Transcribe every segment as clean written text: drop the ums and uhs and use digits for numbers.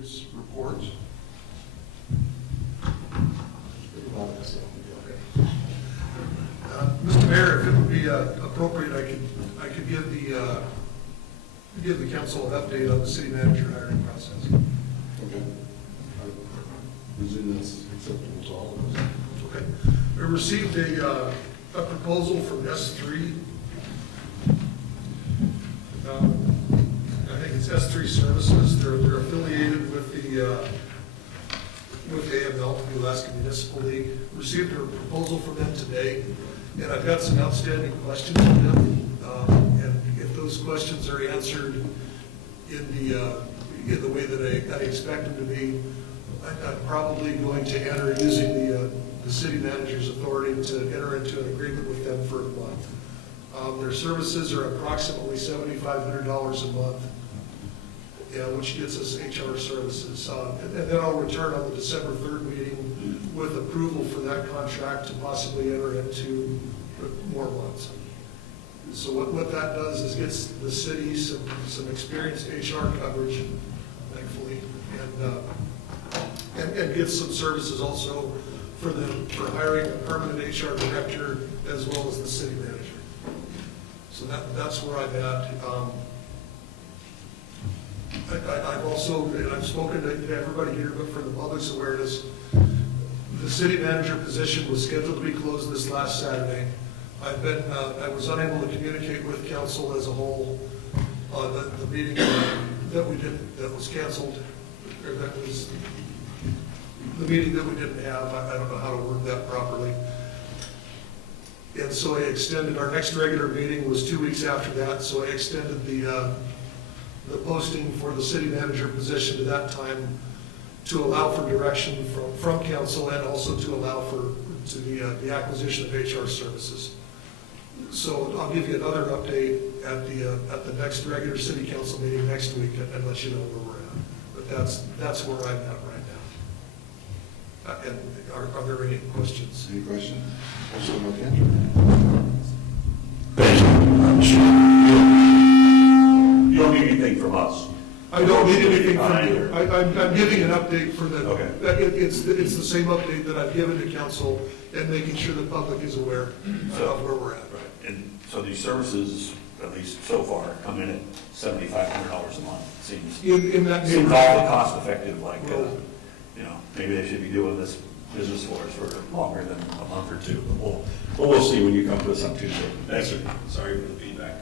Manager's report. Mr. Mayor, if it would be appropriate, I could give the council an update on the city manager hiring process. Okay. I presume that's acceptable to all of us. Okay. We received a proposal from S3. I think it's S3 Services. They're affiliated with AML, the Alaska Municipal League. Received a proposal from them today, and I've got some outstanding questions for them. And if those questions are answered in the way that I expect them to be, I'm probably going to enter using the city manager's authority to enter into an agreement with them for a month. Their services are approximately $7,500 a month, which gets us HR services. And then I'll return on the December 3rd meeting with approval for that contract to possibly enter into more months. So what that does is gets the city some experienced HR coverage, thankfully, and gets some services also for hiring a permanent HR director as well as the city manager. So that's where I'm at. I've also, and I've spoken to everybody here, but for the public's awareness, the city manager position was scheduled to be closed this last Saturday. I was unable to communicate with council as a whole on the meeting that was canceled, or that was the meeting that we didn't have. I don't know how to word that properly. And so I extended, our next regular meeting was 2 weeks after that, so I extended the posting for the city manager position to that time to allow for direction from council and also to allow for the acquisition of HR services. So I'll give you another update at the next regular city council meeting next week and let you know where we're at. But that's where I'm at right now. And are there any questions? Any questions? Councilor McAndrew. You don't need anything from us. I don't need anything from you. I'm giving an update for the, Okay. It's the same update that I've given to council and making sure the public is aware of where we're at. Right. And so these services, at least so far, come in at $7,500 a month. Seems In that awfully neighborhood. cost effective, like, maybe they should be doing this business for us for longer than a month or two. But we'll see when you come to us on Tuesday. Thanks, sir. Sorry for the feedback.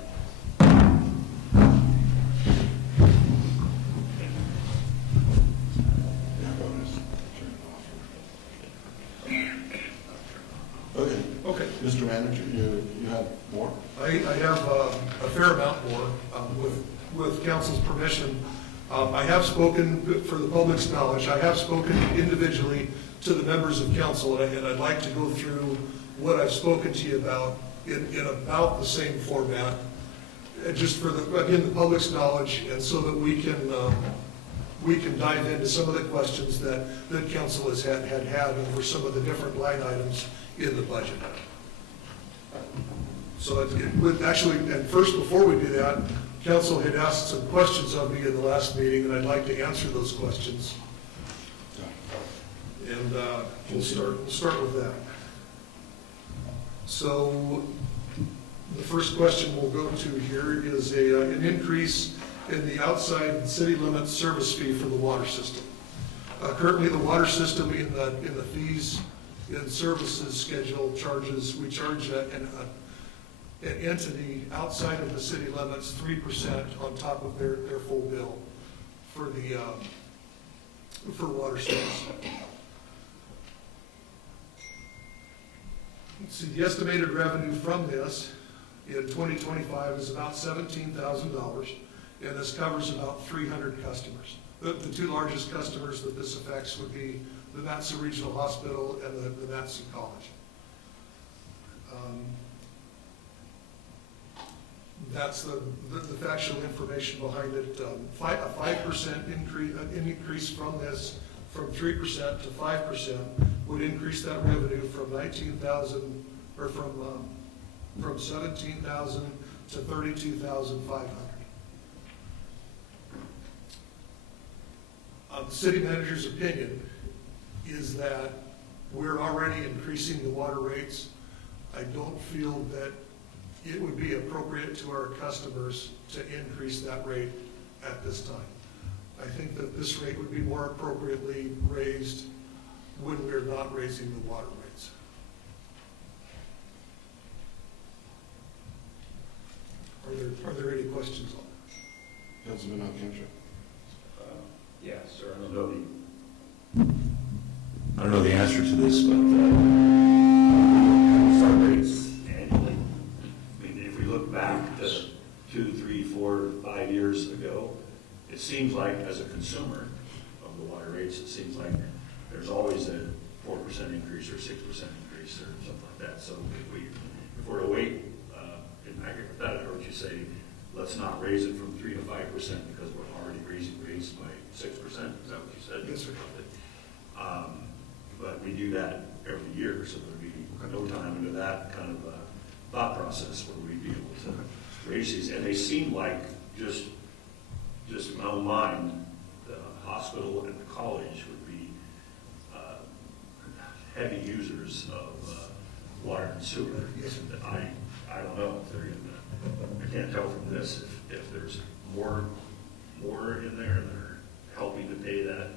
Yeah, bonus. Okay. Okay. Mr. Manager, you have more? I have a fair amount more with council's permission. I have spoken, for the public's knowledge, I have spoken individually to the members of council, and I'd like to go through what I've spoken to you about in about the same format, just for again, the public's knowledge, and so that we can dive into some of the questions that council has had over some of the different line items in the budget. So and first, before we do that, council had asked some questions of me in the last meeting, and I'd like to answer those questions. And we'll start with that. So the first question we'll go to here is an increase in the outside city limits service fee for the water system. Currently, the water system in the fees in services schedule we charge an entity outside of the city limits 3% on top of their full bill for water service. Let's see, the estimated revenue from this in 2025 is about $17,000, and this covers about 300 customers. The two largest customers that this affects would be the Matson Regional Hospital and the Matson College. That's the factual information behind it. A 5% increase from this, from 3% to 5%, would increase that revenue from 19,000 or from 17,000 to 32,500. The city manager's opinion is that we're already increasing the water rates. I don't feel that it would be appropriate to our customers to increase that rate at this time. I think that this rate would be more appropriately raised when we're not raising the water rates. Are there any questions on that? Councilman Alcantara. Yes, sir, I don't know the answer to this, but start rates annually. I mean, if we look back to 2, 3, 4, 5 years ago, it seems like as a consumer of the water rates, it seems like there's always a 4% increase or 6% increase or something like that. So if we're to wait, and I agree with that, I heard you say, let's not raise it from 3 to 5% because we're already raising rates by 6%. Is that what you said? Yes, sir. But we do that every year, so there'd be no time into that kind of thought process where we'd be able to raise these. And they seem like, just in my own mind, the hospital and the college would be heavy users of water and sewer. And I don't know if they're gonna, I can't tell from this if there's more in there and they're helping to pay that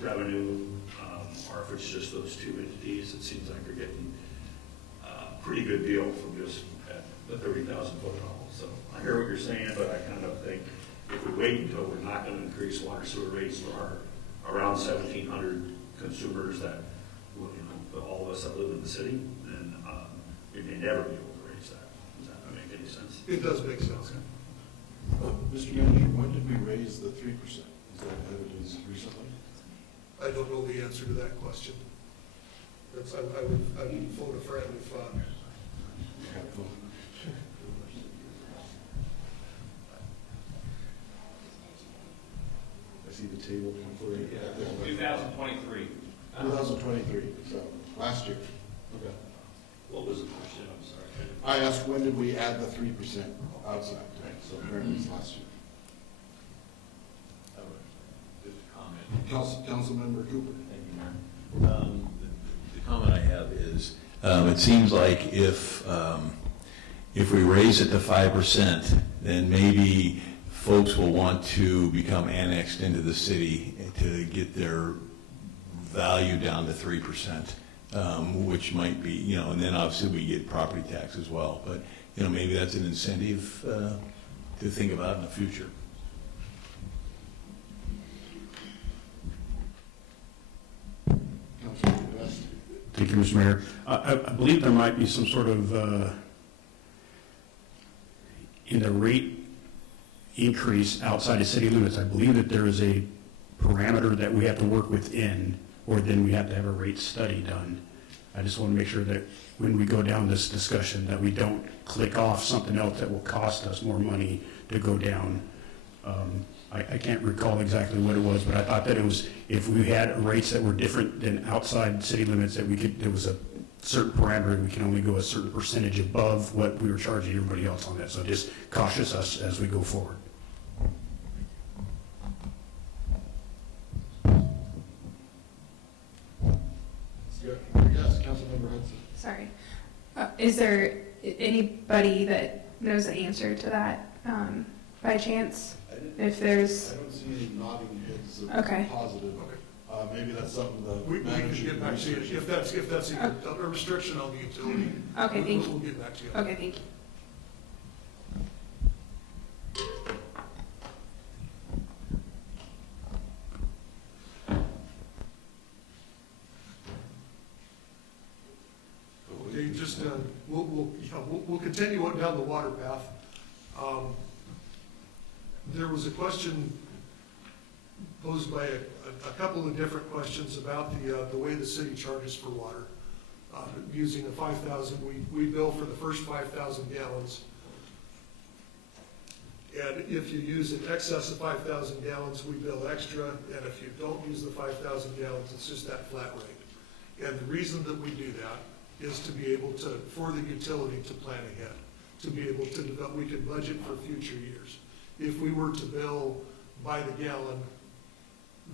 revenue, or if it's just those two entities. It seems like they're getting a pretty good deal from just at the 30,000 foot level. So I hear what you're saying, but I kind of think if we wait until we're not going to increase water sewer rates for our around 1,700 consumers that, well, all of us that live in the city, then we may never be able to raise that. Does that make any sense? It does make sense. Mr. Manager, when did we raise the 3%? Is that evidence recently? I don't know the answer to that question. That's, I would phone a friend if, I see the table before you. 2023. 2023, so last year. Okay. What was the question? I'm sorry. I asked when did we add the 3% outside, so apparently it's last year. Just a comment. Councilmember Cooper. Thank you, Mayor. The comment I have is, it seems like if we raise it to 5%, then maybe folks will want to become annexed into the city to get their value down to 3%, which might be, and then obviously we get property tax as well. But, maybe that's an incentive to think about in the future. Councilmember West. Thank you, Mr. Mayor. I believe there might be some sort of, in the rate increase outside of city limits, I believe that there is a parameter that we have to work within, or then we have to have a rate study done. I just want to make sure that when we go down this discussion, that we don't click off something else that will cost us more money to go down. I can't recall exactly what it was, but I thought that it was, if we had rates that were different than outside city limits, that there was a certain parameter, and we can only go a certain percentage above what we were charging everybody else on that. So just cautious us as we go forward. Yes, Councilmember Hudson. Sorry. Is there anybody that knows the answer to that by chance? If there's, I don't see any nodding heads of Okay. positive. Maybe that's something the we can manager get back to you. If that's a restriction on the utility. Okay, thank you. We'll get back to you. Okay, thank you. Okay, just, we'll continue on down the water path. There was a question posed by a couple of different questions about the way the city charges for water. Using the 5,000, we bill for the first 5,000 gallons. And if you use in excess of 5,000 gallons, we bill extra. And if you don't use the 5,000 gallons, it's just that flat rate. And the reason that we do that is to be able to, for the utility to plan ahead, to be able to develop, we can budget for future years. If we were to bill by the gallon,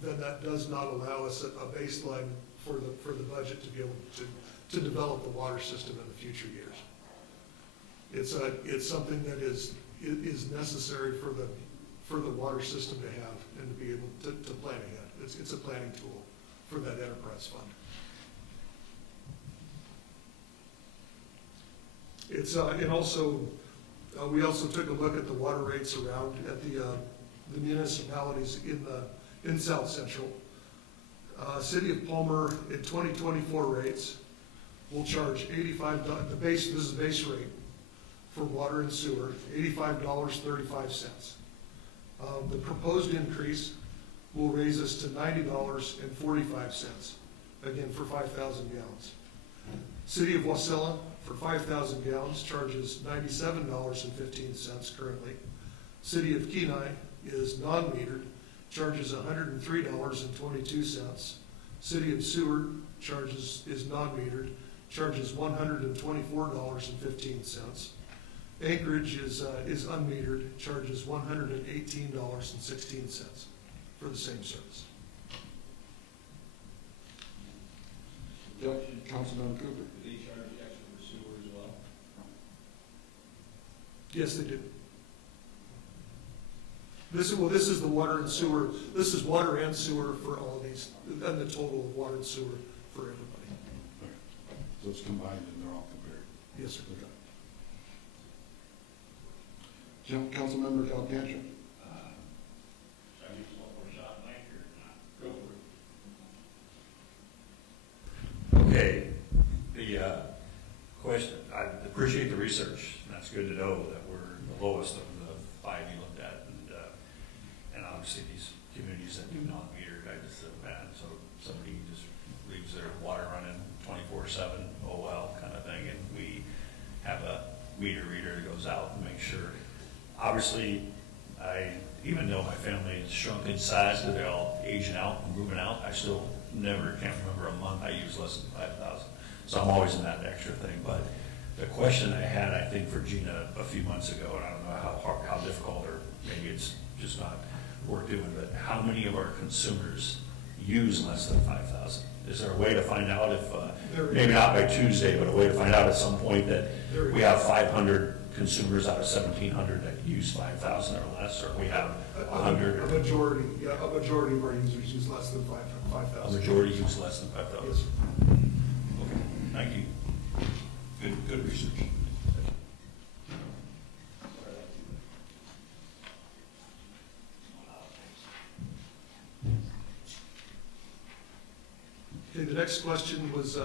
then that does not allow us a baseline for the budget to be able to develop the water system in the future years. It's something that is necessary for the water system to have and to be able to plan ahead. It's a planning tool for that enterprise fund. And also, we also took a look at the water rates around at the municipalities in South Central. City of Palmer in 2024 rates will charge $85, this is the base rate for water and sewer, $85.35. The proposed increase will raise us to $90.45, again, for 5,000 gallons. City of Wasilla, for 5,000 gallons, charges $97.15 currently. City of Kenai is non-metered, charges $103.22. City of Seward is non-metered, charges $124.15. Anchorage is unmetered, charges $118.16 for the same service. Councilman Cooper. Do they charge extra for sewer as well? Yes, they do. This is the water and sewer, this is water and sewer for all of these, and the total of water and sewer for everybody. So it's combined and they're all compared. Yes, sir. Okay. Councilmember Calcantra. Should I give one more shot, Mike, or not? Go for it. Okay, the question, I appreciate the research, and that's good to know that we're the lowest of the 5 you looked at, and obviously these communities that do not meter, I just feel bad, so somebody just leaves their water running 24/7, oh well, kind of thing, and we have a meter reader that goes out and makes sure. Obviously, even though my family has shrunk in size, that they're all aging out and moving out, I still can't remember a month I use less than 5,000. So I'm always in that extra thing. But the question I had, I think, for Gina a few months ago, and I don't know how difficult, or maybe it's just not worth doing, but how many of our consumers use less than 5,000? Is there a way to find out if, maybe not by Tuesday, but a way to find out at some point that we have 500 consumers out of 1,700 that use 5,000 or less, or we have 100? A majority of our users use less than 5,000. A majority use less than 5,000? Yes, sir. Okay, thank you. Good research. Okay, the next question was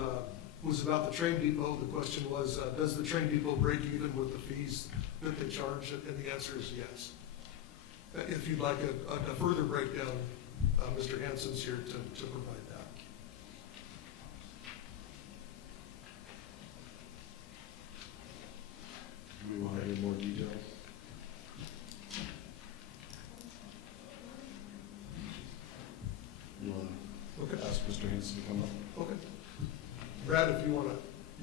about the train depot. The question was, does the train depot break even with the fees that they charge? And the answer is yes. If you'd like a further breakdown, Mr. Hansen's here to provide that. Do we want any more details? You want Okay. to ask Mr. Hanson to come up? Okay. Brad, if you want to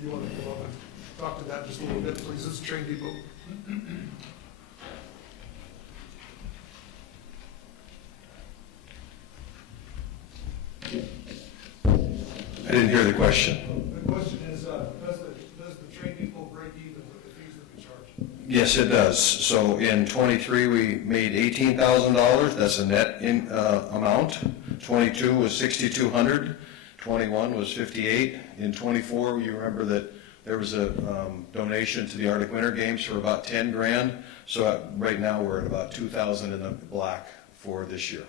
come up and talk to that just a little bit, please. This is train depot. I didn't hear the question. The question is, does the train depot break even with the fees that we charge? Yes, it does. So in '23, we made $18,000. That's a net amount. '22 was $6,200. '21 was $58,000. In '24, you remember that there was a donation to the Arctic Winter Games for about $10,000. So right now we're at about $2,000 in the black for this year.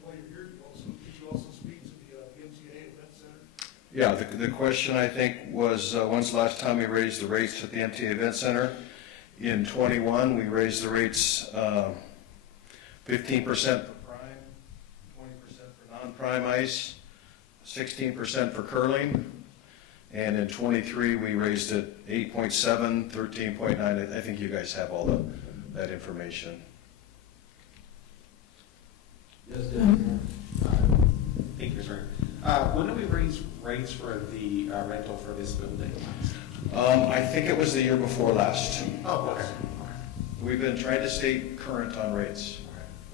While you're here, could you also speak to the MTA Event Center? Yeah, the question, I think, was when's the last time we raised the rates at the MTA Event Center? In '21, we raised the rates 15% for prime, 20% for non-prime ice, 16% for curling, and in '23, we raised it 8.7, 13.9. I think you guys have all that information. Yes, thank you, sir. When did we raise rates for the rental for this building? I think it was the year before last. Oh, okay. We've been trying to stay current on rates.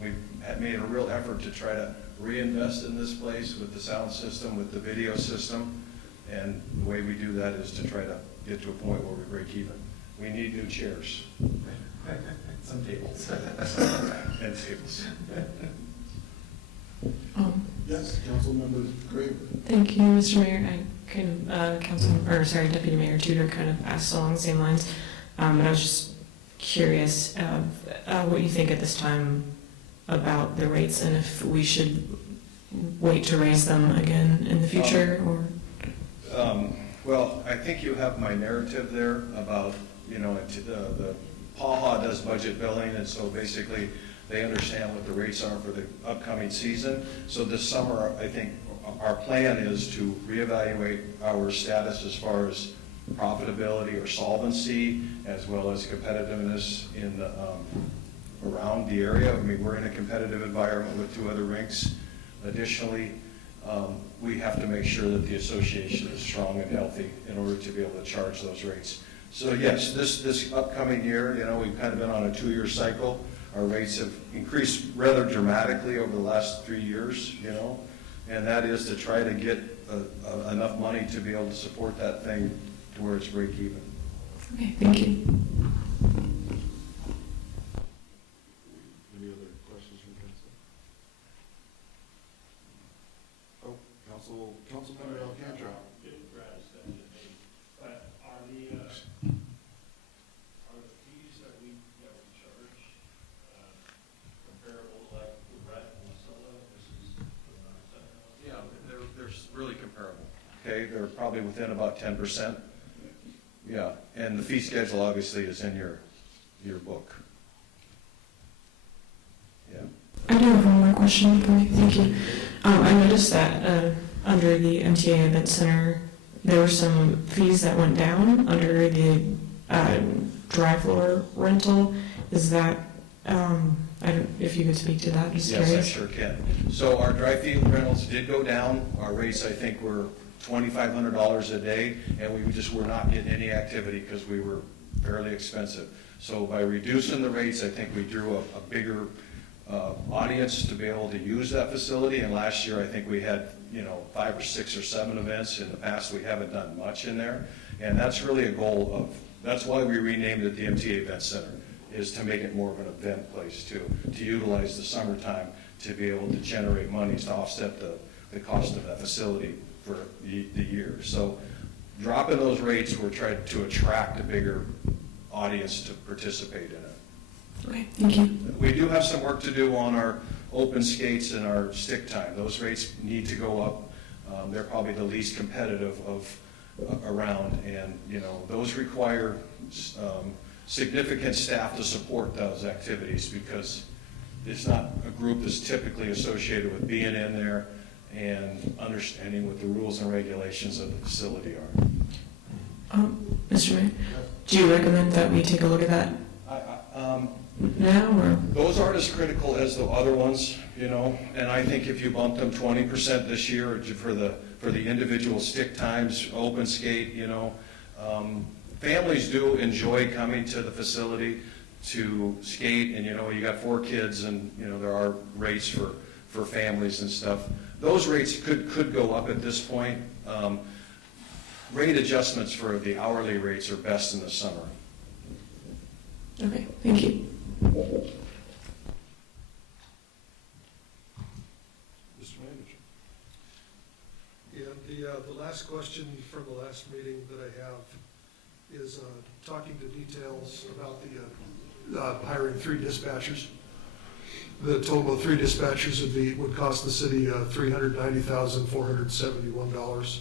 We've made a real effort to try to reinvest in this place with the sound system, with the video system. And the way we do that is to try to get to a point where we break even. We need new chairs. Some tables. And tables. Yes, Councilmember Graver. Thank you, Mr. Mayor. I kind of, Deputy Mayor Tudor kind of asked along the same lines. But I was just curious what you think at this time about the rates and if we should wait to raise them again in the future or? Well, I think you have my narrative there about, the PAHA does budget billing, and so basically they understand what the rates are for the upcoming season. So this summer, I think our plan is to reevaluate our status as far as profitability or solvency, as well as competitiveness in the, around the area. I mean, we're in a competitive environment with 2 other rinks. Additionally, we have to make sure that the association is strong and healthy in order to be able to charge those rates. So yes, this upcoming year, we've kind of been on a 2-year cycle. Our rates have increased rather dramatically over the last 3 years, and that is to try to get enough money to be able to support that thing to where it's break even. Okay, thank you. Any other questions from council? Oh, Councilmember Alcantara. Are the fees that we charge comparable like the rent and Wasilla? Yeah, they're really comparable. Okay, they're probably within about 10%. Yeah, and the fee schedule obviously is in your book. Yeah. I do have one more question for you. Thank you. I noticed that under the MTA Event Center, there were some fees that went down under the dry floor rental. Is that, if you could speak to that, just Yes, I curious. sure can. So our dry field rentals did go down. Our rates, I think, were $2,500 a day, and we just were not getting any activity because we were fairly expensive. So by reducing the rates, I think we drew a bigger audience to be able to use that facility. And last year, I think we had 5 or 6 or 7 events. In the past, we haven't done much in there. And that's really a goal of, that's why we renamed it the MTA Event Center, is to make it more of an event place too, to utilize the summertime to be able to generate monies to offset the cost of that facility for the year. So dropping those rates, we're trying to attract a bigger audience to participate in it. Okay, thank you. We do have some work to do on our open skates and our stick time. Those rates need to go up. They're probably the least competitive of around, and those require significant staff to support those activities because it's not a group that's typically associated with being in there and understanding what the rules and regulations of the facility are. Mr. Mayor, do you recommend that we take a look at that now or? Those aren't as critical as the other ones, and I think if you bumped them 20% this year for the individual stick times, open skate, families do enjoy coming to the facility to skate, and you got 4 kids, and there are rates for families and stuff. Those rates could go up at this point. Rate adjustments for the hourly rates are best in the summer. Okay, thank you. Mr. Manager. Yeah, the last question from the last meeting that I have is talking to details about the hiring 3 dispatchers. The total of 3 dispatchers would cost the city $390,471,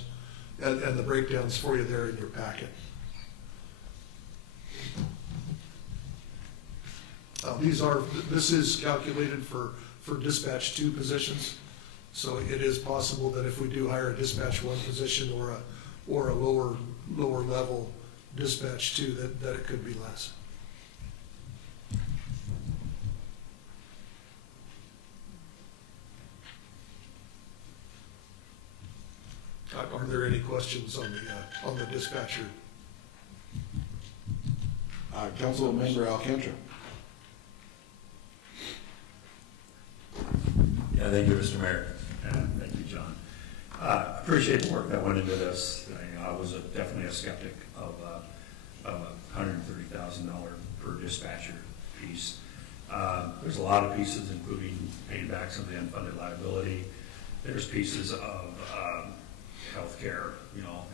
and the breakdown's for you there in your packet. This is calculated for dispatch 2 positions, so it is possible that if we do hire a dispatch 1 position or a lower level dispatch 2, that it could be less. Are there any questions on the dispatcher? Councilmember Alcantara. Thank you, Mr. Mayor, and thank you, John. Appreciate the work that went into this. I was definitely a skeptic of a $130,000 per dispatcher piece. There's a lot of pieces, including paying back some of the unfunded liability. There's pieces of healthcare,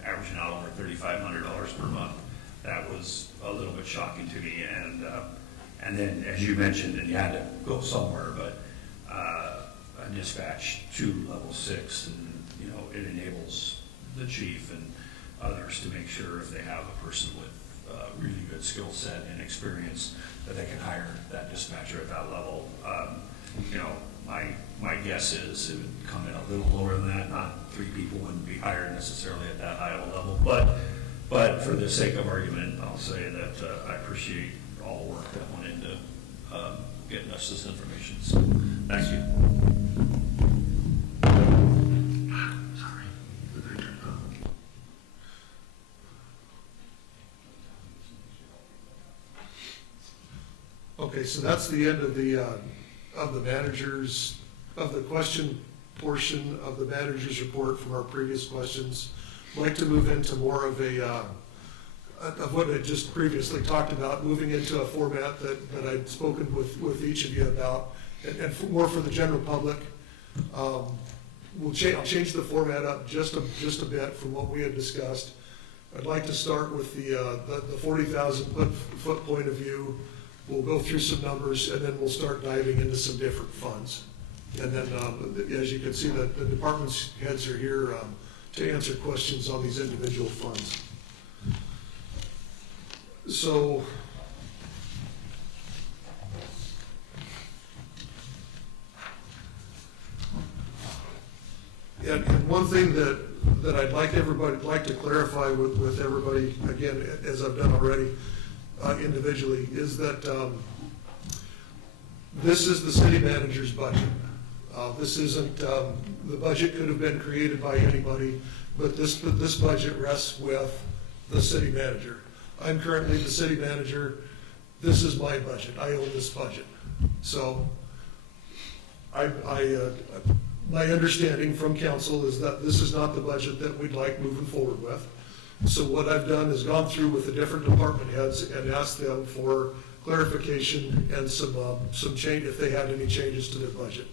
averaging out over $3,500 per month. That was a little bit shocking to me. And then, as you mentioned, and you had to go somewhere, but a dispatch to level 6, and it enables the chief and others to make sure if they have a person with really good skill set and experience that they can hire that dispatcher at that level. My guess is it would come in a little lower than that. Not 3 people wouldn't be hired necessarily at that high of a level, but for the sake of argument, I'll say that I appreciate all the work that went into getting us this information. So, thank you. Sorry. Okay, so that's the end of the managers, of the question portion of the manager's report from our previous questions. I'd like to move into more of of what I just previously talked about, moving into a format that I'd spoken with each of you about, and more for the general public. I'll change the format up just a bit from what we had discussed. I'd like to start with the 40,000 foot point of view. We'll go through some numbers, and then we'll start diving into some different funds. And then, as you can see, the department's heads are here to answer questions on these individual funds. So, and one thing that I'd like to clarify with everybody, again, as I've done already, individually, is that this is the city manager's budget. This isn't, the budget could have been created by anybody, but this budget rests with the city manager. I'm currently the city manager. This is my budget. I own this budget. So my understanding from council is that this is not the budget that we'd like moving forward with. So what I've done is gone through with the different department heads and asked them for clarification and some change, if they had any changes to their budget.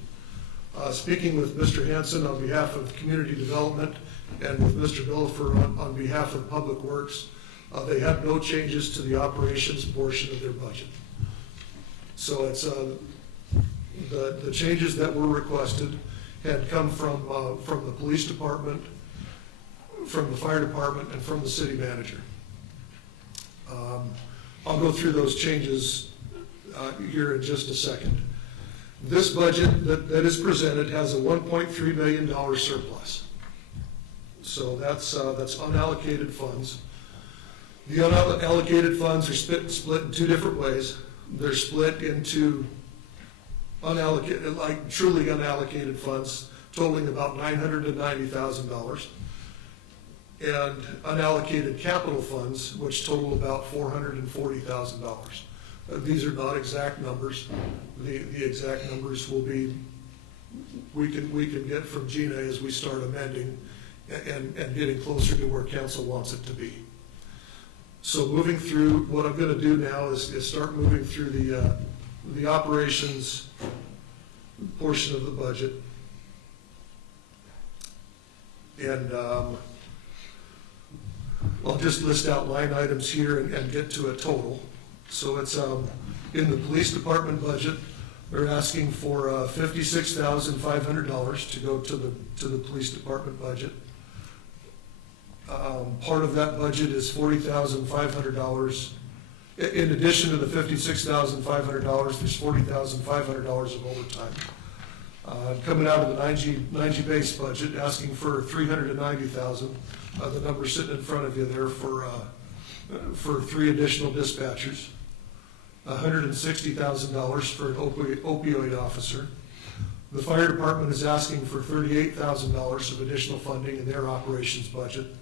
Speaking with Mr. Hanson on behalf of Community Development and with Mr. Billifer on behalf of Public Works, they had no changes to the operations portion of their budget. So it's the changes that were requested had come from the police department, from the fire department, and from the city manager. I'll go through those changes here in just a second. This budget that is presented has a $1.3 million surplus. So that's unallocated funds. The unallocated funds are split in 2 different ways. They're split into unallocated, like truly unallocated funds, totaling about $990,000, and unallocated capital funds, which total about $440,000. These are not exact numbers. The exact numbers will be, we can get from Gina as we start amending and getting closer to where council wants it to be. So moving through, what I'm going to do now is start moving through the operations portion of the budget. And I'll just list out line items here and get to a total. So it's in the police department budget, they're asking for $56,500 to go to the police department budget. Part of that budget is $40,500. In addition to the $56,500, there's $40,500 of overtime. Coming out of the 9G base budget, asking for $390,000. The number sitting in front of you there for 3 additional dispatchers. $160,000 for an opioid officer. The fire department is asking for $38,000 of additional funding in their operations budget.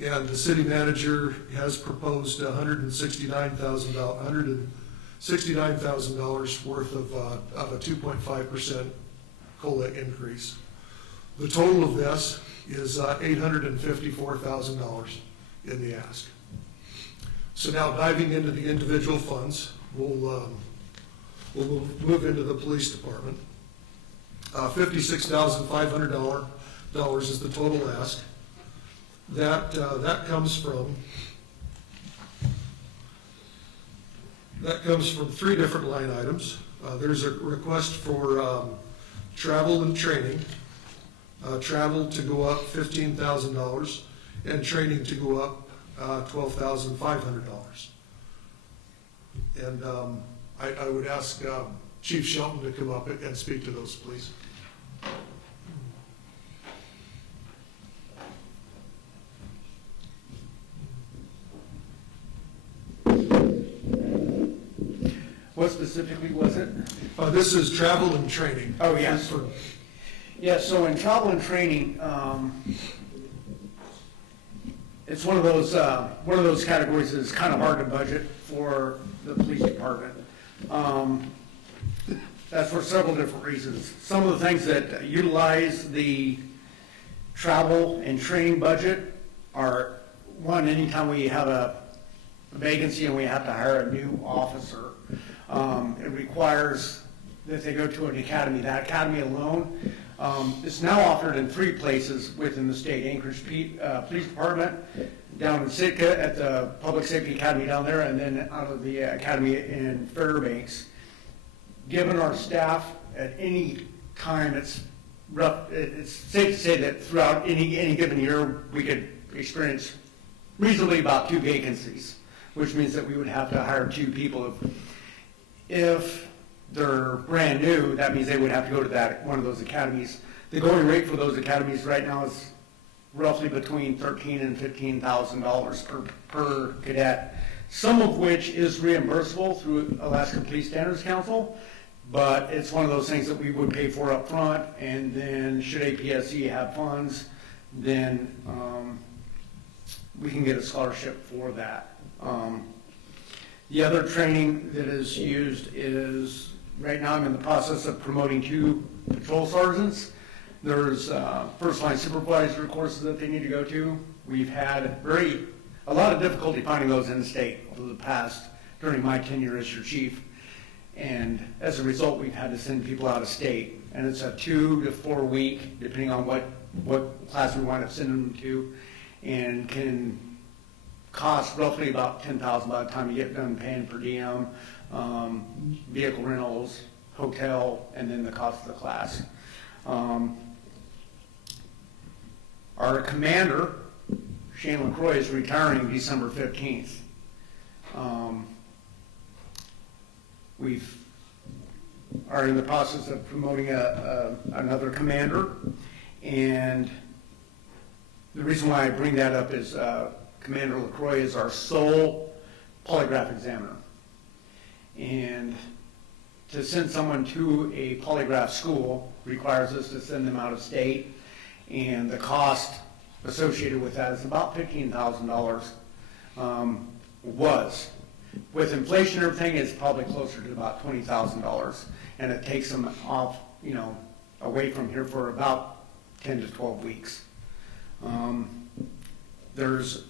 And the city manager has proposed $169,000 worth of a 2.5% COLA increase. The total of this is $854,000 in the ask. So now diving into the individual funds, we'll move into the police department. $56,500 is the total ask. That comes from three different line items. There's a request for travel and training. Travel to go up $15,000 and training to go up $12,500. And I would ask Chief Shelton to come up and speak to those, please. What specifically was it? This is travel and training. Oh, yes. Yeah, so in travel and training, it's one of those categories that's kind of hard to budget for the police department. That's for several different reasons. Some of the things that utilize the travel and training budget are, one, anytime we have a vacancy and we have to hire a new officer, it requires that they go to an academy. That academy alone is now offered in 3 places within the state: Anchorage Police Department, down in Sitka at the Public Safety Academy down there, and then out of the academy in Fairbanks. Given our staff at any time, it's safe to say that throughout any given year, we could experience reasonably about 2 vacancies, which means that we would have to hire 2 people. If they're brand new, that means they would have to go to one of those academies. The going rate for those academies right now is roughly between $13,000 and $15,000 per cadet, some of which is reimbursable through Alaska Police Standards Council, but it's one of those things that we would pay for up front, and then should APSC have funds, then we can get a scholarship for that. The other training that is used is, right now I'm in the process of promoting 2 patrol sergeants. There's first line supervisory courses that they need to go to. We've had a lot of difficulty finding those in the state over the past, during my tenure as your chief. And as a result, we've had to send people out of state. And it's a 2 to 4 week, depending on what class we wind up sending them to, and can cost roughly about $10,000 by the time you get done paying per diem, vehicle rentals, hotel, and then the cost of the class. Our commander, Shane LaCroix, is retiring December 15th. We are in the process of promoting another commander, and the reason why I bring that up is Commander LaCroix is our sole polygraph examiner. And to send someone to a polygraph school requires us to send them out of state, and the cost associated with that is about $15,000. With inflation and everything, it's probably closer to about $20,000, and it takes them off, away from here for about 10 to 12 weeks. There's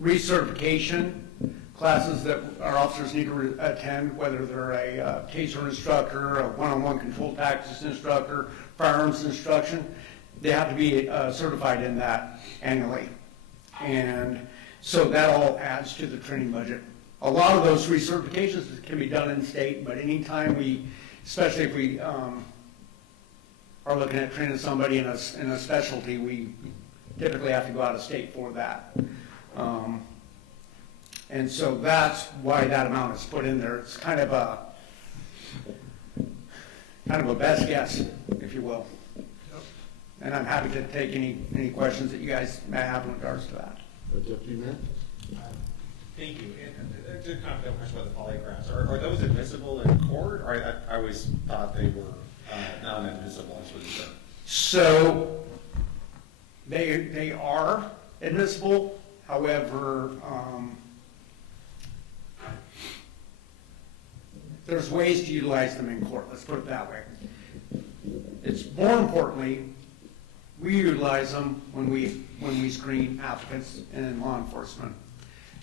recertification classes that our officers need to attend, whether they're a TASER instructor, a one-on-one control tactics instructor, firearms instruction. They have to be certified in that annually. And so that all adds to the training budget. A lot of those recertifications can be done in state, but anytime especially if we are looking at training somebody in a specialty, we typically have to go out of state for that. And so that's why that amount is put in there. It's kind of a best guess, if you will. And I'm happy to take any questions that you guys may have in regards to that. Deputy Mayor? Thank you. And to comment on question about the polygraphs, are those admissible in court? Or I always thought they were non-admissible, that's what you said. So they are admissible, however, there's ways to utilize them in court, let's put it that way. it's more importantly, we utilize them when we screen applicants in law enforcement.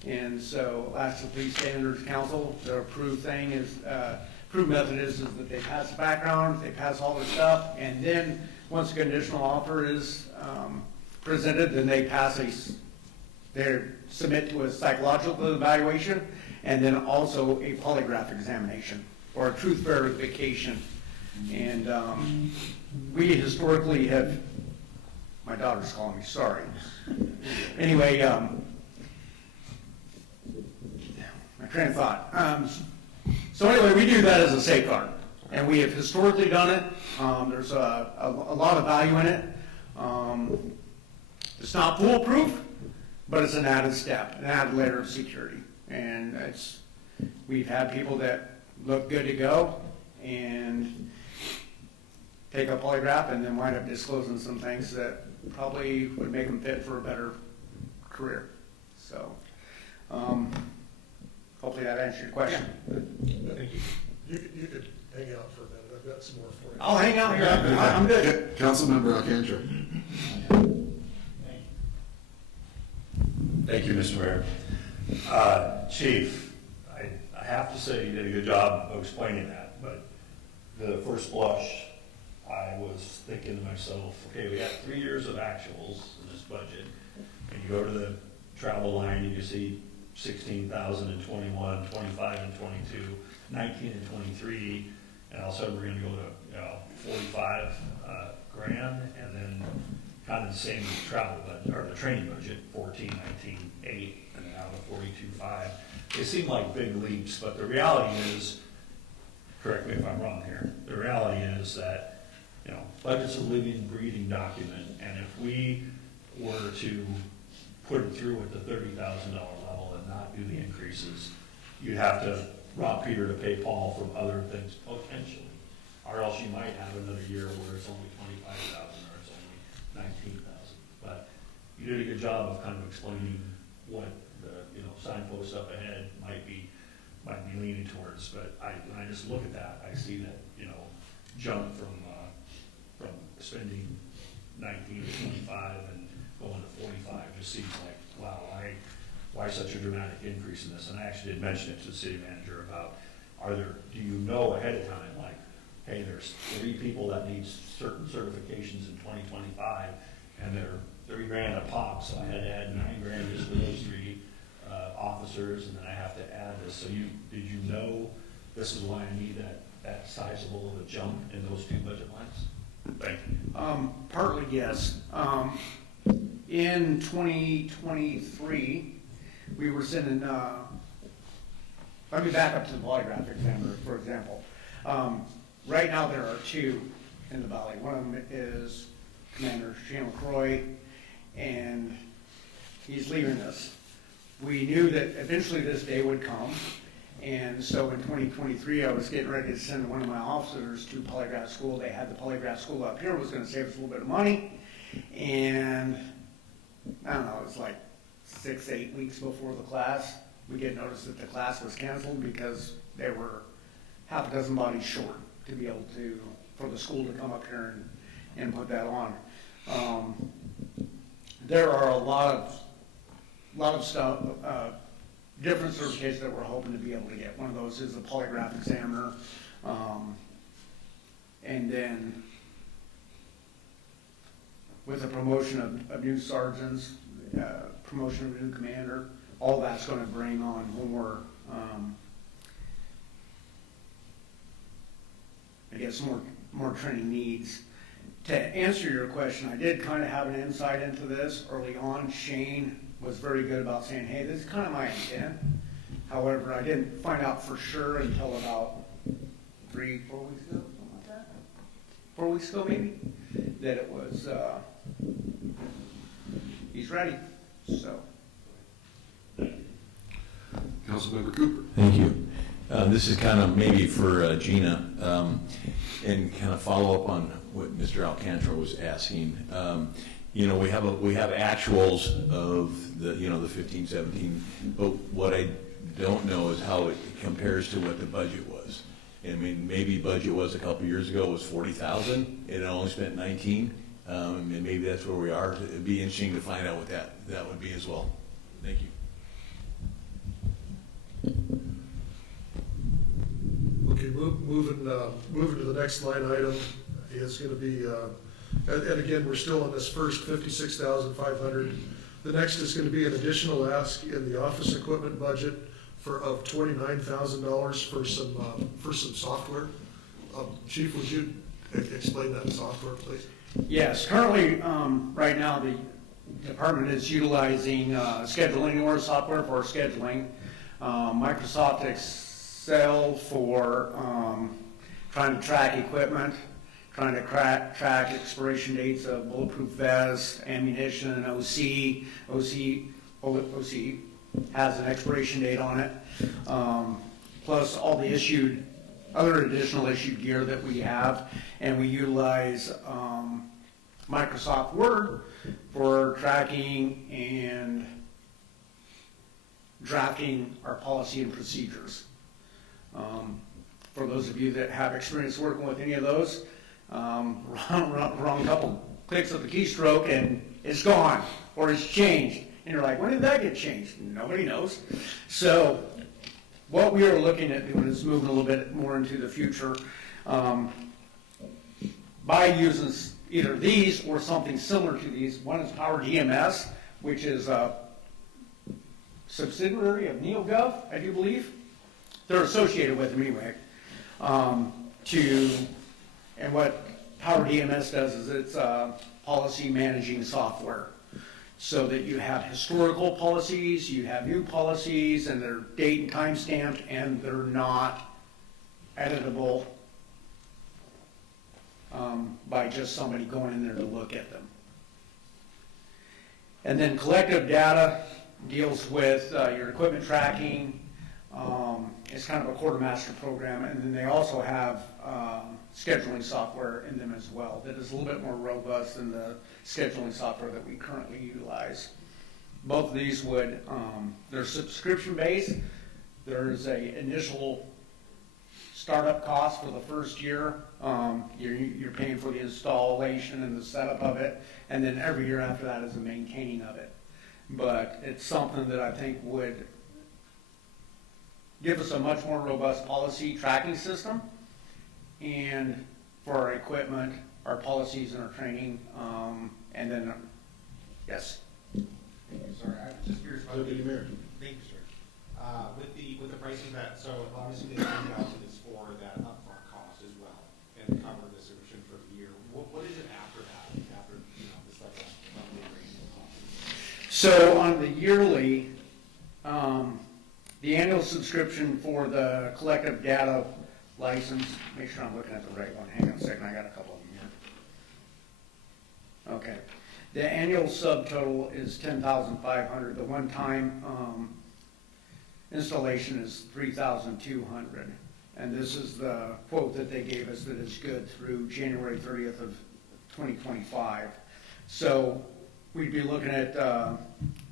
And so, ask the Police Standards Council, the approved thing is, approved method is that they pass the background, they pass all their stuff, and then, once a conditional offer is, presented, then they they submit to a psychological evaluation, and then also a polygraph examination, or a truth verification. And, we historically have, my daughter's calling me, sorry. Anyway, my train of thought. So anyway, we do that as a safeguard, and we have historically done it. There's a lot of value in it. It's not foolproof, but it's an added step, an added layer of security. And we've had people that look good to go and take a polygraph and then wind up disclosing some things that probably would make them fit for a better career. So, hopefully that answers your question. Thank you. You could hang out for a minute, I've got some more for you. I'll hang out here, I'm good. Councilmember Alcantara. Thank you, Mr. Mayor. Chief, I have to say you did a good job of explaining that, but the first blush, I was thinking to myself, okay, we got 3 years of actuals in this budget, and you go to the travel line and you see 16,000 in 21, 25 and 22, 19 and 23, and all of a sudden we're gonna go to 45 grand, and then kind of the same travel budget, or the training budget, 14, 19, 8, and now the 42.5. They seem like big leaps, but the reality is, correct me if I'm wrong here, the reality is that, budget's a living, breathing document, and if we were to put it through at the $30,000 level and not do the increases, you'd have to rob Peter to pay Paul from other things potentially. Or else you might have another year where it's only 25,000 or it's only 19,000. But you did a good job of kind of explaining what the, signposts up ahead might be leaning towards. But when I just look at that, I see that, jump from spending 19 to 25 and going to 45 just seems like, wow, why such a dramatic increase in this? And I actually did mention it to the city manager about, do you know ahead of time, like, hey, there's 3 people that need certain certifications in 2025, and they're 30 grand a pop, so I had to add 9 grand just for those 3 officers, and then I have to add this. So did you know this is why I need that sizable of a jump in those 2 budget lines? Thank you. Partly, yes. In 2023, we were sending, let me back up to the polygraph examiner, for example. Right now, there are 2 in the valley. One of them is Commander Shane LaCroix, and he's leaving us. We knew that eventually this day would come, and so in 2023, I was getting ready to send one of my officers to polygraph school. They had the polygraph school up here. It was going to save us a little bit of money, and I don't know, it was like 6-8 weeks before the class, we get notice that the class was canceled because they were half a dozen bodies short to be able to, for the school to come up here and put that on. There are a lot of stuff, different certifications that we're hoping to be able to get. One of those is a polygraph examiner, and then with the promotion of new sergeants, promotion of a new commander, all that's going to bring on more, I guess, more training needs. To answer your question, I did kind of have an insight into this early on. Shane was very good about saying, hey, this is kind of my intent. However, I didn't find out for sure until about 3-4 weeks ago, something like that. 4 weeks ago, maybe, that it was, he's ready, so. Councilmember Cooper. Thank you. This is kind of maybe for Gina, and kind of follow up on what Mr. Alcantara was asking. We have actuals of the 15, 17, but what I don't know is how it compares to what the budget was. I mean, maybe budget was a couple years ago was 40,000, and it only spent 19, and maybe that's where we are. It'd be interesting to find out what that would be as well. Thank you. Okay, moving to the next line item is gonna be, and again, we're still on this first 56,500. The next is gonna be an additional ask in the office equipment budget of $29,000 for some software. Chief, would you explain that software, please? Yes, currently, right now, the department is utilizing Schedule Anywhere software for scheduling, Microsoft Excel for trying to track equipment, trying to track expiration dates of bulletproof vests, ammunition, OC. OC has an expiration date on it, plus all the other additional issued gear that we have, and we utilize Microsoft Word for tracking and drafting our policy and procedures. For those of you that have experience working with any of those, wrong couple clicks of the keystroke and it's gone, or it's changed. And you're like, when did that get changed? Nobody knows. So what we are looking at doing is moving a little bit more into the future by using either these or something similar to these. One is Power DMS, which is a subsidiary of NeoGov, I do believe. They're associated with them anyway. And what Power DMS does is it's policy managing software, so that you have historical policies, you have new policies, and they're date and time stamped, and they're not editable by just somebody going in there to look at them. And then collective data deals with your equipment tracking. It's kind of a quartermaster program, and then they also have scheduling software in them as well that is a little bit more robust than the scheduling software that we currently utilize. Both of these they're subscription based. There's a initial startup cost for the first year. You're paying for the installation and the setup of it, and then every year after that is the maintaining of it. But it's something that I think would give us a much more robust policy tracking system, and for our equipment, our policies and our training, and then, yes. Thank you, sorry, I'm just curious about Deputy Mayor. Thank you, sir. With the pricing that, so obviously the 10,000 is for that upfront cost as well, and to cover the subscription for the year. What is it after that, after, this like a monthly rate cost? So on the yearly, the annual subscription for the collective data license, make sure I'm looking at the right one, hang on a second, I got a couple of them here. Okay, the annual subtotal is $10,500, the one-time installation is $3,200, and this is the quote that they gave us that is good through January 30th of 2025. So we'd be looking at an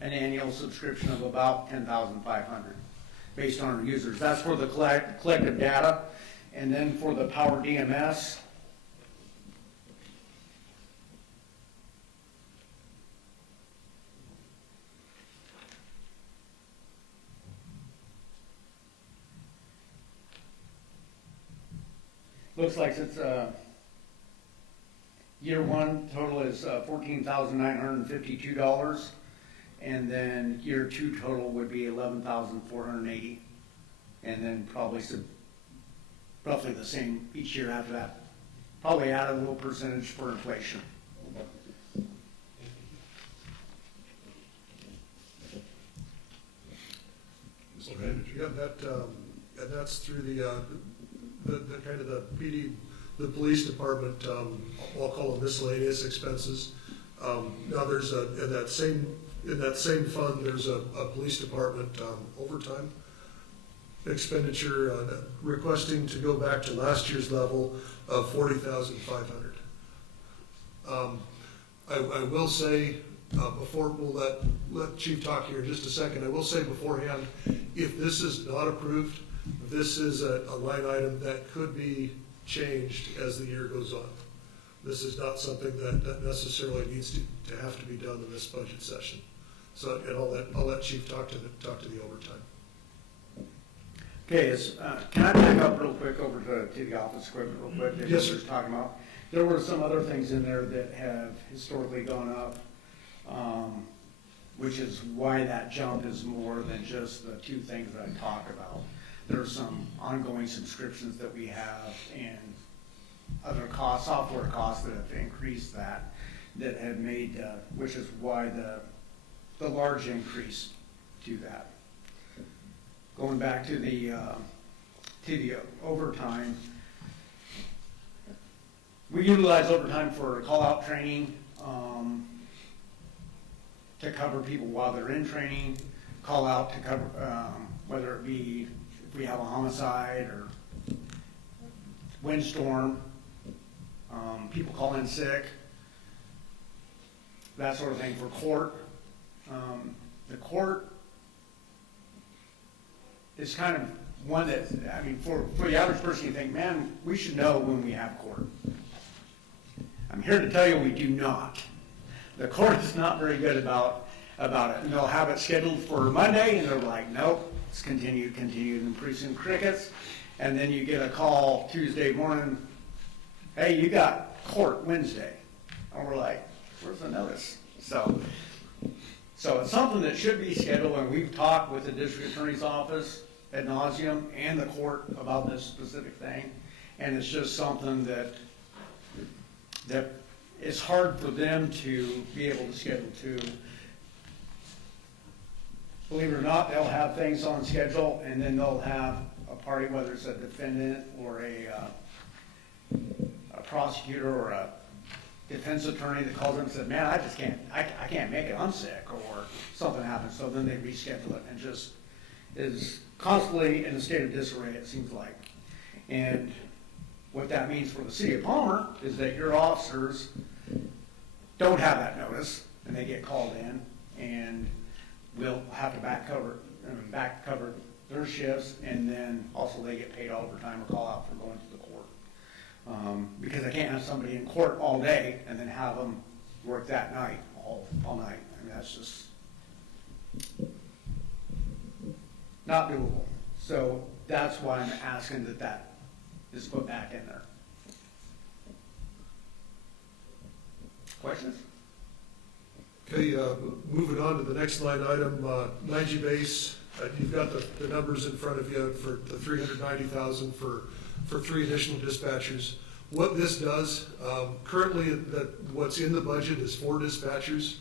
annual subscription of about $10,500 based on our users. That's for the collective data. And then for the Power DMS, looks like it's year one total is $14,952, and then year two total would be $11,480, and then probably roughly the same each year after that. Probably add a little percentage for inflation. Mr. Manager. Yeah, and that's through the kind of the PD, the police department, I'll call them miscellaneous expenses. Now there's in that same fund, there's a police department overtime expenditure requesting to go back to last year's level of $40,500. I will say, before we'll let Chief talk here in just a second, I will say beforehand, if this is not approved, this is a line item that could be changed as the year goes on. This is not something that necessarily needs to have to be done in this budget session. So, and I'll let Chief talk to the overtime. Okay, can I back up real quick over to the office equipment real quick? that Yes, you were sir. talking about? There were some other things in there that have historically gone up, which is why that jump is more than just the two things that I talked about. There are some ongoing subscriptions that we have and other costs, software costs that have increased that have made, which is why the large increase to that. Going back to the overtime, we utilize overtime for call-out training, to cover people while they're in training, call out to cover, whether it be if we have a homicide or windstorm, people call in sick, that sort of thing. For court, the court is kind of one that, I mean, for the average person, you think, man, we should know when we have court. I'm here to tell you we do not. The court is not very good about it. And they'll have it scheduled for Monday, and they're like, nope, it's continued, and pretty soon crickets. And then you get a call Tuesday morning, hey, you got court Wednesday. And we're like, where's the notice? So it's something that should be scheduled, and we've talked with the district attorney's office ad nauseum and the court about this specific thing. And it's just something that it's hard for them to be able to schedule too. Believe it or not, they'll have things on schedule, and then they'll have a party, whether it's a defendant or a prosecutor or a defense attorney that calls them and says, man, I can't make it, I'm sick, or something happens. So then they reschedule it, and just is constantly in a state of disarray, it seems like. And what that means for the city of Palmer is that your officers don't have that notice, and they get called in, and we'll have to back cover their shifts, and then also they get paid overtime or call out for going to the court. Because I can't have somebody in court all day and then have them work that night, all night. I mean, that's just not doable. So that's why I'm asking that is put back in there. Questions? Okay, moving on to the next line item, 9G base, you've got the numbers in front of you for the 390,000 for 3 additional dispatchers. What this does, currently what's in the budget is 4 dispatchers.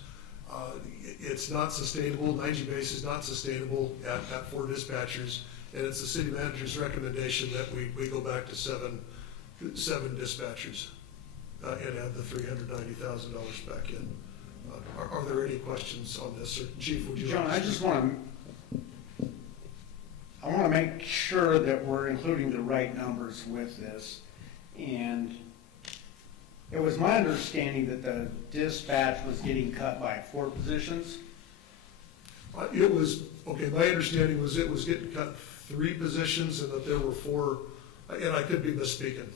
It's not sustainable, 9G base is not sustainable at 4 dispatchers, and it's the city manager's recommendation that we go back to 7 dispatchers and add the $390,000 back in. Are there any questions on this? Or Chief, would you like John, to I speak? just want to make sure that we're including the right numbers with this. And it was my understanding that the dispatch was getting cut by 4 positions. It was, okay, my understanding was it was getting cut 3 positions and that there were 4, and I could be misspeaking.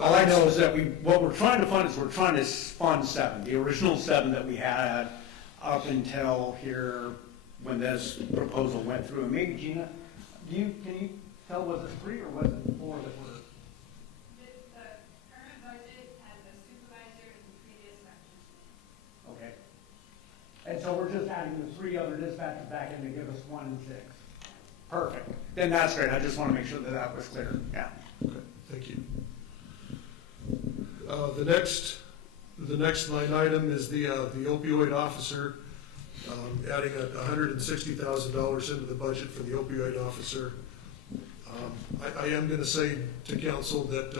All I know is that what we're trying to fund is we're trying to fund 7, the original 7 that we had up until here when this proposal went through. And maybe Gina, can you tell, was it 3 or was it 4 that were? The current budget has a supervisor and 3 dispatchers. Okay. And so we're just adding the 3 other dispatchers back in to give us 1 and 6. Perfect. Then that's great. I just want to make sure that was clear. Yeah. Okay, thank you. The next line item is the opioid officer, adding $160,000 into the budget for the opioid officer. I am going to say to council that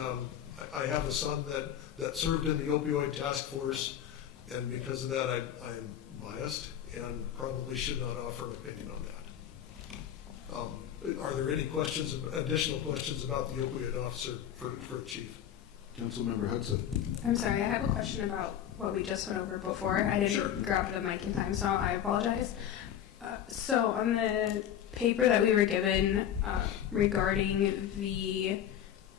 I have a son that served in the opioid task force, and because of that, I'm biased and probably should not offer an opinion on that. Are there any questions, additional questions about the opioid officer for the chief? Councilmember Hudson. I'm sorry, I have a question about what we just went over before. I Sure. didn't grab the mic in time, so I apologize. So on the paper that we were given regarding the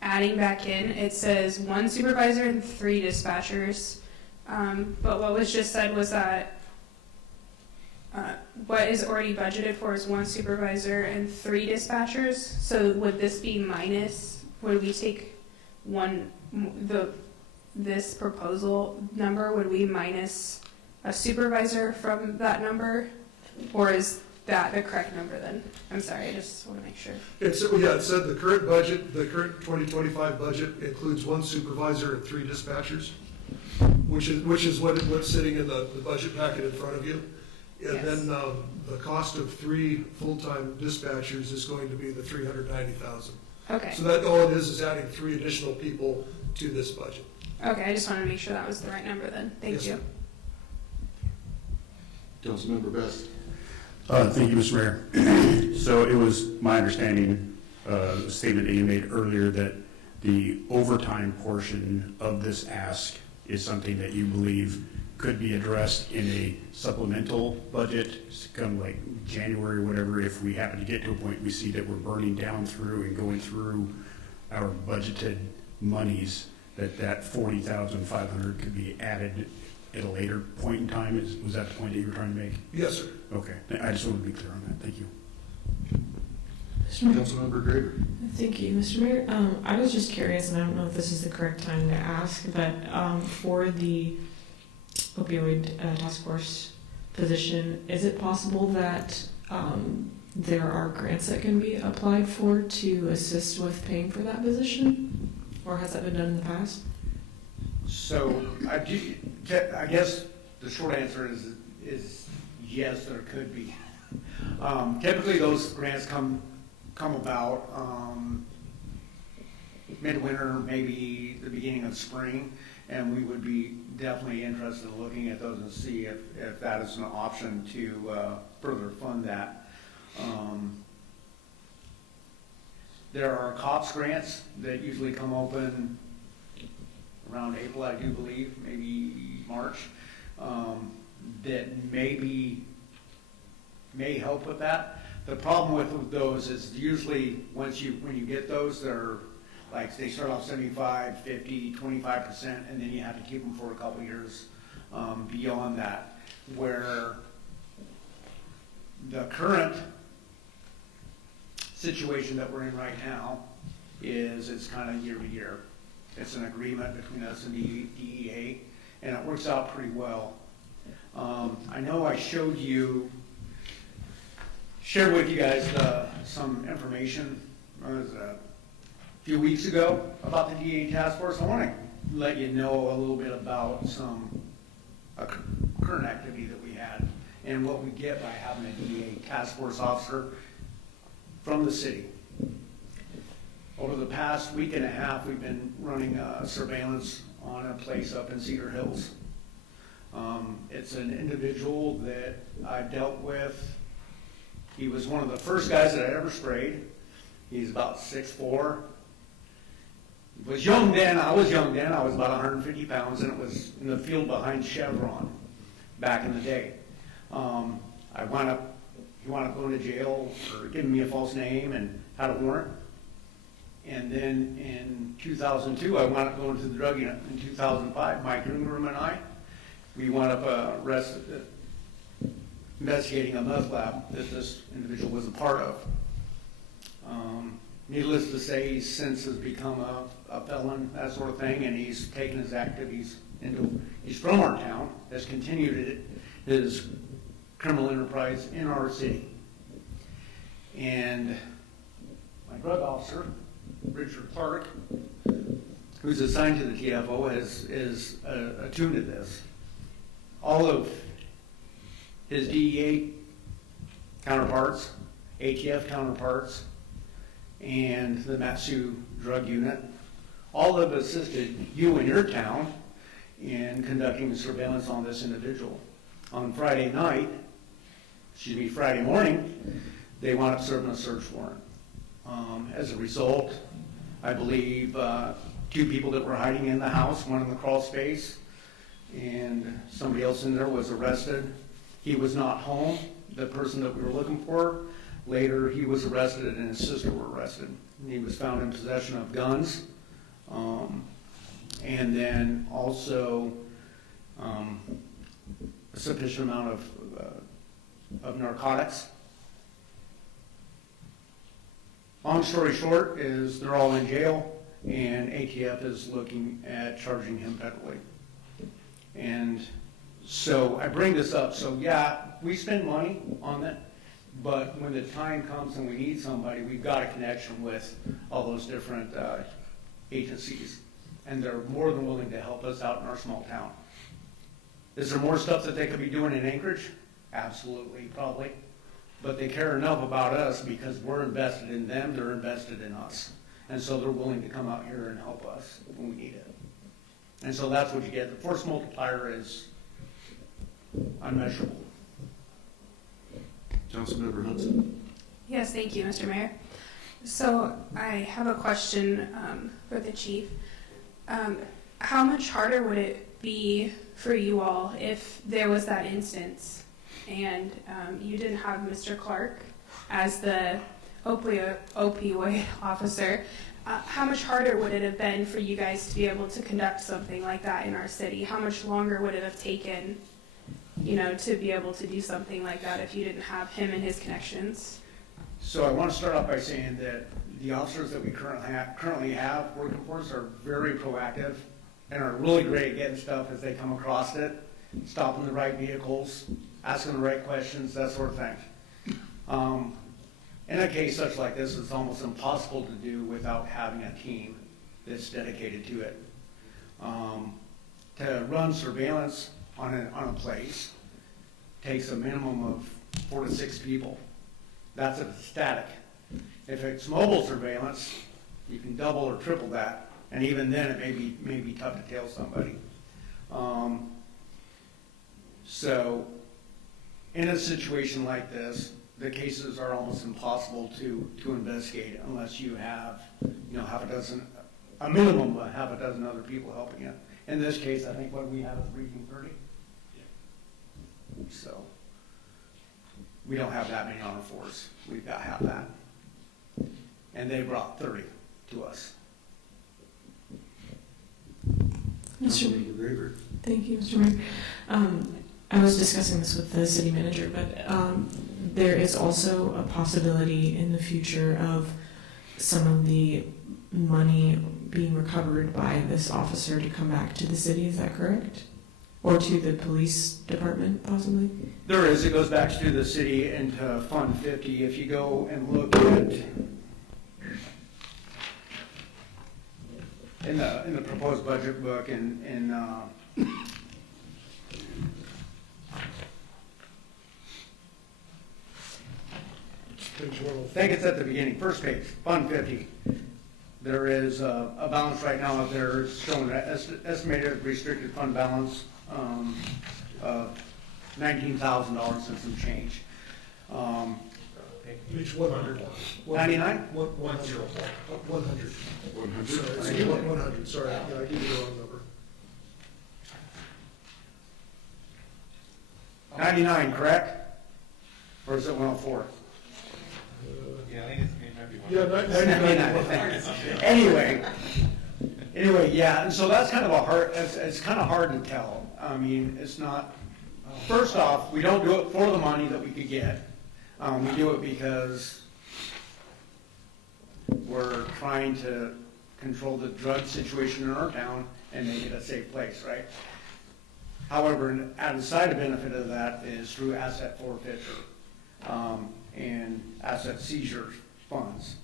adding back in, it says 1 supervisor and 3 dispatchers. But what was just said was that what is already budgeted for is 1 supervisor and 3 dispatchers. So would this be minus, would we take this proposal number, would we minus a supervisor from that number? Or is that the correct number then? I'm sorry, I just want to make sure. It said the current budget, the current 2025 budget includes 1 supervisor and 3 dispatchers, which is what's sitting in the budget packet in front of you. And Yes. then the cost of 3 full-time dispatchers is going to be the $390,000. Okay, So that all it is adding 3 additional people to this budget. okay, I just wanted to make sure that was the right number then. Thank Yes, you. ma'am. Councilmember Best. Thank you, Mr. Mayor. So it was my understanding, the statement that you made earlier, that the overtime portion of this ask is something that you believe could be addressed in a supplemental budget, come like January or whatever, if we happen to get to a point we see that we're burning down through and going through our budgeted monies, that 40,500 could be added at a later point in time. Was that the point that you were trying to make? Yes, sir. Okay, I just want to be clear on that. Thank you. Mr. Mayor. Councilmember Graber. Thank you, Mr. Mayor. I was just curious, and I don't know if this is the correct time to ask, but for the opioid task force position, is it possible that there are grants that can be applied for to assist with paying for that position? Or has that been done in the past? So I guess the short answer is yes, there could be. Typically, those grants come about midwinter, maybe the beginning of spring, and we would be definitely interested in looking at those and see if that is an option to further fund that. There are COPS grants that usually come open around April, I do believe, maybe March, that may help with that. The problem with those is usually when you get those, they're like, they start off 75, 50, 25%, and then you have to keep them for a couple years beyond that. Where the current situation that we're in right now is it's kind of year to year. It's an agreement between us and the DEA, and it works out pretty well. I know I shared with you guys some information a few weeks ago about the DEA task force. I want to let you know a little bit about a current activity that we had and what we get by having a DEA task force officer from the city. Over the past week and a half, we've been running surveillance on a place up in Cedar Hills. It's an individual that I dealt with. He was one of the first guys that I ever sprayed. He's about 6'4". He was young then. I was young then. I was about 150 pounds, and it was in the field behind Chevron back in the day. He wound up going to jail for giving me a false name and had a warrant. And then in 2002, I wound up going to the drug unit. In 2005, Mike Grungram and I, we wound up investigating a meth lab that this individual was a part of. Needless to say, he since has become a felon, that sort of thing, and he's taken his activities he's from our town, has continued his criminal enterprise in our city. And my drug officer, Richard Clark, who's assigned to the TFO, is attuned to this. All of his DEA counterparts, ATF counterparts, and the Matsu drug unit, all have assisted you in your town in conducting surveillance on this individual. On Friday morning, they wound up serving a search warrant. As a result, I believe 2 people that were hiding in the house, one in the crawl space, and somebody else in there was arrested. He was not home. The person that we were looking for Later, he was arrested and his sister were arrested. He was found in possession of guns, and then also a sufficient amount of narcotics. Long story short is they're all in jail, and ATF is looking at charging him federally. And so I bring this up, so yeah, we spend money on it, but when the time comes and we need somebody, we've got a connection with all those different agencies, and they're more than willing to help us out in our small town. Is there more stuff that they could be doing in Anchorage? Absolutely, probably. But they care enough about us because we're invested in them, they're invested in us. And so they're willing to come out here and help us when we need it. And so that's what you get. The force multiplier is unmeasurable. Councilmember Hudson? Yes, thank you, Mr. Mayor. So I have a question for the chief. How much harder would it be for you all if there was that instance and you didn't have Mr. Clark as the opioid officer? How much harder would it have been for you guys to be able to conduct something like that in our city? How much longer would it have taken, to be able to do something like that if you didn't have him and his connections? So I want to start off by saying that the officers that we currently have working for us are very proactive and are really great at getting stuff as they come across it, stopping the right vehicles, asking the right questions, that sort of thing. In a case such like this, it's almost impossible to do without having a team that's dedicated to it. To run surveillance on a place takes a minimum of 4 to 6 people. That's if it's static. If it's mobile surveillance, you can double or triple that, and even then it may be tough to tail somebody. So in a situation like this, the cases are almost impossible to investigate unless you have, a minimum of half a dozen other people helping you. In this case, I think what we have is briefing 30. So we don't have that many on our force. We've got half that. And they brought 30 to us. Councilmember Graver? Thank you, Mr. Mayor. I was discussing this with the city manager, but there is also a possibility in the future of some of the money being recovered by this officer to come back to the city. Is that correct? Or to the police department, possibly? There is. It goes back to the city and to Fund 50. If you go and look at in the proposed budget book in I think it's at the beginning, first page, Fund 50. There is a balance right now out there showing an estimated restricted fund balance of $19,000 and some change. Page 100. 99? 100. 100. 100? Sorry, 100, sorry, yeah, I gave you the wrong number. 99, correct? Or is it 104? Yeah, I think it's page 51. Yeah, 99. Anyway, yeah, and so that's kind of it's kind of hard to tell. I mean, it's not, first off, we don't do it for the money that we could get. We do it because we're trying to control the drug situation in our town and make it a safe place, right? However, an added side benefit of that is through asset forfeiture and asset seizure funds.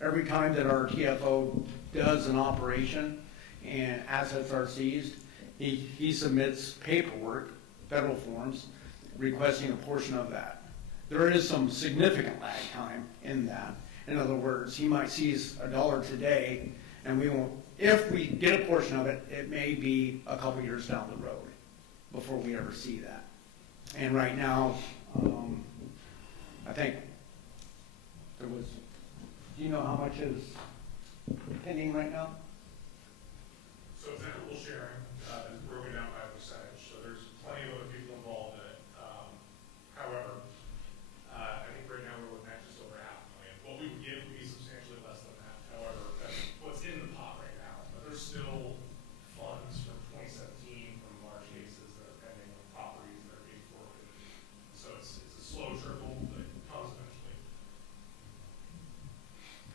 Every time that our TFO does an operation and assets are seized, he submits paperwork, federal forms, requesting a portion of that. There is some significant lag time in that. In other words, he might seize $1 today, and we won't, if we get a portion of it, it may be a couple years down the road before we ever see that. And right now, I think there was, do you know how much is pending right now? So it's equitable sharing, is broken down by percentage, so there's plenty of other people involved in it. However,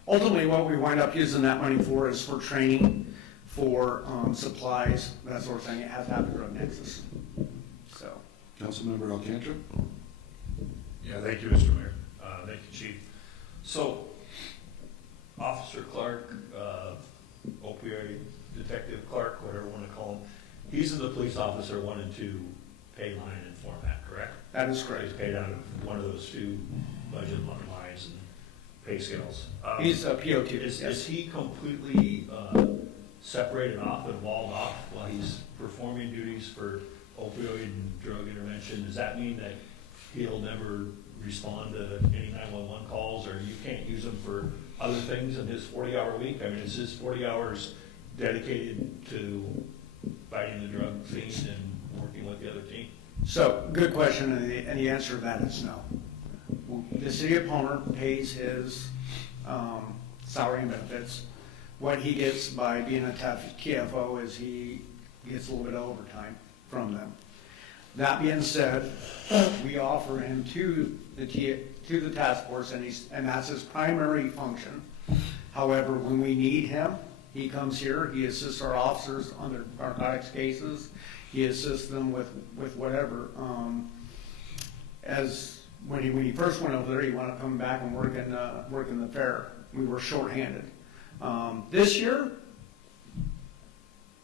ultimately, what we wind up using that money for is for training, for supplies, that sort of thing. It has to have a drug nexus. So, Councilmember Alcantra? Yeah, thank you, Mr. Mayor. Thank you, Chief. So, Officer Clark, opioid Detective Clark, whatever you want to call him, he's in the police officer 1 and 2 pay line and format, correct? that is correct. He's paid out of one of those 2 budget lines and pay scales. He's a PO2. Is he completely separated off and walled off while he's performing duties for opioid and drug intervention? Does that mean that he'll never respond to any 911 calls, or you can't use him for other things in his 40-hour week? I mean, is his 40 hours dedicated to fighting the drug fiend and working with the other team? So, good question, and the answer to that is no. The city of Palmer pays his salary and benefits. What he gets by being a TFO is he gets a little bit of overtime from them. That being said, we offer him to the task force, and that's his primary function. However, when we need him, he comes here, he assists our officers on their narcotics cases, he assists them with whatever. As when he first went over there, he wanted to come back and work in the fair. We were shorthanded. This year,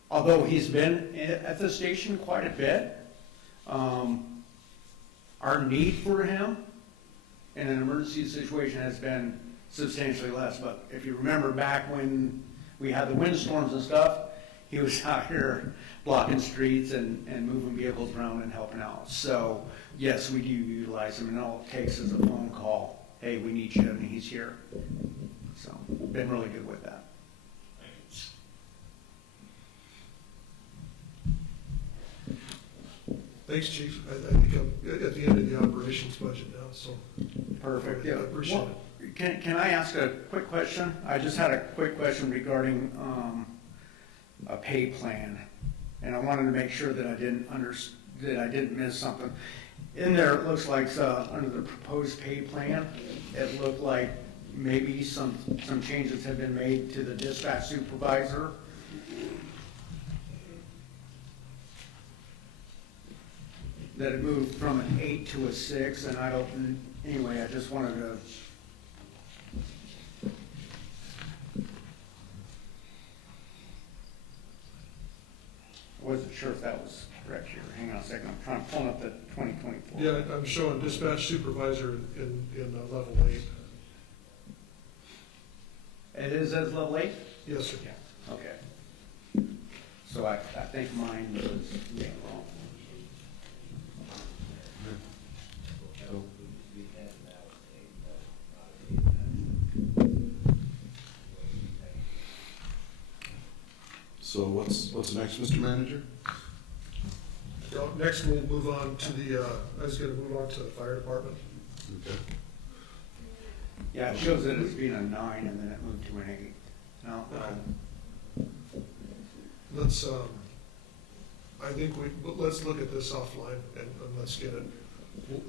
although he's been at the station quite a bit, our need for him in an emergency situation has been substantially less. But if you remember back when we had the windstorms and stuff, he was out here blocking streets and moving vehicles around and helping out. So yes, we do utilize him, and all it takes is a phone call. Hey, we need you, and he's here. So been really good with that. Thanks, Chief. I think I'm at the end of the operations budget now, so. Perfect. I appreciate it. Can I ask a quick question? I just had a quick question regarding a pay plan, and I wanted to make sure that I didn't miss something. In there, it looks like under the proposed pay plan, it looked like maybe some changes have been made to the dispatch supervisor. That it moved from an 8 to a 6, and anyway, I just wanted to. I wasn't sure if that was correct here. Hang on a second, I'm trying to pull up the 2024. Yeah, I'm showing dispatch supervisor in level 8. It is as level 8? Yes, sir. Yeah. Okay. So I think mine was wrong. So what's next, Mr. Manager? Well, next we'll move on to I was gonna move on to the fire department. Okay. Yeah, it shows that it's being a 9 and then it moved to an 8. No. Let's, I think let's look at this offline and let's get it.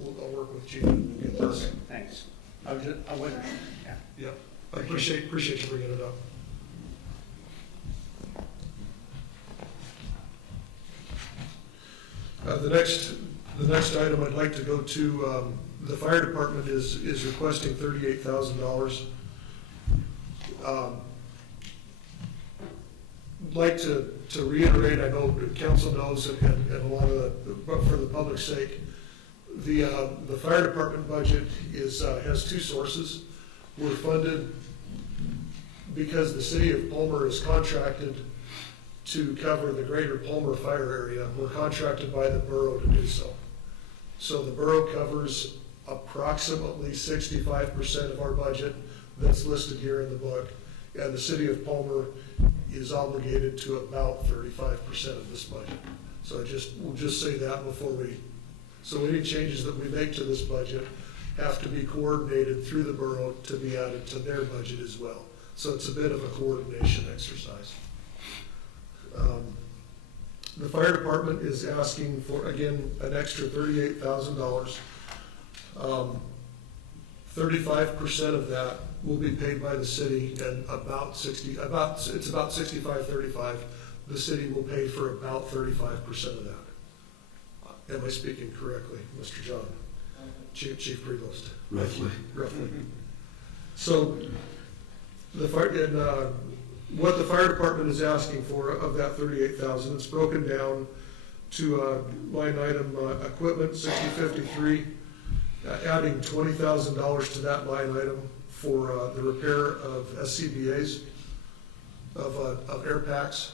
I'll work with Chief and we'll get this. Perfect, thanks. I wasn't, yeah. Yeah, I appreciate you bringing it up. The next item I'd like to go to, the fire department is requesting $38,000. Like to reiterate, I know the council knows and a lot of but for the public's sake, the fire department budget has 2 sources. We're funded because the city of Palmer is contracted to cover the greater Palmer fire area. We're contracted by the borough to do so. So the borough covers approximately 65% of our budget that's listed here in the book. And the city of Palmer is obligated to about 35% of this budget. So we'll just say that before so any changes that we make to this budget have to be coordinated through the borough to be added to their budget as well. So it's a bit of a coordination exercise. The fire department is asking for, again, an extra $38,000. 35% of that will be paid by the city, and it's about 65-35. The city will pay for about 35% of that. Am I speaking correctly, Mr. John? Chief Prevost? Roughly. Roughly. So, the fire, and, what the fire department is asking for of that 38,000, it's broken down to, line item, equipment, 6053, adding $20,000 to that line item for, the repair of SCBA's, of air packs.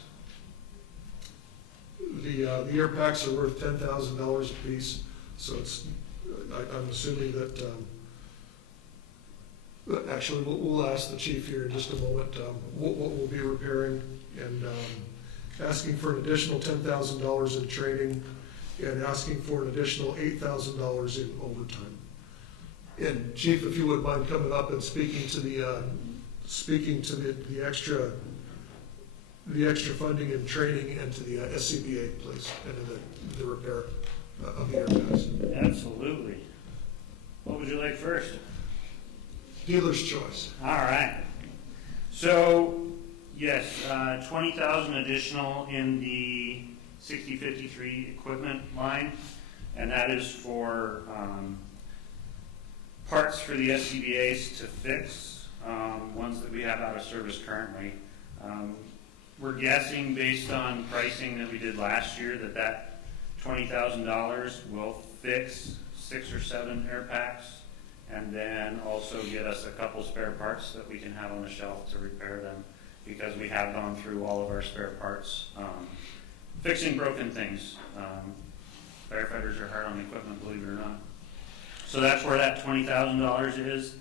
The air packs are worth $10,000 a piece, so it's, I'm assuming that, actually, we'll ask the chief here in just a moment, what we'll be repairing, and, asking for an additional $10,000 in training, and asking for an additional $8,000 in overtime. And Chief, if you wouldn't mind coming up and speaking to the extra funding and training and to the SCBA, please, and to the repair of the air packs. Absolutely. What would you like first? Dealer's choice. All right. So, yes, 20,000 additional in the 6053 equipment line, and that is for parts for the SCBA's to fix, ones that we have out of service currently. We're guessing, based on pricing that we did last year, that $20,000 will fix 6 or 7 air packs, and then also get us a couple spare parts that we can have on the shelf to repair them, because we have gone through all of our spare parts, fixing broken things. Firefighters are hard on equipment, believe it or not. So that's where that $20,000 is.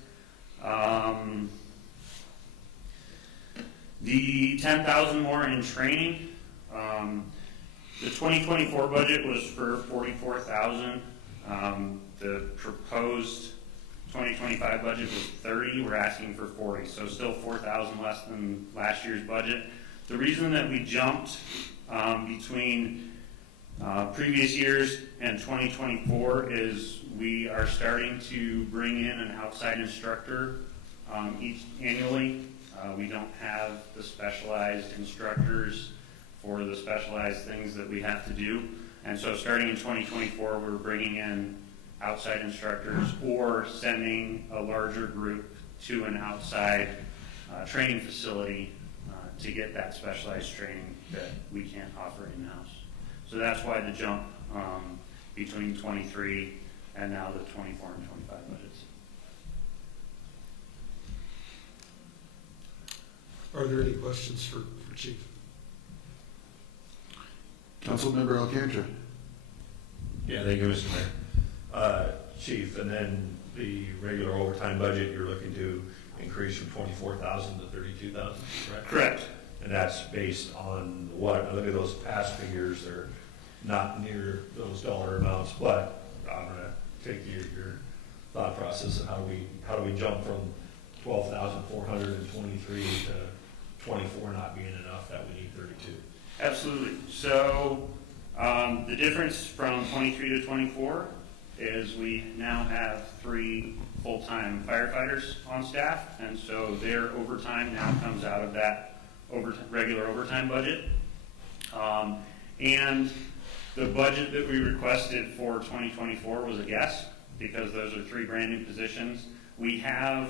The $10,000 more in training. The 2024 budget was for $44,000. The proposed 2025 budget was $30,000. We're asking for $40,000, so still $4,000 less than last year's budget. The reason that we jumped between previous years and 2024 is we are starting to bring in an outside instructor annually. We don't have the specialized instructors for the specialized things that we have to do. And so starting in 2024, we're bringing in outside instructors or sending a larger group to an outside training facility to get that specialized training that we can't offer in-house. So that's why the jump between 23 and now the 24 and 25 budgets. Are there any questions for Chief? Councilmember Alcantara. Yeah, thank you, Mr. Mayor. Chief, and then the regular overtime budget, you're looking to increase from 24,000 to 32,000, correct? Correct. And that's based on what? I look at those past figures, they're not near those dollar amounts, but I'm gonna take your thought process of how do we jump from 12,423 to 24 not being enough, that we need 32. Absolutely. So the difference from 23 to 24 is we now have 3 full-time firefighters on staff, and so their overtime now comes out of that regular overtime budget. And the budget that we requested for 2024 was a guess, because those are 3 brand new positions. We have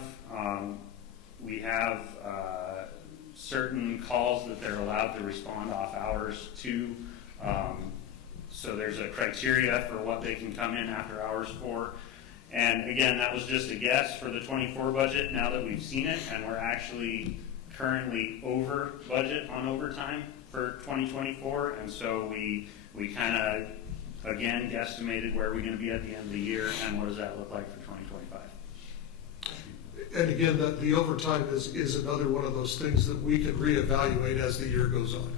certain calls that they're allowed to respond off hours to. So there's a criteria for what they can come in after hours for. And again, that was just a guess for the 24 budget. Now that we've seen it, and we're actually currently over budget on overtime for 2024, and so we kind of again guesstimated where we're going to be at the end of the year, and what does that look like for 2025. And again, the overtime is another one of those things that we can reevaluate as the year goes on.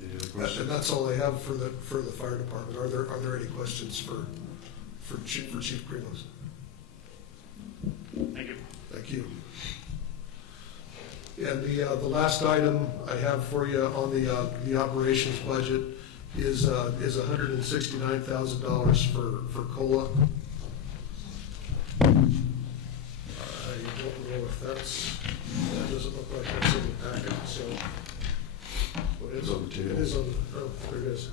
Any other questions? And that's all I have for the fire department. Are there any questions for Chief Prevost? Thank you. Thank you. And the last item I have for you on the operations budget is $169,000 for COLA. I don't know if that doesn't look like that's in the packet, so. What is It's on the table. It is on, oh, there it is.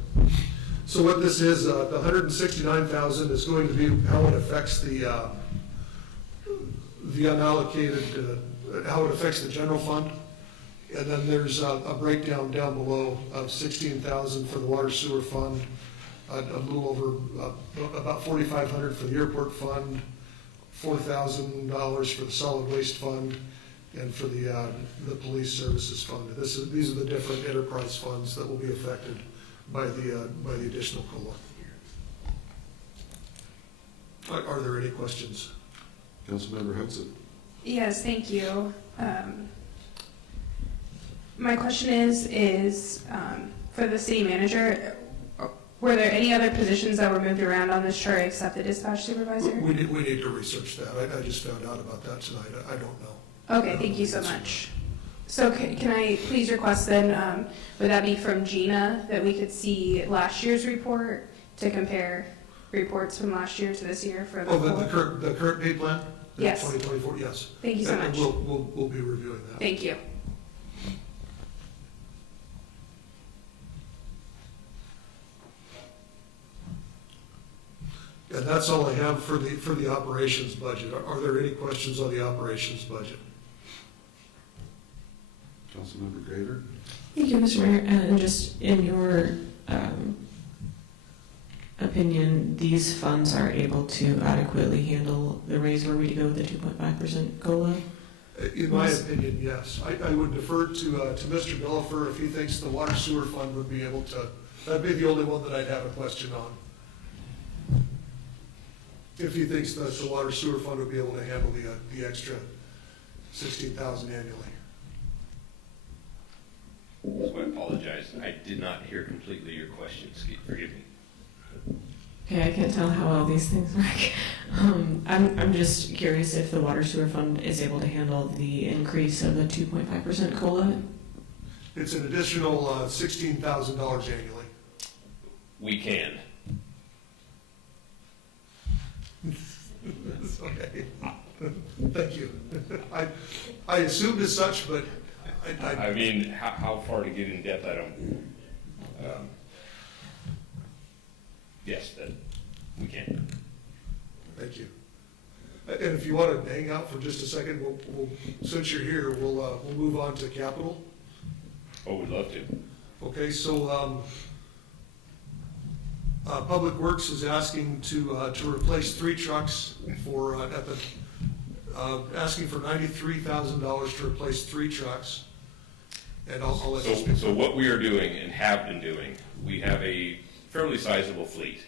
So what this is, the $169,000 is going to be how it affects the unallocated, how it affects the general fund. And then there's a breakdown down below of $16,000 for the water sewer fund, a little over, about $4,500 for the airport fund, $4,000 for the solid waste fund, and for the police services fund. These are the different enterprise funds that will be affected by the additional COLA. Are there any questions? Councilmember Hudson. Yes, thank you. My question is for the city manager, were there any other positions that were moved around on this chart except the dispatch supervisor? We need to research that. I just found out about that tonight. I don't know. Okay, thank you so much. So can I please request then, would that be from Gina, that we could see last year's report to compare reports from last year to this year for the Oh, whole? the current pay plan? Yes. 2024, yes. Thank you so And much. We'll be reviewing that. Thank you. And that's all I have for the operations budget. Are there any questions on the operations budget? Councilmember Grader. Thank you, Mr. Mayor. And just in your opinion, these funds are able to adequately handle the raise were we to go with the 2.5% COLA? In my opinion, yes. I would defer to Mr. Millifer if he thinks the water sewer fund would be able to, that'd be the only one that I'd have a question on. If he thinks that the water sewer fund would be able to handle the extra $16,000 annually. So I apologize, I did not hear completely your question, forgive me. Okay, I can't tell how well these things work. I'm just curious if the water sewer fund is able to handle the increase of the 2.5% COLA? It's an additional $16,000 annually. We can. Okay. Thank you. I assumed as such, but I mean, how far to get in depth, I don't, yes, that, we can. Thank you. And if you want to hang out for just a second, we'll since you're here, we'll move on to capital. Oh, we'd love to. Okay, so Public Works is asking to replace 3 trucks for asking for $93,000 to replace 3 trucks. And I'll let you speak. So what we are doing and have been doing, we have a fairly sizable fleet.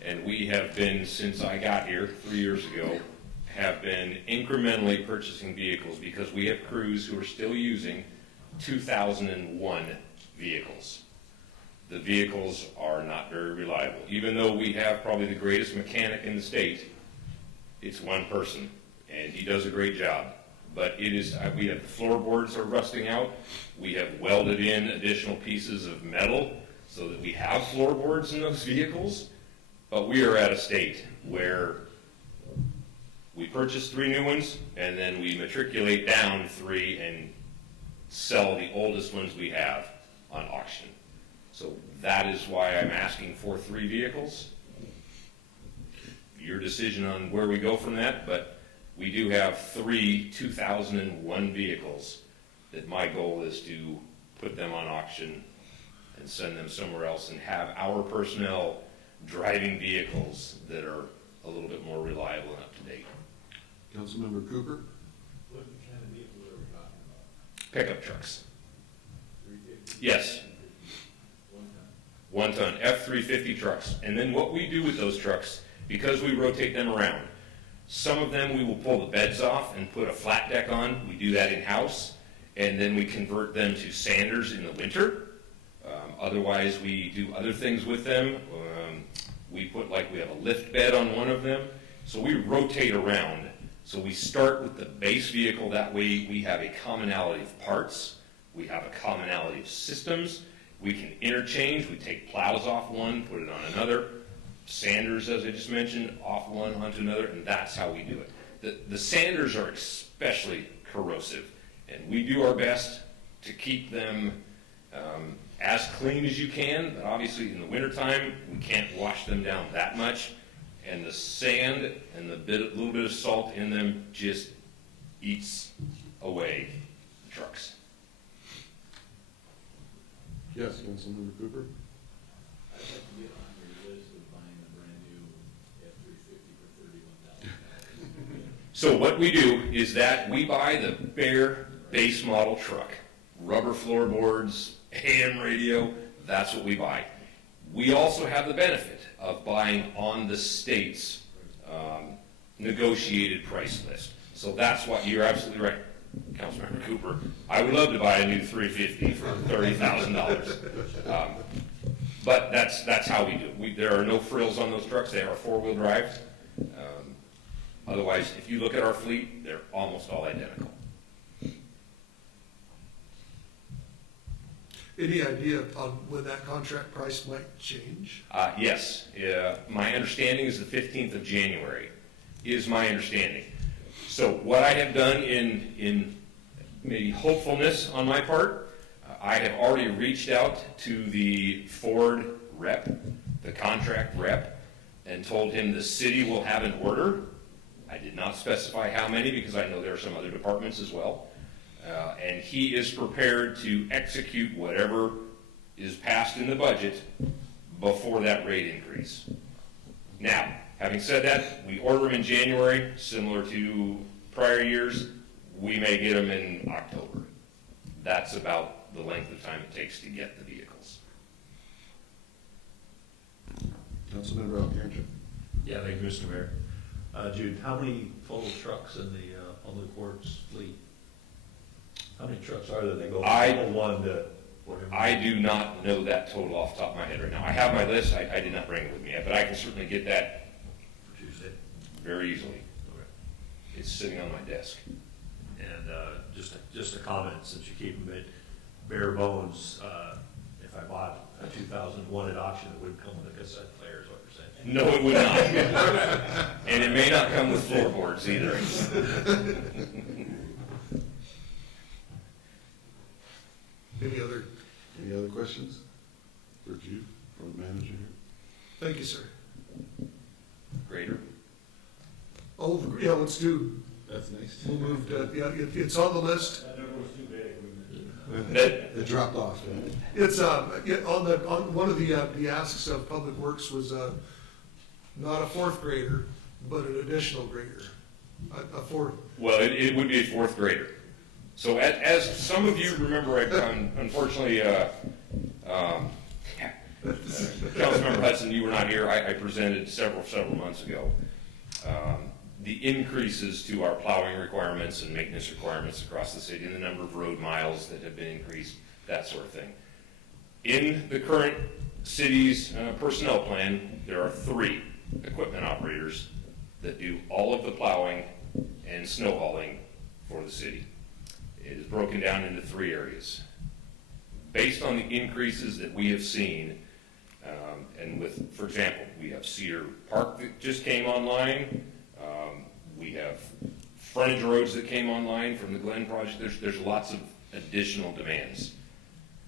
And we have been, since I got here 3 years ago, have been incrementally purchasing vehicles because we have crews who are still using 2001 vehicles. The vehicles are not very reliable. Even though we have probably the greatest mechanic in the state, it's one person, and he does a great job. But it is, we have the floorboards are rusting out. We have welded in additional pieces of metal so that we have floorboards in those vehicles. But we are at a state where we purchase 3 new ones, and then we matriculate down 3 and sell the oldest ones we have on auction. So that is why I'm asking for 3 vehicles. Your decision on where we go from that, but we do have 3 2001 vehicles that my goal is to put them on auction and send them somewhere else and have our personnel driving vehicles that are a little bit more reliable and up to date. Councilmember Cooper. What kind of vehicles are we talking about? Pickup trucks. 350? Yes, 1 ton? 1 ton F-350 trucks. And then what we do with those trucks, because we rotate them around, some of them we will pull the beds off and put a flat deck on. We do that in-house. And then we convert them to sanders in the winter. Otherwise, we do other things with them. We have a lift bed on one of them. So we rotate around. So we start with the base vehicle. That way we have a commonality of parts. We have a commonality of systems. We can interchange, we take plows off one, put it on another, sanders, as I just mentioned, off one onto another, and that's how we do it. The sanders are especially corrosive, and we do our best to keep them as clean as you can, but obviously in the wintertime, we can't wash them down that much, and the sand and the little bit of salt in them just eats away the trucks. Yes, Councilmember Cooper? I'd like to get on your list of buying a brand new F-350 for $31,000. So what we do is that we buy the bare base model truck, rubber floorboards, AM radio, that's what we buy. We also have the benefit of buying on the state's negotiated price list. So that's what, you're absolutely right, Councilmember Cooper. I would love to buy a new 350 for $30,000. But that's how we do it. There are no frills on those trucks. They are four-wheel drive. Otherwise, if you look at our fleet, they're almost all identical. Any idea on when that contract price might change? Yes. My understanding is the 15th of January is my understanding. So what I have done in maybe hopefulness on my part, I have already reached out to the Ford rep, the contract rep, and told him the city will have an order. I did not specify how many because I know there are some other departments as well. And he is prepared to execute whatever is passed in the budget before that rate increase. Now, having said that, we order them in January, similar to prior years. We may get them in October. That's about the length of time it takes to get the vehicles. Councilmember Alcantara? Yeah, thank you, Mr. Mayor. Jude, how many total trucks in the public works fleet? How many trucks are there that go from one to whatever? I do not know that total off the top of my head right now. I have my list. I did not bring it with me yet, but I can certainly get that Tuesday. very easily. Okay. It's sitting on my desk. And just a comment, since you keep them at bare bones, if I bought a 2001 at auction, it wouldn't come with a cassette player, is what you're saying? No, it would not. And it may not come with floorboards either. Any other questions for Jude, for the manager here? Thank you, sir. Grader. Oh, yeah, let's do, That's nice. we'll move to, yeah, it's on the list. That number was too big, wouldn't it? It dropped off, yeah. It's, yeah, on one of the asks of Public Works was, not a fourth grader, but an additional grader. A fourth, Well, it would be a fourth grader. So as some of you remember, unfortunately, Councilmember Hudson, you were not here. I presented several months ago. The increases to our plowing requirements and maintenance requirements across the city, and the number of road miles that have been increased, that sort of thing. In the current city's personnel plan, there are 3 equipment operators that do all of the plowing and snow hauling for the city. It is broken down into 3 areas. Based on the increases that we have seen, and with, for example, we have Cedar Park that just came online. We have frontage roads that came online from the Glen project. There's lots of additional demands.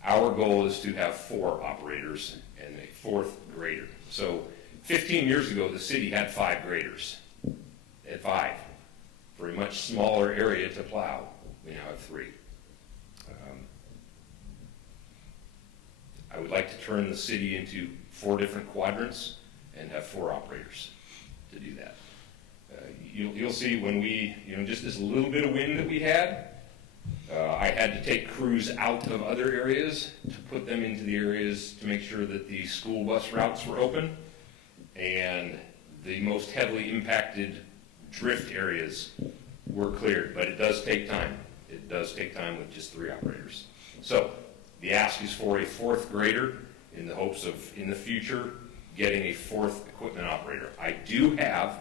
Our goal is to have 4 operators and a 4th grader. So 15 years ago, the city had 5 graders. At 5, for a much smaller area to plow. We now have 3. I would like to turn the city into 4 different quadrants and have 4 operators to do that. You'll see when we, just this little bit of wind that we had, I had to take crews out of other areas to put them into the areas to make sure that the school bus routes were open, and the most heavily impacted drift areas were cleared, but it does take time. It does take time with just 3 operators. So the ask is for a 4th grader in the hopes of, in the future, getting a 4th equipment operator. I do have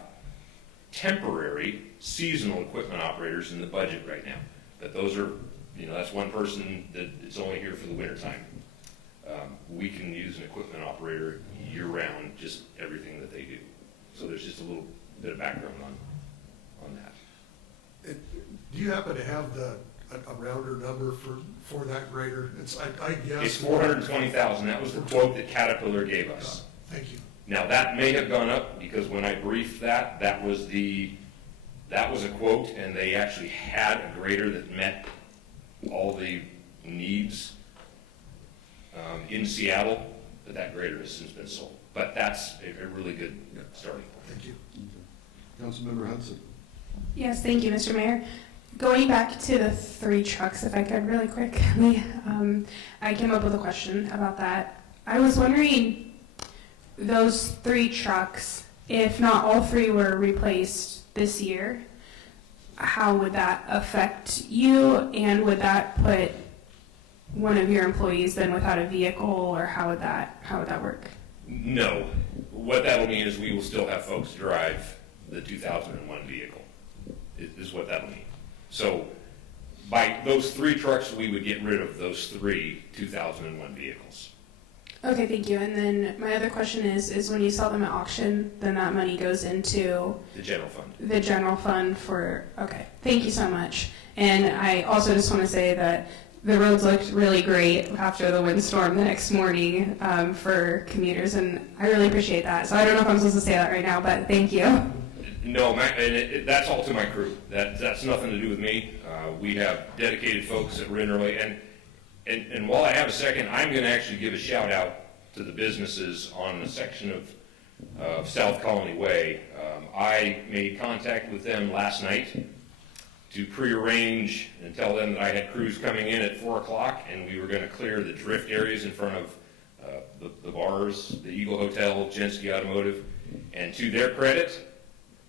temporary seasonal equipment operators in the budget right now, but those are, that's one person that is only here for the wintertime. We can use an equipment operator year-round, just everything that they do. So there's just a little bit of background on that. Do you happen to have a rounder number for that grader? I guess. It's $420,000. That was the quote that Caterpillar gave us. Thank you. Now, that may have gone up because when I briefed that was a quote, and they actually had a grader that met all the needs in Seattle, but that grader has since been sold. But that's a really good starting point. Thank you. Councilmember Hudson. Yes, thank you, Mr. Mayor. Going back to the 3 trucks, if I could really quickly, I came up with a question about that. I was wondering, those 3 trucks, if not all 3 were replaced this year, how would that affect you, and would that put one of your employees then without a vehicle, or how would that work? No. What that will mean is we will still have folks drive the 2001 vehicle, is what that will mean. So by those 3 trucks, we would get rid of those 3 2001 vehicles. Okay, thank you. And then my other question is when you sell them at auction, then that money goes into The general fund. the general fund okay, thank you so much. And I also just want to say that the roads looked really great after the windstorm the next morning for commuters, and I really appreciate that. So I don't know if I'm supposed to say that right now, but thank you. No, that's all to my crew. That's nothing to do with me. We have dedicated folks that were in early, and while I have a second, I'm going to actually give a shout out to the businesses on a section of South Colony Way. I made contact with them last night to prearrange and tell them that I had crews coming in at 4 o'clock, and we were going to clear the drift areas in front of the bars, the Eagle Hotel, Genski Automotive, and to their credit,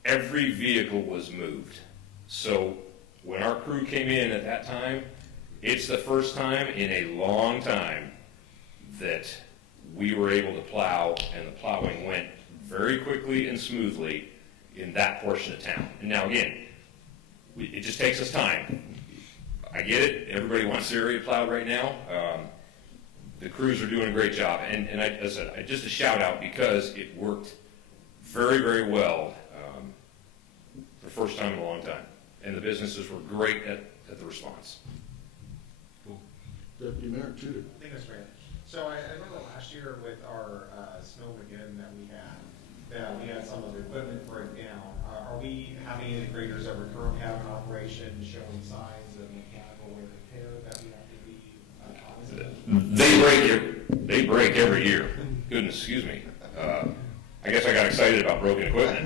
every vehicle was moved. So when our crew came in at that time, it's the first time in a long time that we were able to plow, and the plowing went very quickly and smoothly in that portion of town. And now again, it just takes us time. I get it. Everybody wants their area plowed right now. The crews are doing a great job. And as I said, just a shout out because it worked very, very well for the first time in a long time. And the businesses were great at the response. Cool. Deputy Mayor Tudor. Thank you, Mr. Mayor. So I remember last year with our snow again that we had some of the equipment break down. Are we having any graders that we currently have in operation showing signs of mechanical wear and tear that we have to be They break every year. Goodness, excuse me. I guess I got excited about broken equipment.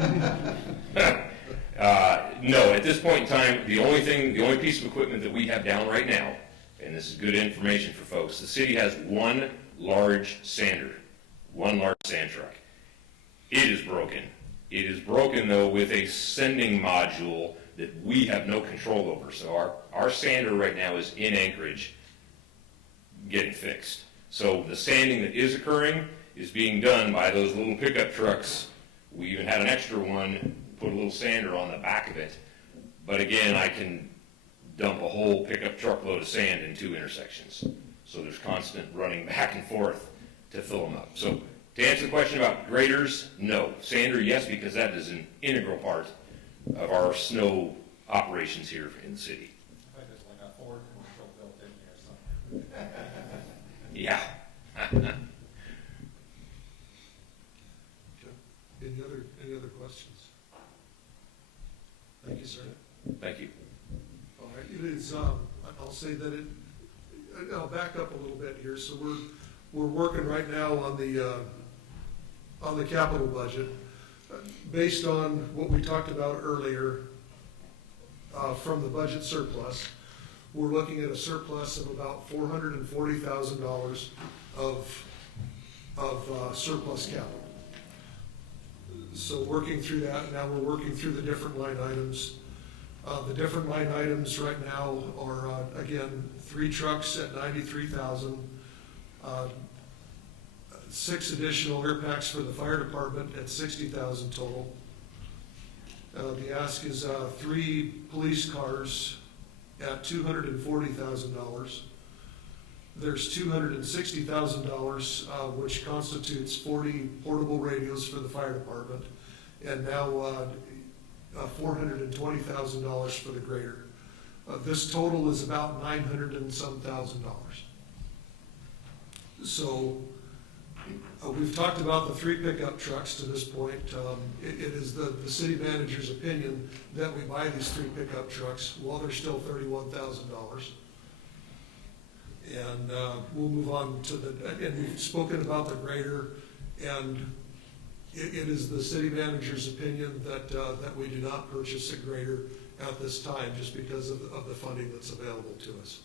No, at this point in time, the only piece of equipment that we have down right now, and this is good information for folks, the city has one large sander, one large sand truck. It is broken. It is broken, though, with a sending module that we have no control over. So our sander right now is in Anchorage getting fixed. So the sanding that is occurring is being done by those little pickup trucks. We even had an extra one, put a little sander on the back of it. But again, I can dump a whole pickup truckload of sand in 2 intersections. So there's constant running back and forth to fill them up. So to answer the question about graders, no. Sander, yes, because that is an integral part of our snow operations here in the city. I think there's like a Ford commercial built in there somewhere. Yeah. Any other questions? Thank you, sir. Thank you. All right, it is, I'll say that I'll back up a little bit here. So we're working right now on the capital budget. Based on what we talked about earlier, from the budget surplus, we're looking at a surplus of about $440,000 of surplus capital. So working through that, now we're working through the different line items. The different line items right now are, again, 3 trucks at $93,000, 6 additional air packs for the fire department at $60,000 total. The ask is 3 police cars at $240,000. There's $260,000, which constitutes 40 portable radios for the fire department, and now $420,000 for the grader. This total is about $900 and some thousand dollars. So we've talked about the 3 pickup trucks to this point. It is the city manager's opinion that we buy these 3 pickup trucks while they're still $31,000. And we'll move on to and we've spoken about the grader, and it is the city manager's opinion that we do not purchase a grader at this time, just because of the funding that's available to us.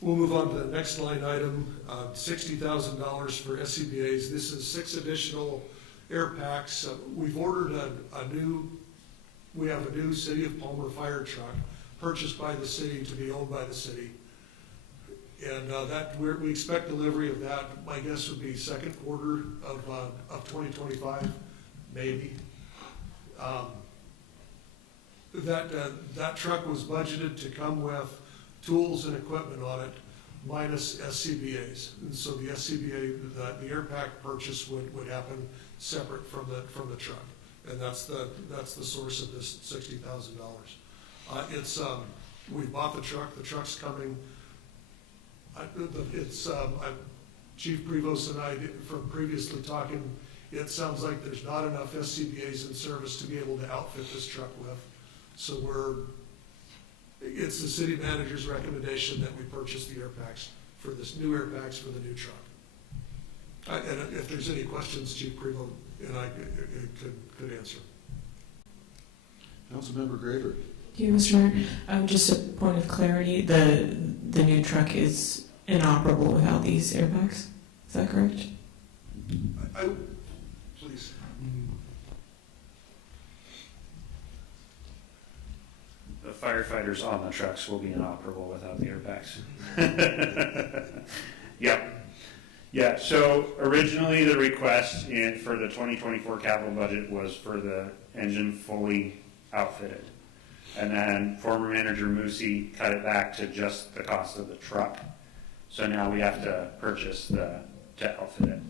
We'll move on to the next line item, $60,000 for SCBA's. This is 6 additional air packs. We've ordered we have a new City of Palmer fire truck purchased by the city to be owned by the city. And we expect delivery of that, my guess would be second quarter of 2025, maybe. That truck was budgeted to come with tools and equipment on it, minus SCBA's. And so the SCBA, the air pack purchase would happen separate from the truck. And that's the source of this $60,000. We bought the truck, the truck's coming. Chief Prevost and I, from previously talking, it sounds like there's not enough SCBA's in service to be able to outfit this truck with. So it's the city manager's recommendation that we purchase the air packs for the new truck. And if there's any questions, Chief Prevost and I could answer. Councilmember Grader. Thank you, Mr. Mayor. Just a point of clarity, the new truck is inoperable without these airbags. Is that correct? Please. The firefighters on the trucks will be inoperable without the airbags. Yep. Yeah, so originally the request for the 2024 capital budget was for the engine fully outfitted. And then former manager Moosey cut it back to just the cost of the truck. So now we have to purchase to outfit it.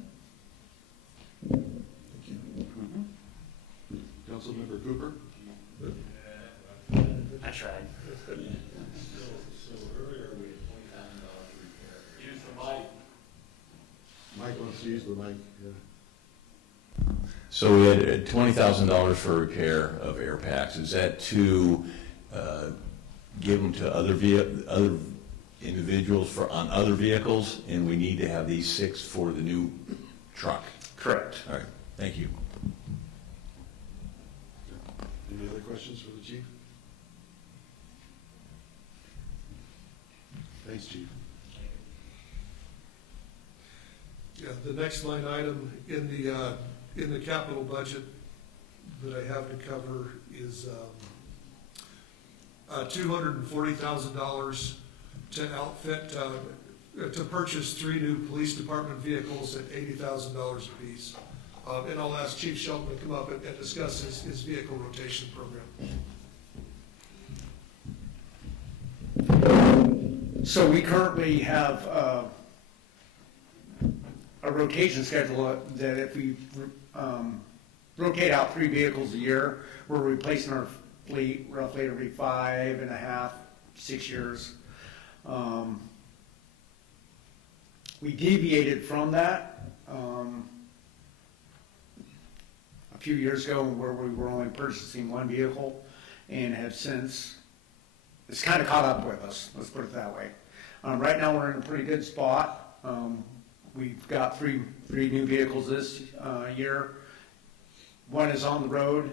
Thank you. Councilmember Cooper. I tried. So earlier we had $20,000 to repair. Use the mic. Mike wants to use the mic, yeah. So we had $20,000 for repair of air packs. Is that to give them to other individuals on other vehicles, and we need to have these 6 for the new truck? Correct. All right, thank you. Any other questions for the chief? Thanks, Chief. Yeah, the next line item in the capital budget that I have to cover is $240,000 to outfit, to purchase 3 new police department vehicles at $80,000 apiece. And I'll ask Chief Shelton to come up and discuss his vehicle rotation program. So we currently have a rotation schedule that if we rotate out 3 vehicles a year, we're replacing our fleet roughly every 5.5, 6 years. We deviated from that a few years ago where we were only purchasing 1 vehicle and have since, it's kind of caught up with us, let's put it that way. Right now we're in a pretty good spot. We've got three new vehicles this year. 1 is on the road,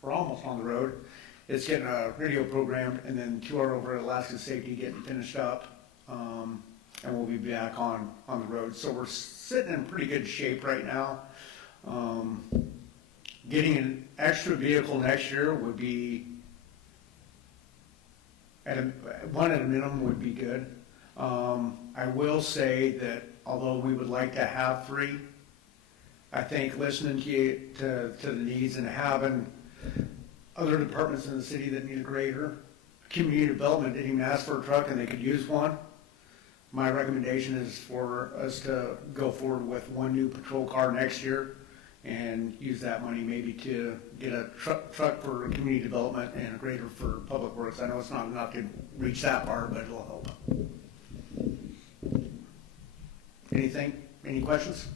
we're almost on the road. It's getting radio programmed, and then 2 are over at Alaska Safety getting finished up. And we'll be back on the road. So we're sitting in pretty good shape right now. Getting an extra vehicle next year would be, one at a minimum would be good. I will say that although we would like to have 3, I think listening to the needs and having other departments in the city that need a grader, community development didn't even ask for a truck and they could use one, my recommendation is for us to go forward with one new patrol car next year and use that money maybe to get a truck for community development and a grader for public works. I know it's not enough to reach that far, but it'll help. Anything? Any questions?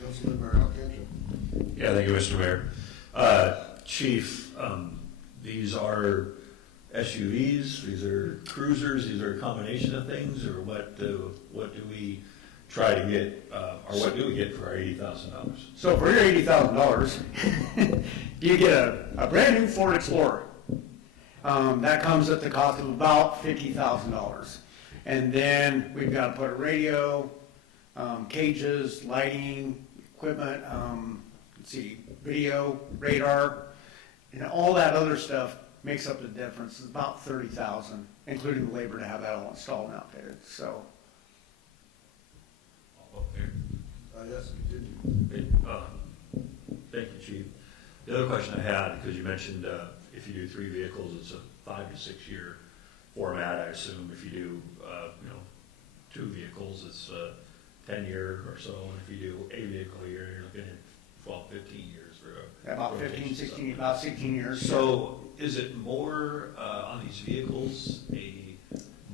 Councilmember Alcantara. Yeah, thank you, Mr. Mayor. Chief, these are SUVs, these are cruisers, these are a combination of things, or what do we try to get, or what do we get for our $80,000? So for your $80,000, you get a brand new Ford Explorer. That comes at the cost of about $50,000. And then we've got to put a radio, cages, lighting, equipment, let's see, video, radar, and all that other stuff makes up the difference. It's about $30,000, including the labor to have that all installed and outfitted. So. Yes, continue. Thank you, Chief. The other question I had, because you mentioned if you do 3 vehicles, it's a 5 to 6 year format, I assume. If you do, 2 vehicles, it's 10 year or so. And if you do a vehicle a year, you're looking at 12, 15 years for a About 15, 16, about 16 years. So is it more on these vehicles a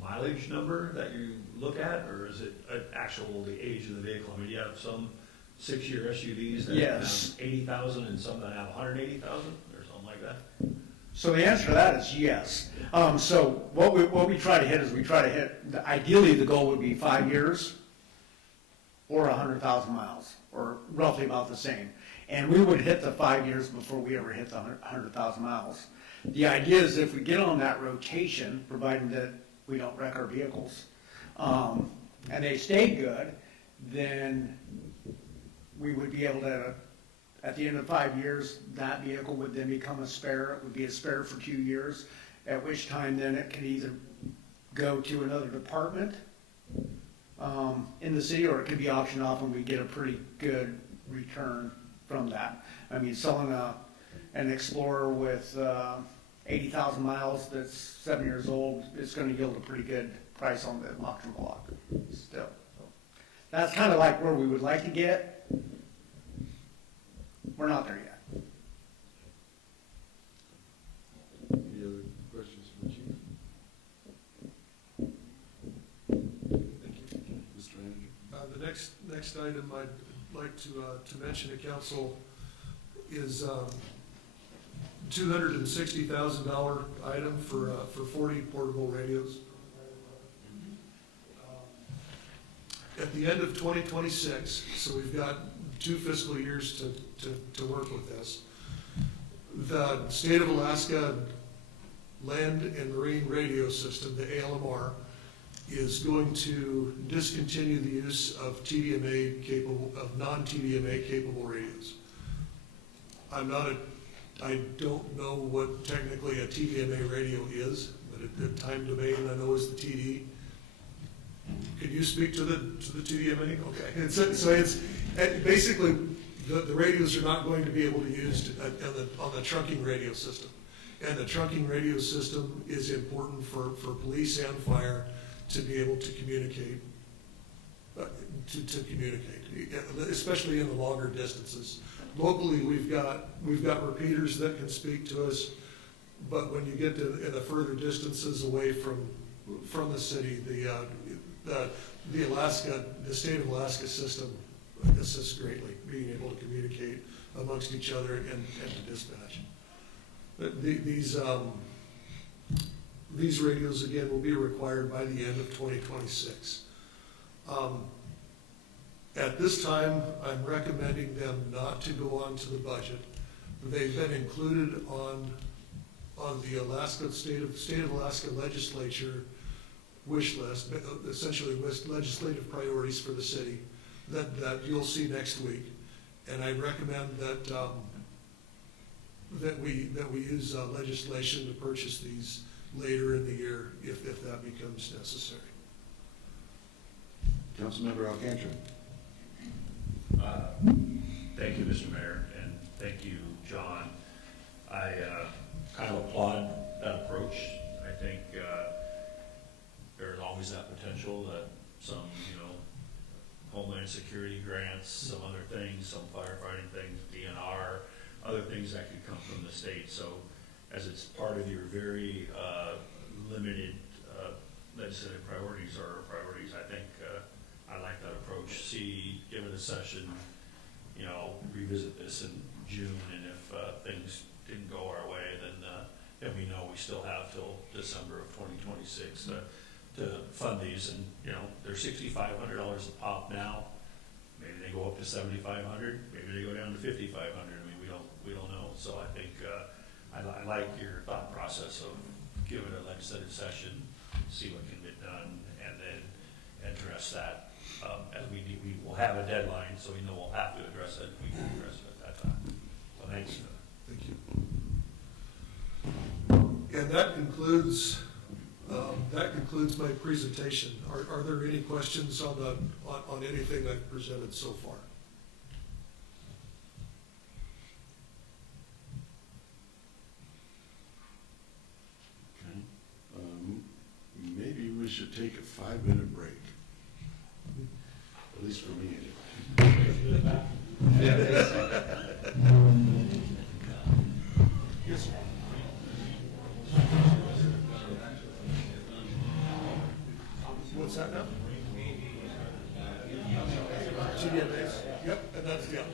mileage number that you look at, or is it the age of the vehicle? I mean, you have some 6-year SUVs that Yes. have 80,000 and some that have 180,000 or something like that? So the answer to that is yes. So what we try to hit is ideally the goal would be 5 years or 100,000 miles, or roughly about the same. And we would hit the 5 years before we ever hit the 100,000 miles. The idea is if we get on that rotation, providing that we don't wreck our vehicles, and they stay good, then we would be able to, at the end of 5 years, that vehicle would then become a spare. It would be a spare for 2 years, at which time then it could either go to another department in the city, or it could be auctioned off and we get a pretty good return from that. I mean, selling an Explorer with 80,000 miles that's 7 years old, it's going to yield a pretty good price on the auction block still. So that's kind of like where we would like to get. We're not there yet. Any other questions for the chief? Thank you. Mr. Manager. The next item I'd like to mention to council is $260,000 item for 40 portable radios. At the end of 2026, so we've got 2 fiscal years to work with this. The State of Alaska Land and Marine Radio System, the ALMR, is going to discontinue the use of non-TDMA capable radios. I don't know what technically a TDMA radio is, but the time domain I know is the TD. Could you speak to the TDMA? Okay. So it's basically the radios are not going to be able to be used on the trunking radio system, and the trunking radio system is important for police and fire to be able to communicate, especially in the longer distances. Locally, we've got repeaters that can speak to us, but when you get to in the further distances away from the city, the State of Alaska system assists greatly, being able to communicate amongst each other and to dispatch. But these radios, again, will be required by the end of 2026. At this time, I'm recommending them not to go onto the budget. They've been included on the Alaska State of Alaska Legislature wish list, essentially legislative priorities for the city that you'll see next week. And I recommend that we use legislation to purchase these later in the year if that becomes necessary. Councilmember Alcantara. Thank you, Mr. Mayor, and thank you, John. I kind of applaud that approach. I think Homeland Security grants, some other things, some firefighting things, DNR, other things that could come from the state. So as it's part of your very limited legislative priorities or priorities, I think I like that approach. See, give it a session, you know, revisit this in June, and if things didn't go our way, then we know we still have till December of 2026 to fund these. And, you know, they're $6,500 a pop now. Maybe they go up to $7,500. Maybe they go down to $5,500. I mean, we don't know. So I think I like your thought process of give it a legislative session, see what can get done, and then address that. As we will have a deadline, so we know we'll have to address it. We can address it at that time. So thanks. Thank you. And that concludes my presentation. Are there any questions on anything I've presented so far? Okay. Maybe we should take a 5-minute break. At least for me, anyway. Yes, sir. What's that now? GDMAs? Yep, and that's, yeah.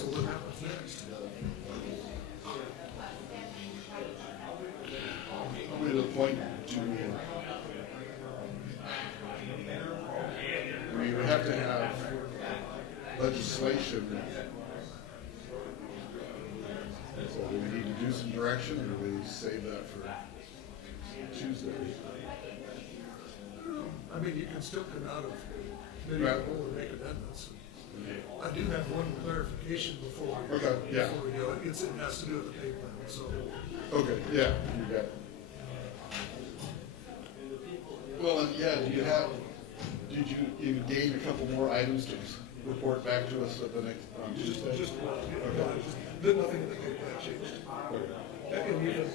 So what happens next? Are we at a point to, we would have to have legislation. So do we need to do some direction, or do we save that for Tuesday? I mean, you can still come out of committee of the whole and make amendments. I do have one clarification before we, Okay, yeah. before we go. It has to do with the pay plan, so. Okay, yeah, you got it. Well, yeah, did you gain a couple more items to report back to us at the next, on Tuesday? Just one, nothing in the pay plan changed. And even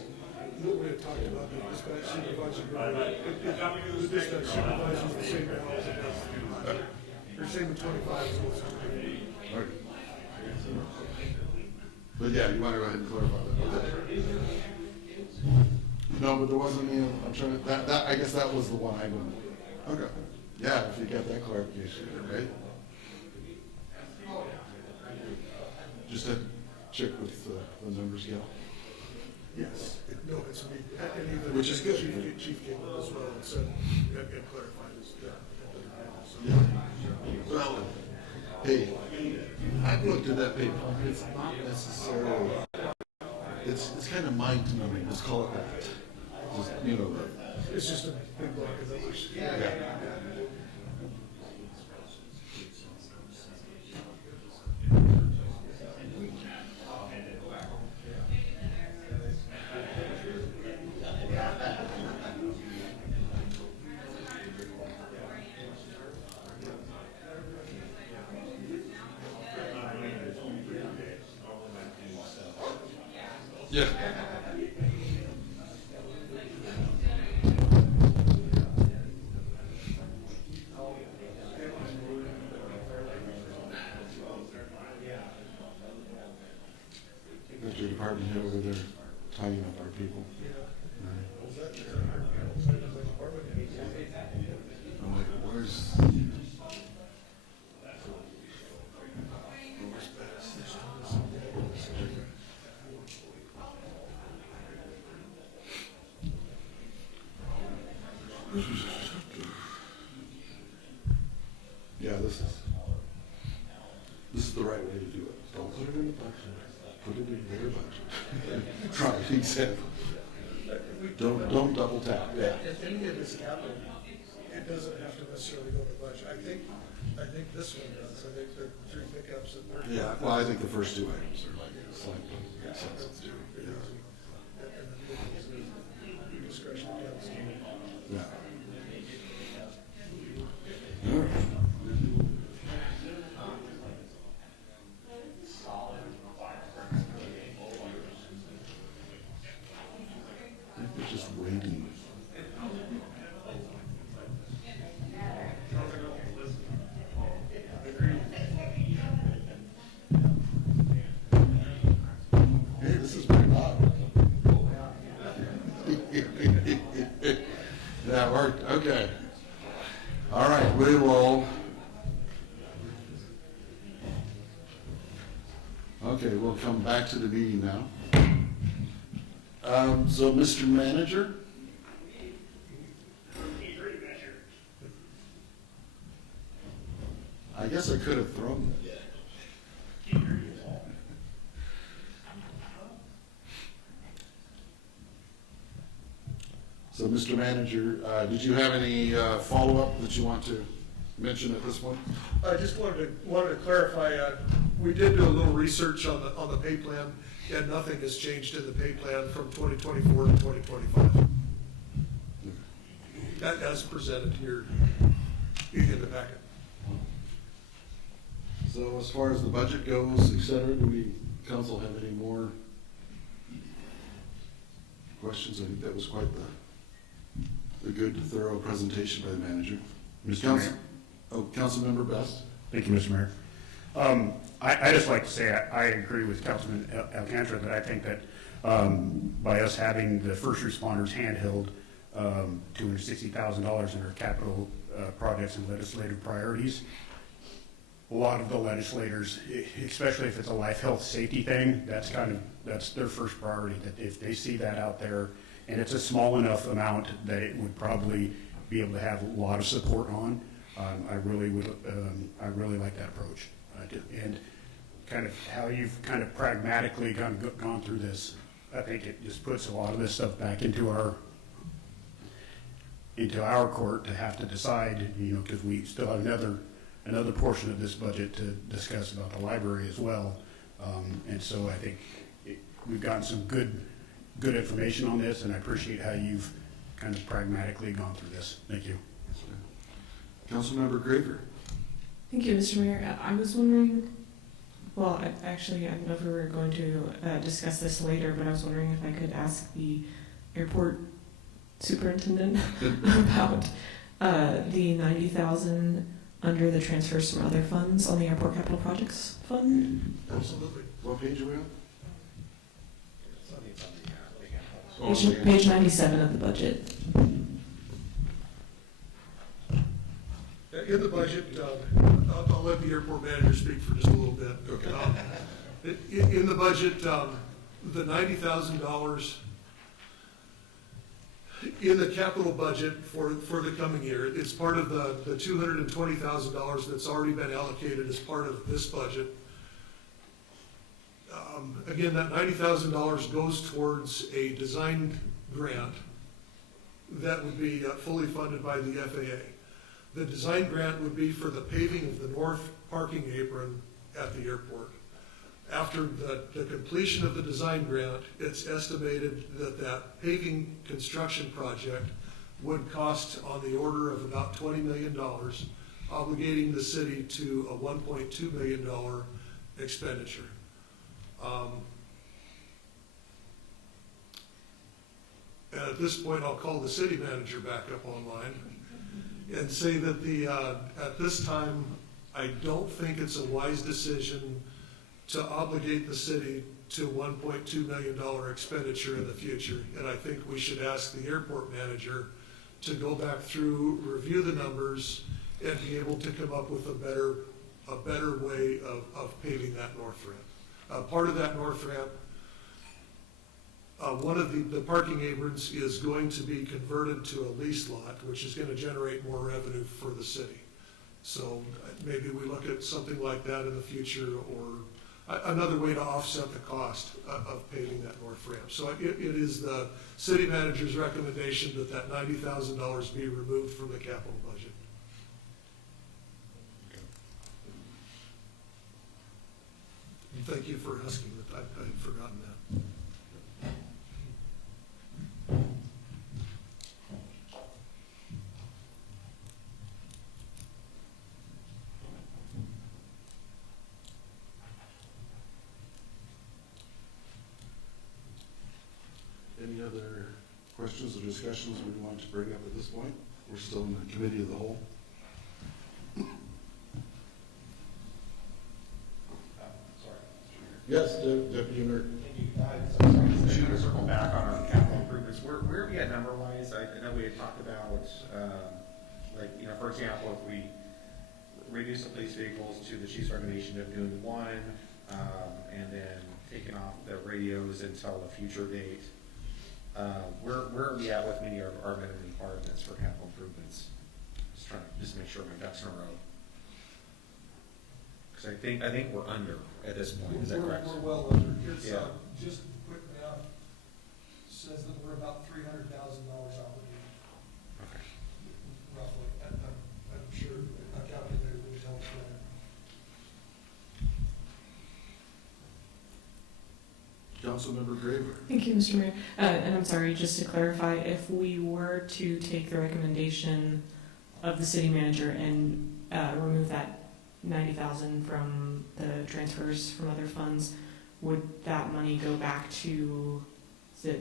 what we had talked about, the dispatch supervisor, the dispatch supervisor is the same now as it was. You're saying the 25 is what's happening. Okay. But yeah, you want to go ahead and clarify that. Okay. No, but there wasn't any, I'm trying to, that, I guess that was the one item. Okay. Yeah, if you got that clarification, right? Just to check with the numbers, Gail. Yes, no, it's me, and even. Which is good. Chief came up as well and said, and clarified this. Yeah. Well, hey, I've looked at that paper. It's not necessarily, it's kind of mind-numbing, let's call it that. Just, you know, It's just a big block of numbers. yeah. Yeah. That's your department head over there tying up our people. I'm like, where's? Yeah, this is the right way to do it. Don't put it in the budget. Put it in their budget. Right, exactly. Don't double tap. Yeah. If any of this capital, it doesn't have to necessarily go to the budget. I think this one does. I think the 3 pickups and 30. Yeah. Well, I think the first 2 items are like slam dunk. Makes sense. And then discretion counts. Yeah. They're just waiting. Hey, this is pretty loud. That worked. Okay. All right, we will. Okay, we'll come back to the meeting now. So, Mr. Manager? I guess I could have thrown that. So, Mr. Manager, did you have any follow-up that you want to mention at this point? I just wanted to clarify, we did do a little research on the pay plan, and nothing has changed in the pay plan from 2024 to 2025. That as presented here in the packet. So, as far as the budget goes, et cetera, do we, council, have any more questions? I think that was quite the good, thorough presentation by the manager. Mr. Mayor. Councilmember Best? Thank you, Mr. Mayor. I just like to say, I agree with Councilman Alcantara that I think that by us having the first responders handheld, $260,000 in our capital projects and legislative priorities a lot of the legislators, especially if it's a life, health, safety thing, that's their first priority, that if they see that out there, and it's a small enough amount that it would probably be able to have a lot of support on, I really like that approach. And kind of how you've kind of pragmatically gone through this, I think it just puts a lot of this stuff back into our court to have to decide, because we still have another portion of this budget to discuss about the library as well. And so I think we've gotten some good information on this, and I appreciate how you've kind of pragmatically gone through this. Thank you. Councilmember Graver. Thank you, Mr. Mayor. I was wondering, well, I don't know if we were going to discuss this later, but I was wondering if I could ask the airport superintendent about the $90,000 under the transfers from other funds on the airport capital projects fund. Absolutely. What page are we on? Page 97 of the budget. In the budget, I'll let the airport manager speak for just a little bit. Okay. In the budget, the $90,000 in the capital budget for the coming year, it's part of the $220,000 that's already been allocated as part of this budget. Again, that $90,000 goes towards a design grant that would be fully funded by the FAA. The design grant would be for the paving of the north parking apron at the airport. After the completion of the design grant, it's estimated that that paving construction project would cost on the order of about $20 million, obligating the city to a $1.2 million expenditure. And at this point, I'll call the city manager back up online and say that at this time, I don't think it's a wise decision to obligate the city to $1.2 million expenditure in the future. And I think we should ask the airport manager to go back through, review the numbers, and be able to come up with a better way of paving that north ramp. Part of that north ramp, one of the parking aprons is going to be converted to a lease lot, which is going to generate more revenue for the city. So maybe we look at something like that in the future, or another way to offset the cost of paving that north ramp. So it is the city manager's recommendation that that $90,000 be removed from the capital budget. And thank you for asking that. I'd forgotten that. Any other questions or discussions we want to bring up at this point? We're still in the committee of the whole. Yes, Deputy Mayor. To circle back on our capital improvements, where are we at number-wise? I know we had talked about, for example, if we reduce the police vehicles to the chief's recommendation of doing one, and then taking off the radios until a future date, where are we at with many of our minimum requirements for capital improvements? Just trying to make sure my ducks in a row. Because I think we're under at this point, is that correct? We're well under. It's, Yeah. just quick math says that we're about $300,000 obligated, Okay. roughly. I'm sure a calculator would tell us that. Councilmember Graver. Thank you, Mr. Mayor. And I'm sorry, just to clarify, if we were to take the recommendation of the city manager and remove that $90,000 from the transfers from other funds, would that money go back to that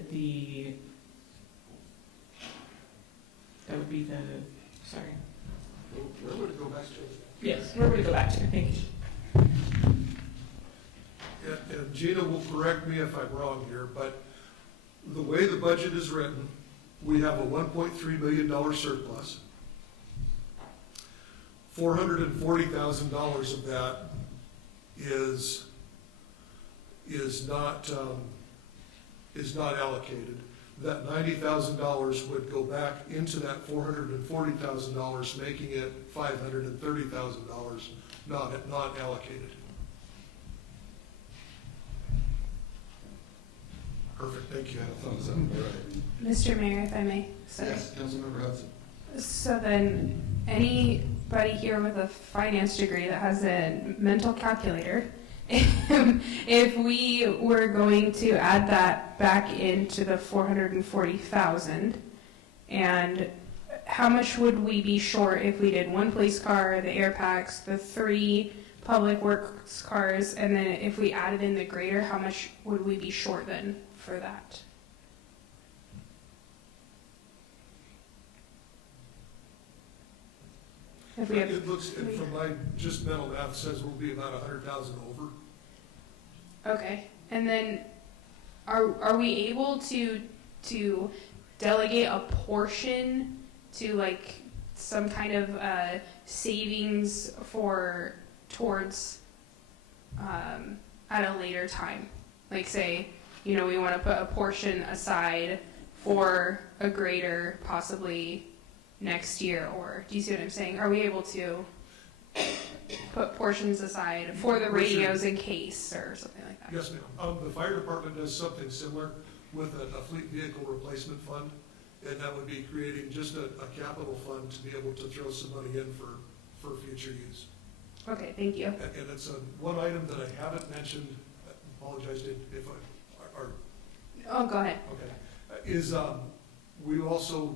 would be the, sorry. Where would it go back to? Yes, where would it go back to? Thank you. And Gina will correct me if I'm wrong here, but the way the budget is written, we have a $1.3 million surplus. $440,000 of that is not allocated. That $90,000 would go back into that $440,000, making it $530,000, not allocated. Perfect, thank you. Thumbs up, all right. Mr. Mayor, if I may, sorry. Yes, Councilmember Hudson. So then, anybody here with a finance degree that has a mental calculator, if we were going to add that back into the 440,000, and how much would we be short if we did one police car, the air packs, the 3 public works cars, and then if we added in the grader, how much would we be short then for that? If we have, It looks, and from my just mental math, says we'll be about 100,000 over. okay, and then are we able to delegate a portion to like some kind of savings towards at a later time? Like say, we want to put a portion aside for a grader possibly next year, or do you see what I'm saying? Are we able to put portions aside for the radios in case or something like that? Yes, ma'am. The fire department does something similar with a fleet vehicle replacement fund, and that would be creating just a capital fund to be able to throw some money in for future use. Okay, thank you. And it's one item that I haven't mentioned, I apologize if I, are, Oh, go ahead. okay, is we also,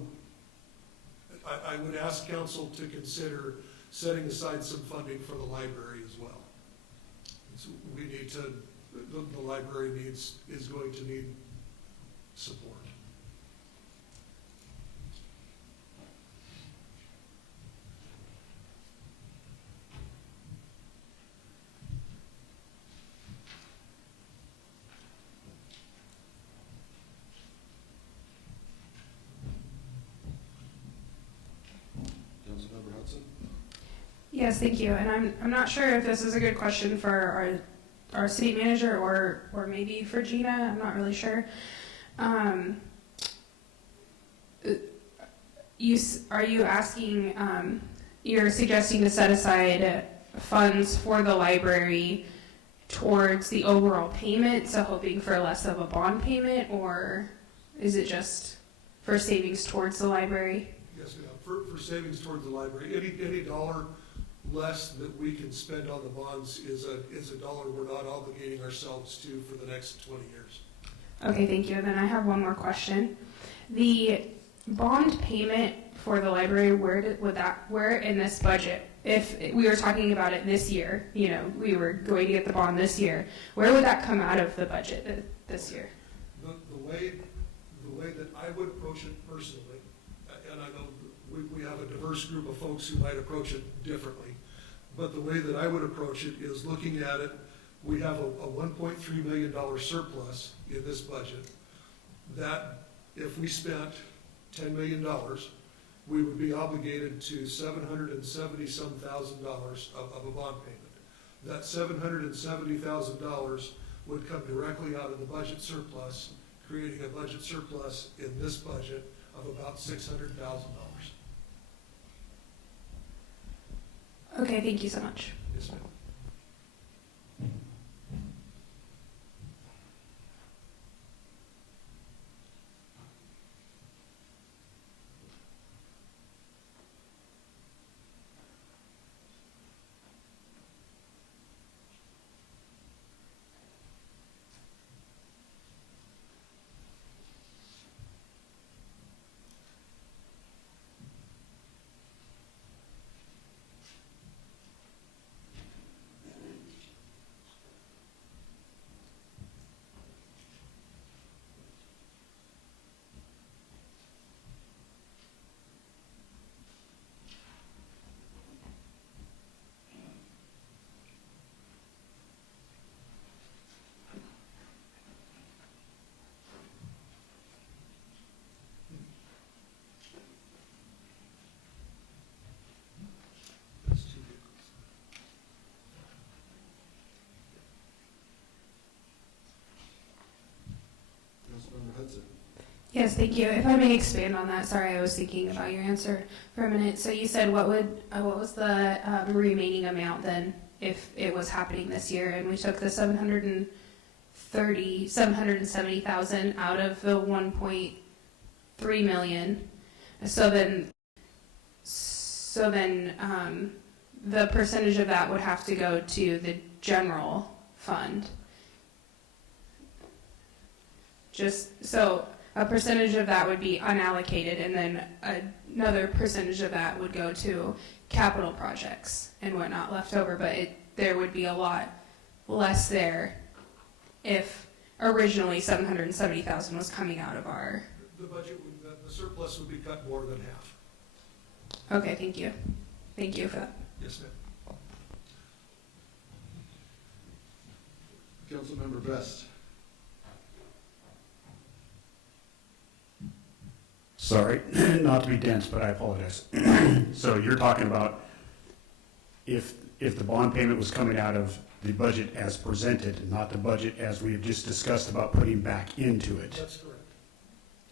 I would ask council to consider setting aside some funding for the library as well. So we need to, the library is going to need support. Councilmember Hudson. Yes, thank you. And I'm not sure if this is a good question for our city manager or maybe for Gina. I'm not really sure. Are you asking? You're suggesting to set aside funds for the library towards the overall payment, so hoping for less of a bond payment, or is it just for savings towards the library? Yes, ma'am. For savings towards the library, any dollar less that we can spend on the bonds is a dollar we're not obligating ourselves to for the next 20 years. Okay, thank you. And then I have one more question. The bond payment for the library, where in this budget, if we were talking about it this year, we were going to get the bond this year, where would that come out of the budget this year? The way that I would approach it personally, and I know we have a diverse group of folks who might approach it differently, but the way that I would approach it is looking at it, we have a $1.3 million surplus in this budget, that if we spent $10 million, we would be obligated to $770-some thousand of a bond payment. That $770,000 would come directly out of the budget surplus, creating a budget surplus in this budget of about $600,000. Okay, thank you so much. Yes, ma'am. Yes, thank you. If I may expand on that, sorry, I was thinking about your answer for a minute. So you said what was the remaining amount then if it was happening this year? And we took the 770,000 out of the 1.3 million. So then the percentage of that would have to go to the general fund. Just so a percentage of that would be unallocated, and then another percentage of that would go to capital projects and whatnot left over. But there would be a lot less there if originally 770,000 was coming out of our. The budget, the surplus would be cut more than half. Okay, thank you. Thank you for that. Yes, ma'am. Councilmember Best. Sorry, not to be dense, but I apologize. So you're talking about if the bond payment was coming out of the budget as presented, not the budget as we have just discussed about putting back into it. That's correct.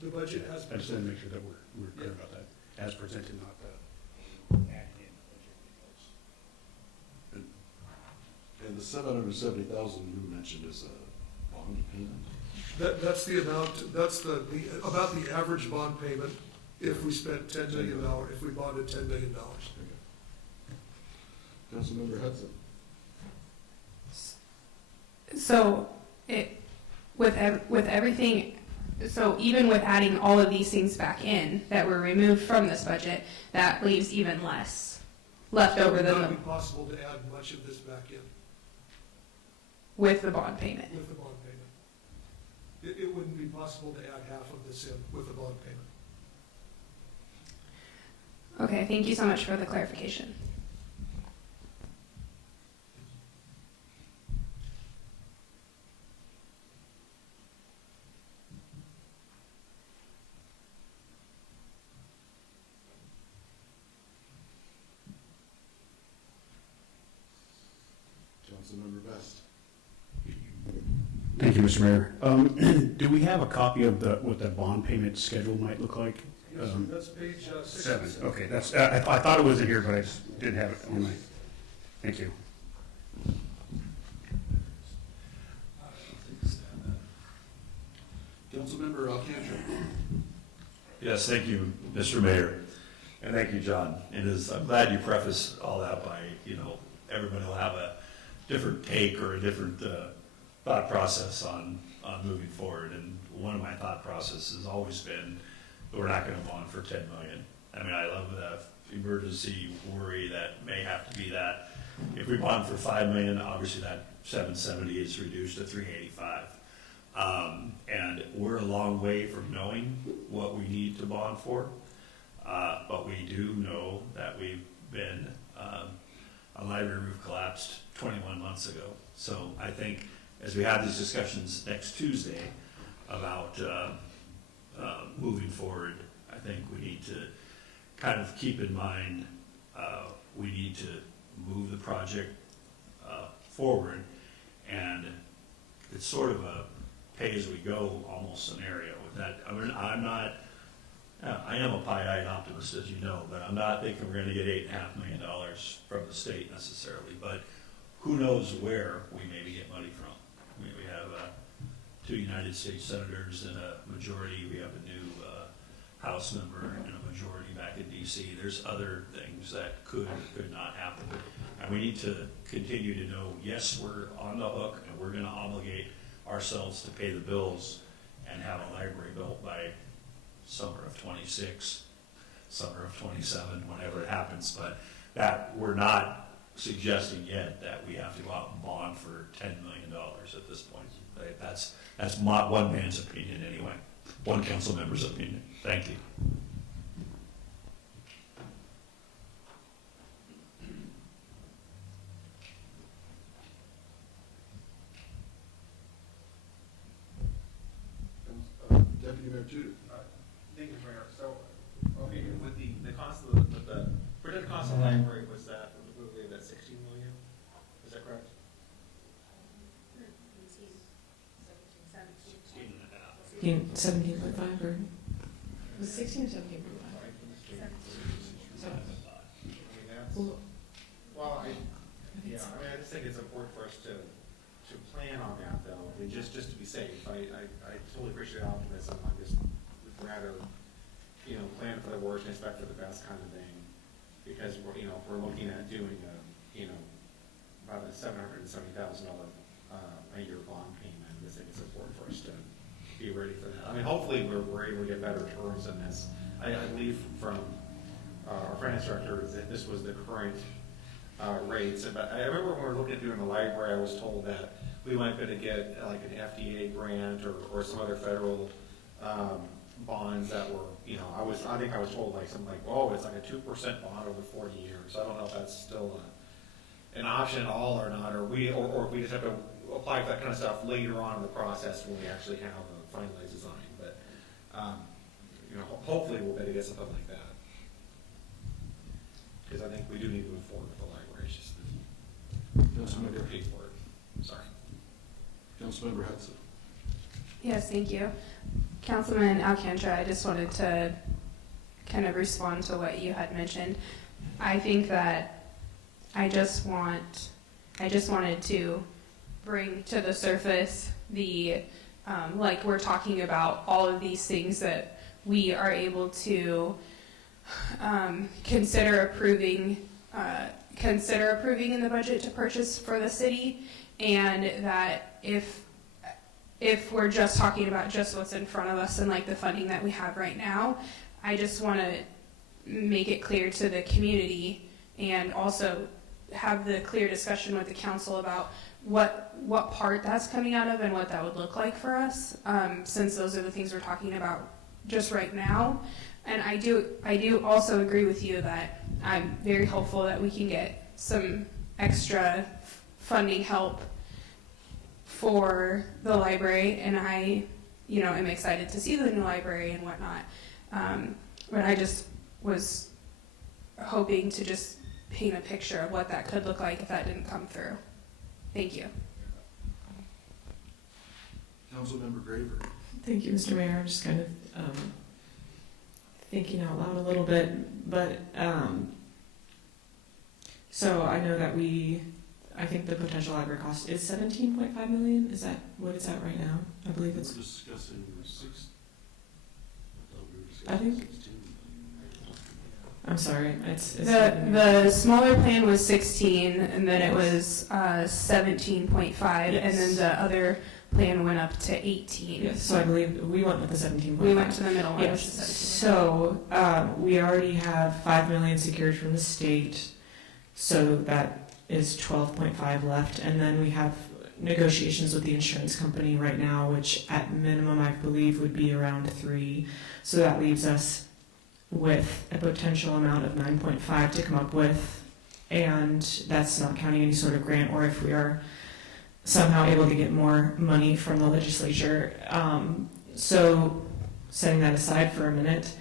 The budget has I been. just want to make sure that we're clear about that. As presented, not the. And the 770,000 you mentioned is a bond payment? That's the amount, that's about the average bond payment if we spent $10 million, if we bonded $10 million. Councilmember Hudson. So with everything, so even with adding all of these things back in that were removed from this budget, that leaves even less left over than It would not the, be possible to add much of this back in with the bond payment. with the bond payment. It wouldn't be possible to add half of this in with the bond payment. Okay, thank you so much for the clarification. Councilmember Best. Thank you, Mr. Mayor. Do we have a copy of what the bond payment schedule might look like? Yes, sir. That's page 6. 7, okay, that's, I thought it was in here, but I just didn't have it on my, thank you. Councilmember Alcantara. Yes, thank you, Mr. Mayor, and thank you, John. I'm glad you prefaced all that by, everybody will have a different take or a different thought process on moving forward. And one of my thought processes has always been that we're not going to bond for 10 million. I mean, I love the emergency worry that may have to be that. If we bond for 5 million, obviously that 770 is reduced to 385. And we're a long way from knowing what we need to bond for. But we do know that we've been, a library roof collapsed 21 months ago. So I think as we have these discussions next Tuesday about moving forward, I think we need to kind of keep in mind, we need to move the project forward. And it's sort of a pay-as-we-go almost scenario with that. I mean, I am a pie-eyed optimist, as you know, but I'm not thinking we're gonna get $8.5 million from the state necessarily, but who knows where we maybe get money from. I mean, we have 2 United States senators and a majority, we have a new House member and a majority back in DC. There's other things that could or could not happen. And we need to continue to know, yes, we're on the hook and we're gonna obligate ourselves to pay the bills and have a library built by summer of 26, summer of 27, whenever it happens. But that we're not suggesting yet that we have to go out and bond for $10 million at this point. Right? That's one man's opinion anyway, one council member's opinion. Thank you. Deputy Mayor Tudor. Thank you, Mayor. So, okay, with the cost of the projected cost of the library was that, we believe that 16 million? Is that correct? 16 and a half. 17.5 or was it 16 or 17.5? Well, I just think it's important for us to plan on that though, and just to be safe. I totally appreciate optimism. I just would rather, plan for the worst and expect for the best kind of thing. Because we're looking at doing about a $770,000 a year bond payment. I just think it's important for us to be ready for that. I mean, hopefully we're able to get better terms on this. I believe from our finance director that this was the current rates. But I remember when we were looking at doing the library, I was told that we might be able to get like an FDA grant or some other federal bonds that were, I think I was told like something like, oh, it's like a 2% bond over 40 years. I don't know if that's still an option at all or not, or if we just have to apply for that kind of stuff later on in the process when we actually have a finalized design. But hopefully we'll be able to get something like that. Because I think we do need to move forward with the library. It's just that they're paid for it. Sorry. Councilmember Hudson. Yes, thank you. Councilman Alcantara, I just wanted to kind of respond to what you had mentioned. I think that I just wanted to bring to the surface the, like we're talking about all of these things that we are able to consider approving in the budget to purchase for the city, and that if we're just talking about just what's in front of us and like the funding that we have right now, I just want to make it clear to the community and also have the clear discussion with the council about what part that's coming out of and what that would look like for us, since those are the things we're talking about just right now. And I do also agree with you that I'm very hopeful that we can get some extra funding help for the library, and I, am excited to see the new library and whatnot. But I just was hoping to just paint a picture of what that could look like if that didn't come through. Thank you. Councilmember Graver. Thank you, Mr. Mayor. I'm just kind of thinking out loud a little bit, but so I know that I think the potential library cost is $17.5 million. Is that what it's at right now? I believe it's. We're discussing 6. I think. I'm sorry. It's the smaller plan was 16, and then it was 17.5, yes. And then the other plan went up to 18. Yes. So I believe we went with the 17.5. We went to the middle one. Yes. Which is 17.5. So we already have $5 million secured from the state, so that is 12.5 left, and then we have negotiations with the insurance company right now, which at minimum I believe would be around 3. So that leaves us with a potential amount of 9.5 to come up with, and that's not counting any sort of grant or if we are somehow able to get more money from the legislature. So setting that aside for a minute,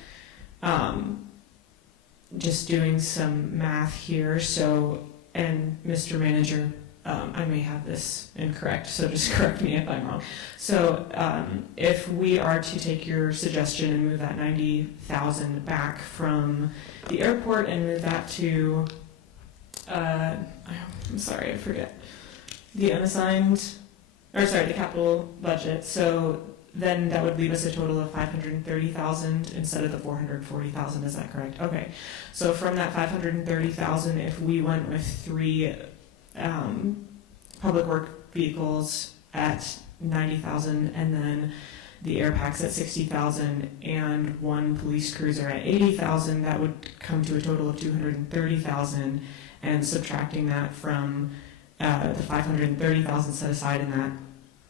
just doing some math here. So, and Mr. Manager, I may have this incorrect, so just correct me if I'm wrong. So if we are to take your suggestion and move that 90,000 back from the airport and move that to, I'm sorry, I forget, the the capital budget. So then that would leave us a total of 530,000 instead of the 440,000. Is that correct? Okay. So from that 530,000, if we went with 3 public work vehicles at 90,000, and then the air packs at 60,000, and 1 police cruiser at 80,000, that would come to a total of 230,000. And subtracting that from the 530,000 set aside in that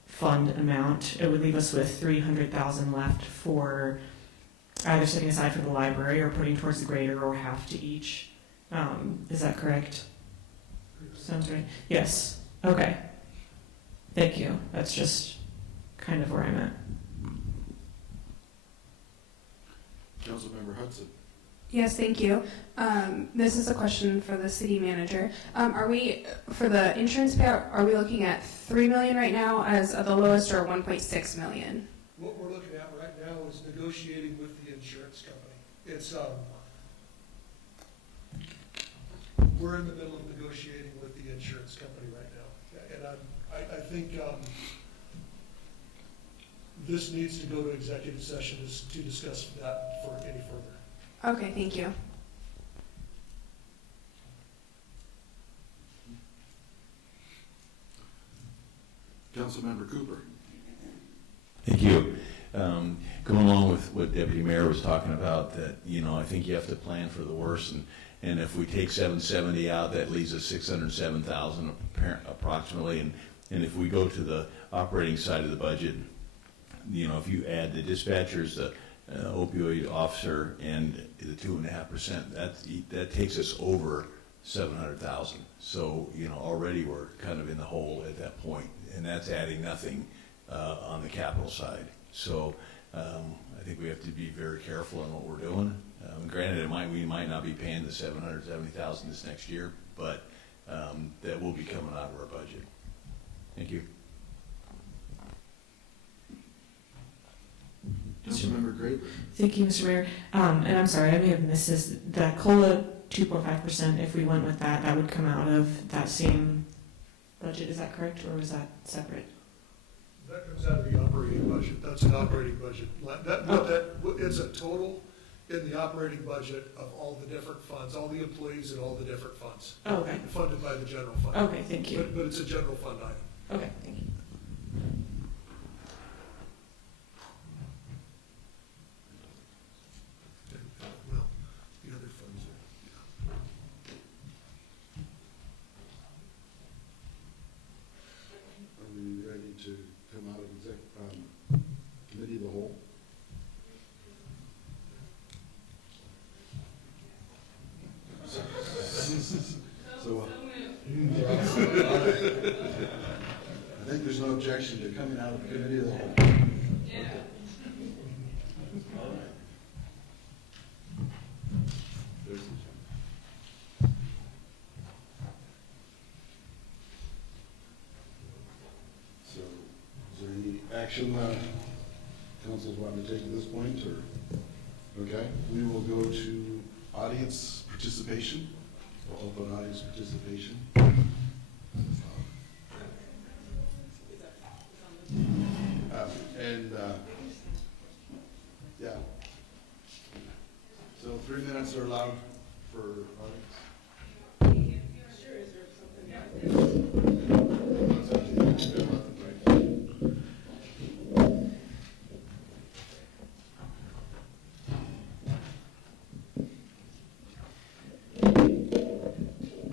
fund amount, it would leave us with 300,000 left for either setting aside for the library or putting towards the grader, or half to each. Is that correct? Sounds right. Yes. Okay. Thank you. That's just kind of where I'm at. Councilmember Hudson. Yes, thank you. This is a question for the city manager. Are we, for the insurance payout, are we looking at $3 million right now as the lowest, or $1.6 million? what we're looking at right now is negotiating with the insurance company. It's, we're in the middle of negotiating with the insurance company right now. And I think, this needs to go to executive session to discuss that for any further. Okay, thank you. Councilmember Cooper. Thank you. Going along with what Deputy Mayor was talking about, that, I think you have to plan for the worst, and if we take 770 out, that leaves us 607,000 approximately, and if we go to the operating side of the budget, if you add the dispatchers, the opioid officer, and the 2.5%, that takes us over 700,000. So, already we're kind of in the hole at that point, and that's adding nothing on the capital side. So I think we have to be very careful in what we're doing. Granted, we might not be paying the 770,000 this next year, but that will be coming out of our budget. Thank you. Councilmember Graber. Thank you, Mr. Mayor. And I'm sorry, I may have missed this. The COLA 2.5%, if we went with that, that would come out of that same budget. Is that correct, or was that separate? That comes out of the operating budget. That's an operating budget. It's a total in the operating budget of all the different funds, all the employees and all the different funds. Oh, okay. Funded by the general fund. Okay, thank you. But it's a general fund item. Okay, thank you. Well, the other funds are, Are we ready to come out of committee of the whole? So, I think there's no objection to coming out of committee of the whole. Yeah. All right. There's the agenda. So, is there any action councils want to take at this point, or? Okay, we will go to audience participation. We'll open audience participation. Yeah. So 3 minutes are allowed for audience. Sure, is there something?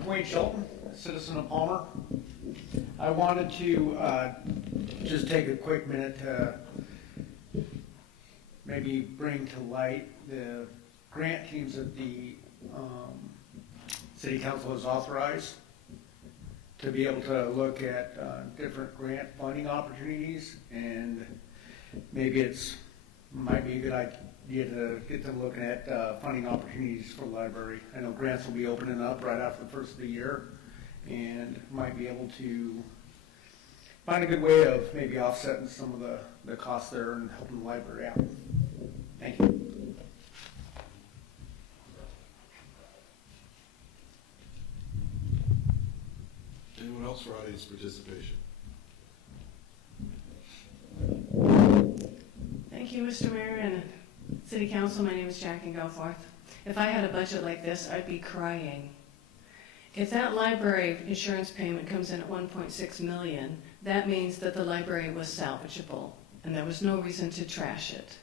Wade Shelton, citizen of Palmer. I wanted to just take a quick minute to maybe bring to light the grant teams that the City Council has authorized to be able to look at different grant funding opportunities, and maybe might be a good idea to get them looking at funding opportunities for the library. I know grants will be opening up right after the first of the year, and might be able to find a good way of maybe offsetting some of the costs there and helping the library out. Thank you. Anyone else for audience participation? Thank you, Mr. Mayor and City Council. My name is Jackie Goforth. If I had a budget like this, I'd be crying. If that library insurance payment comes in at $1.6 million, that means that the library was salvageable and there was no reason to trash it.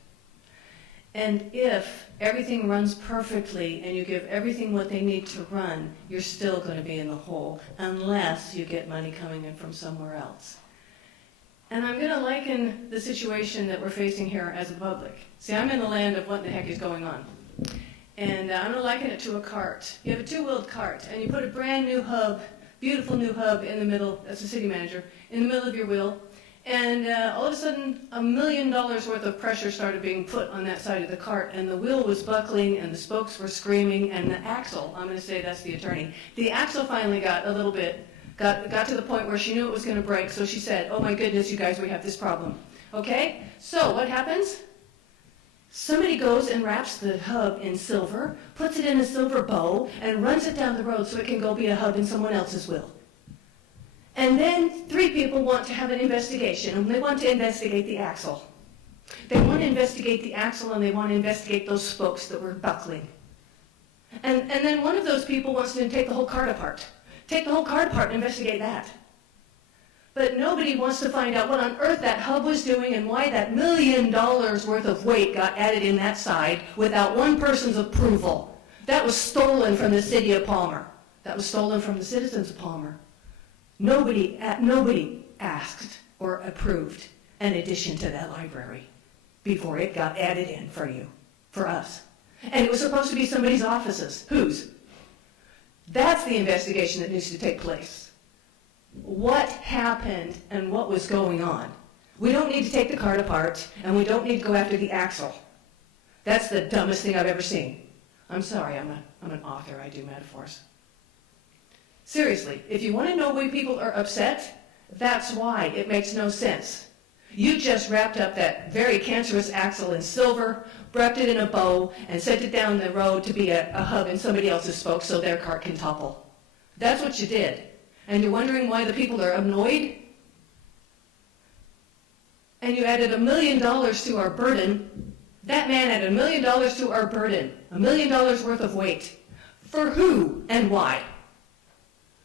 And if everything runs perfectly and you give everything what they need to run, you're still going to be in the hole unless you get money coming in from somewhere else. And I'm going to liken the situation that we're facing here as a public. See, I'm in the land of what the heck is going on. And I'm going to liken it to a cart. You have a two-wheeled cart, and you put a brand new hub, beautiful new hub in the middle, as a city manager, in the middle of your wheel. And all of a sudden, $1 million worth of pressure started being put on that side of the cart, and the wheel was buckling, and the spokes were screaming, and the axle, I'm going to say that's the attorney, the axle finally got a little bit, got to the point where she knew it was going to break, so she said, oh my goodness, you guys, we have this problem. Okay? So what happens? Somebody goes and wraps the hub in silver, puts it in a silver bow, and runs it down the road so it can go be a hub in someone else's will. And then 3 people want to have an investigation, and they want to investigate the axle. They want to investigate the axle, and they want to investigate those spokes that were buckling. And then one of those people wants to take the whole cart apart. Take the whole cart apart and investigate that. But nobody wants to find out what on earth that hub was doing and why that $1 million worth of weight got added in that side without one person's approval. That was stolen from the city of Palmer. That was stolen from the citizens of Palmer. Nobody asked or approved an addition to that library before it got added in for us. And it was supposed to be somebody's offices. Whose? That's the investigation that needs to take place. What happened and what was going on? We don't need to take the cart apart, and we don't need to go after the axle. That's the dumbest thing I've ever seen. I'm sorry, I'm an author, I do metaphors. Seriously, if you want to know why people are upset, that's why. It makes no sense. You just wrapped up that very cancerous axle in silver, wrapped it in a bow, and sent it down the road to be a hub in somebody else's spoke so their cart can topple. That's what you did. And you're wondering why the people are annoyed? And you added $1 million to our burden. That man added $1 million to our burden. $1 million worth of weight. For who and why?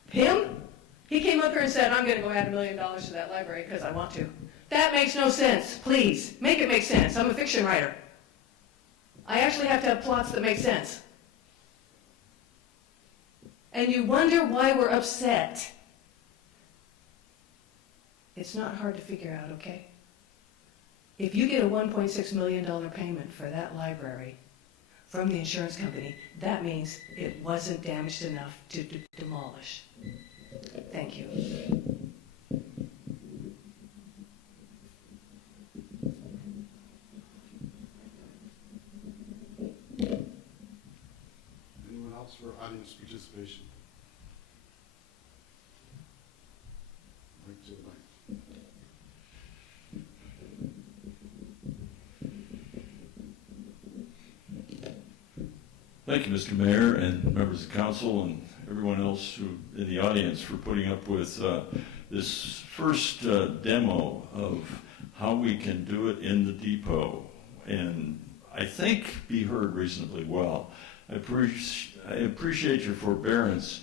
Him? He came up here and said, I'm going to go add $1 million to that library because I want to. That makes no sense. Please, make it make sense. I'm a fiction writer. I actually have to have plots that make sense. And you wonder why we're upset. It's not hard to figure out, okay? If you get a $1.6 million payment for that library from the insurance company, that means it wasn't damaged enough to demolish. Thank you. Anyone else for audience participation? Right to the mic. Thank you, Mr. Mayor, and members of council, and everyone else who in the audience for putting up with this first demo of how we can do it in the depot, and I think be heard reasonably well. I appreciate your forbearance.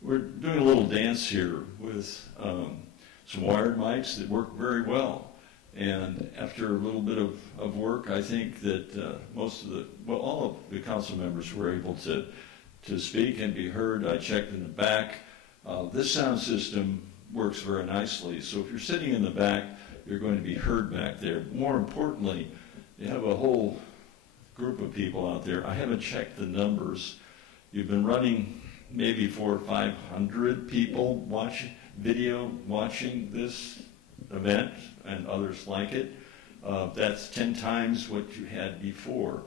We're doing a little dance here with some wired mics that work very well. And after a little bit of work, I think that all of the council members were able to speak and be heard. I checked in the back. This sound system works very nicely. So if you're sitting in the back, you're going to be heard back there. More importantly, you have a whole group of people out there. I haven't checked the numbers. You've been running maybe 400 or 500 people watching this event and others like it. That's 10 times what you had before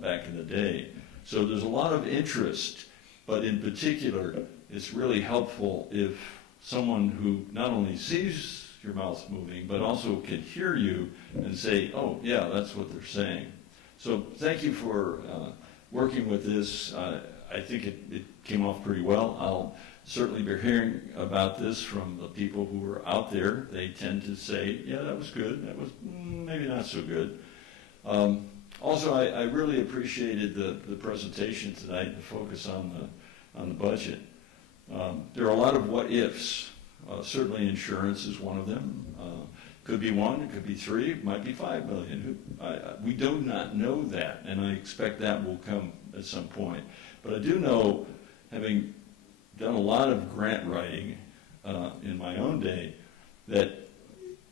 back in the day. So there's a lot of interest, but in particular, it's really helpful if someone who not only sees your mouth moving, but also can hear you and say, oh, yeah, that's what they're saying. So thank you for working with this. I think it came off pretty well. I'll certainly be hearing about this from the people who are out there. They tend to say, yeah, that was good. That was maybe not so good. Also, I really appreciated the presentation tonight, the focus on the budget. There are a lot of what ifs. Certainly insurance is one of them. Could be 1, it could be 3, it might be 5 million. We do not know that, and I expect that will come at some point. But I do know, having done a lot of grant writing in my own day, that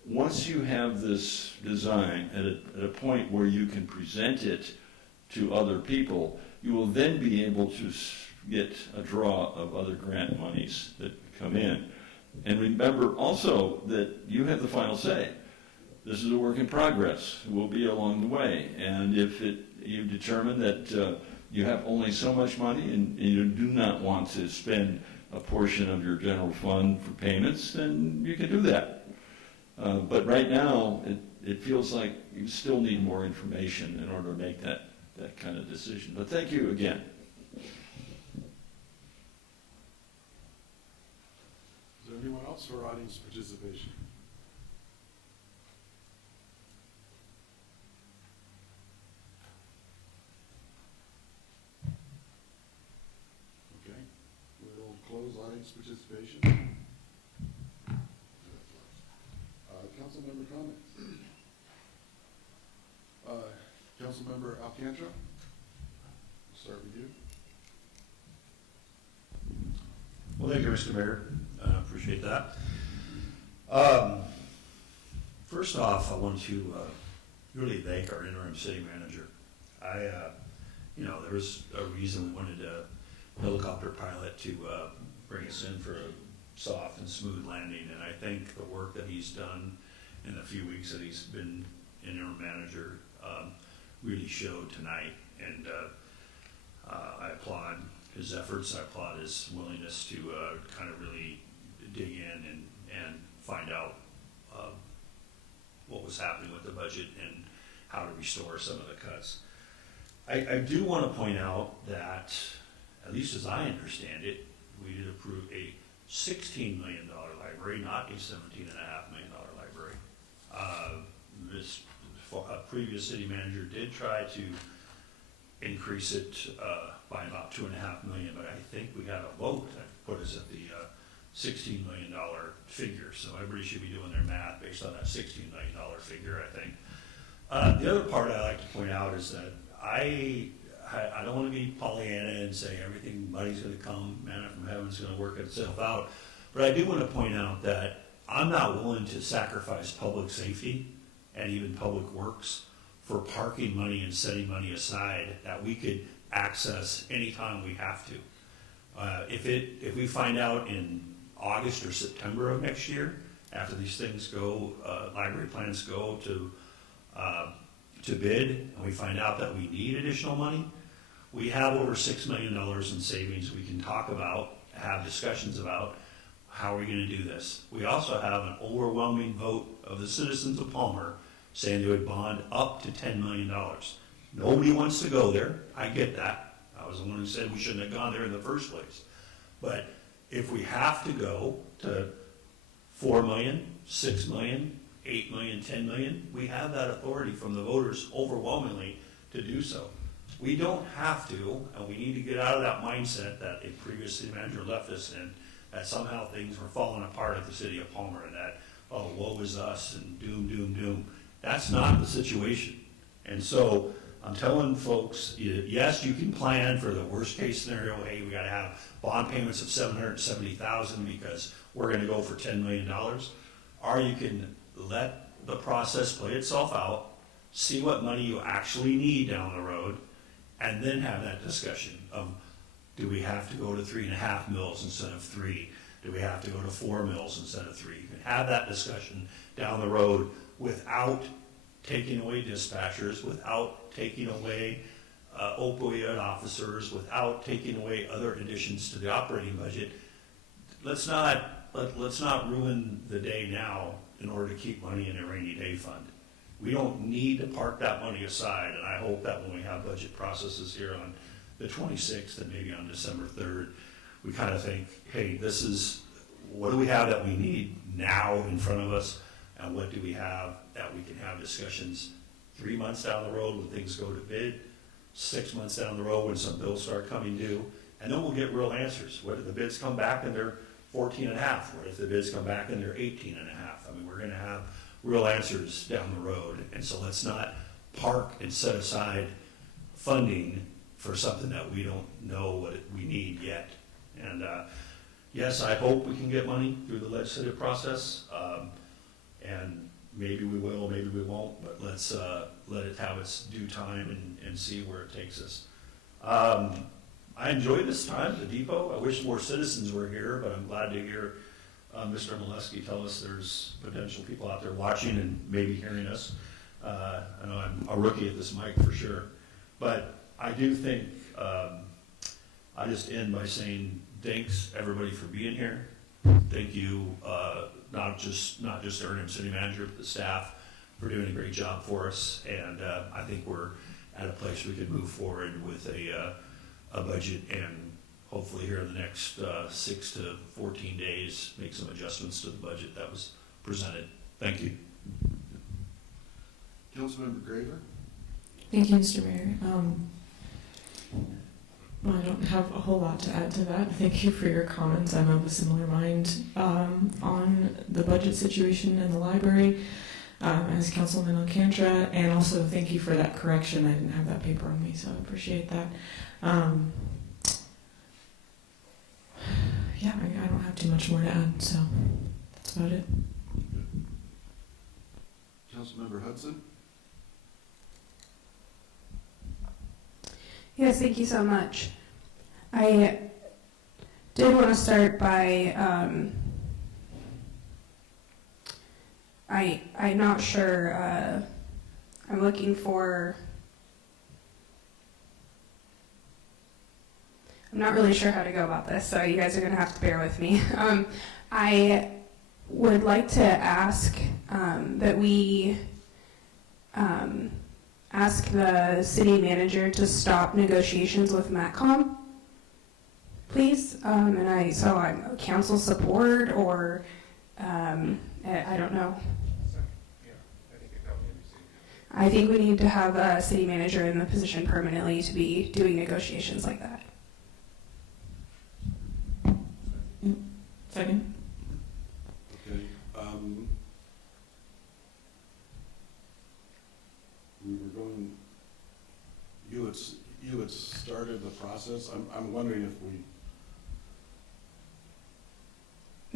once you have this design at a point where you can present it to other people, you will then be able to get a draw of other grant monies that come in. And remember also that you have the final say. This is a work in progress. It will be along the way. And if you determine that you have only so much money and you do not want to spend a portion of your general fund for payments, then you can do that. But right now, it feels like you still need more information in order to make that kind of decision. But thank you again. Is there anyone else for audience participation? Okay, we'll close audience participation. Council member comments. Councilmember Alcantara, we'll start with you. Well, thank you, Mr. Mayor. Appreciate that. First off, I want to really thank our interim city manager. There was a reason we wanted a helicopter pilot to bring us in for a soft and smooth landing, and I think the work that he's done in the few weeks that he's been interim manager really showed tonight, and I applaud his efforts. I applaud his willingness to kind of really dig in and find out what was happening with the budget and how to restore some of the cuts. I do want to point out that, at least as I understand it, we did approve a $16 million library, not a $17.5 million library. This previous city manager did try to increase it by about $2.5 million, but I think we got a vote that put us at the $16 million figure. So everybody should be doing their math based on that $16 million figure, I think. The other part I like to point out is that I don't want to be Pollyanna and say everything, money's going to come, manna from heaven's going to work itself out. But I do want to point out that I'm not willing to sacrifice public safety and even public works for parking money and setting money aside that we could access anytime we have to. If we find out in August or September of next year, after these things go, library plans go to bid, and we find out that we need additional money, we have over $6 million in savings we can talk about, have discussions about how are we going to do this. We also have an overwhelming vote of the citizens of Palmer saying they would bond up to $10 million. Nobody wants to go there. I get that. I was the one who said we shouldn't have gone there in the first place. But if we have to go to 4 million, 6 million, 8 million, 10 million, we have that authority from the voters overwhelmingly to do so. We don't have to, and we need to get out of that mindset that a previous city manager left us in, that somehow things were falling apart at the city of Palmer and that, oh, woe is us and doom, doom, doom. That's not the situation. And so I'm telling folks, yes, you can plan for the worst case scenario. Hey, we got to have bond payments of $770,000 because we're going to go for $10 million. Or you can let the process play itself out, see what money you actually need down the road, and then have that discussion of, do we have to go to 3.5 mils instead of 3? Do we have to go to 4 mils instead of 3? You can have that discussion down the road without taking away dispatchers, without taking away opioid officers, without taking away other additions to the operating budget. Let's not ruin the day now in order to keep money in a rainy day fund. We don't need to park that money aside, and I hope that when we have budget processes here on the 26th and maybe on December 3rd, we kind of think, hey, this is, what do we have that we need now in front of us, and what do we have that we can have discussions 3 months down the road when things go to bid, 6 months down the road when some bills start coming due, and then we'll get real answers. What if the bids come back and they're 14.5? What if the bids come back and they're 18.5? I mean, we're going to have real answers down the road, and so let's not park and set aside funding for something that we don't know what we need yet. And yes, I hope we can get money through the legislative process, and maybe we will, maybe we won't, but let's let it have its due time and see where it takes us. I enjoyed this time at the depot. I wish more citizens were here, but I'm glad to hear Mr. Molesky tell us there's potential people out there watching and maybe hearing us. I know I'm a rookie at this mic for sure, but I do think I just end by saying thanks everybody for being here. Thank you not just the Earnham City Manager, but the staff for doing a great job for us. And I think we're at a place we can move forward with a budget and hopefully here in the next 6 to 14 days, make some adjustments to the budget that was presented. Thank you. Councilmember Graver? Thank you, Mr. Mayor. Well, I don't have a whole lot to add to that. Thank you for your comments. I'm of a similar mind on the budget situation in the library as Councilman Alcantara, and also thank you for that correction. I didn't have that paper on me, so I appreciate that. Yeah, I don't have too much more to add, so that's about it. Councilmember Hudson? Yes, thank you so much. I did want to start by, I'm not sure, I'm looking for, I'm not really sure how to go about this, so you guys are going to have to bear with me. I would like to ask that we ask the city manager to stop negotiations with MATCOM, please. So I'm council support, or I don't know. I think we need to have a city manager in the position permanently to be doing negotiations like that. Second. Okay. We were going, you had started the process. I'm wondering if we.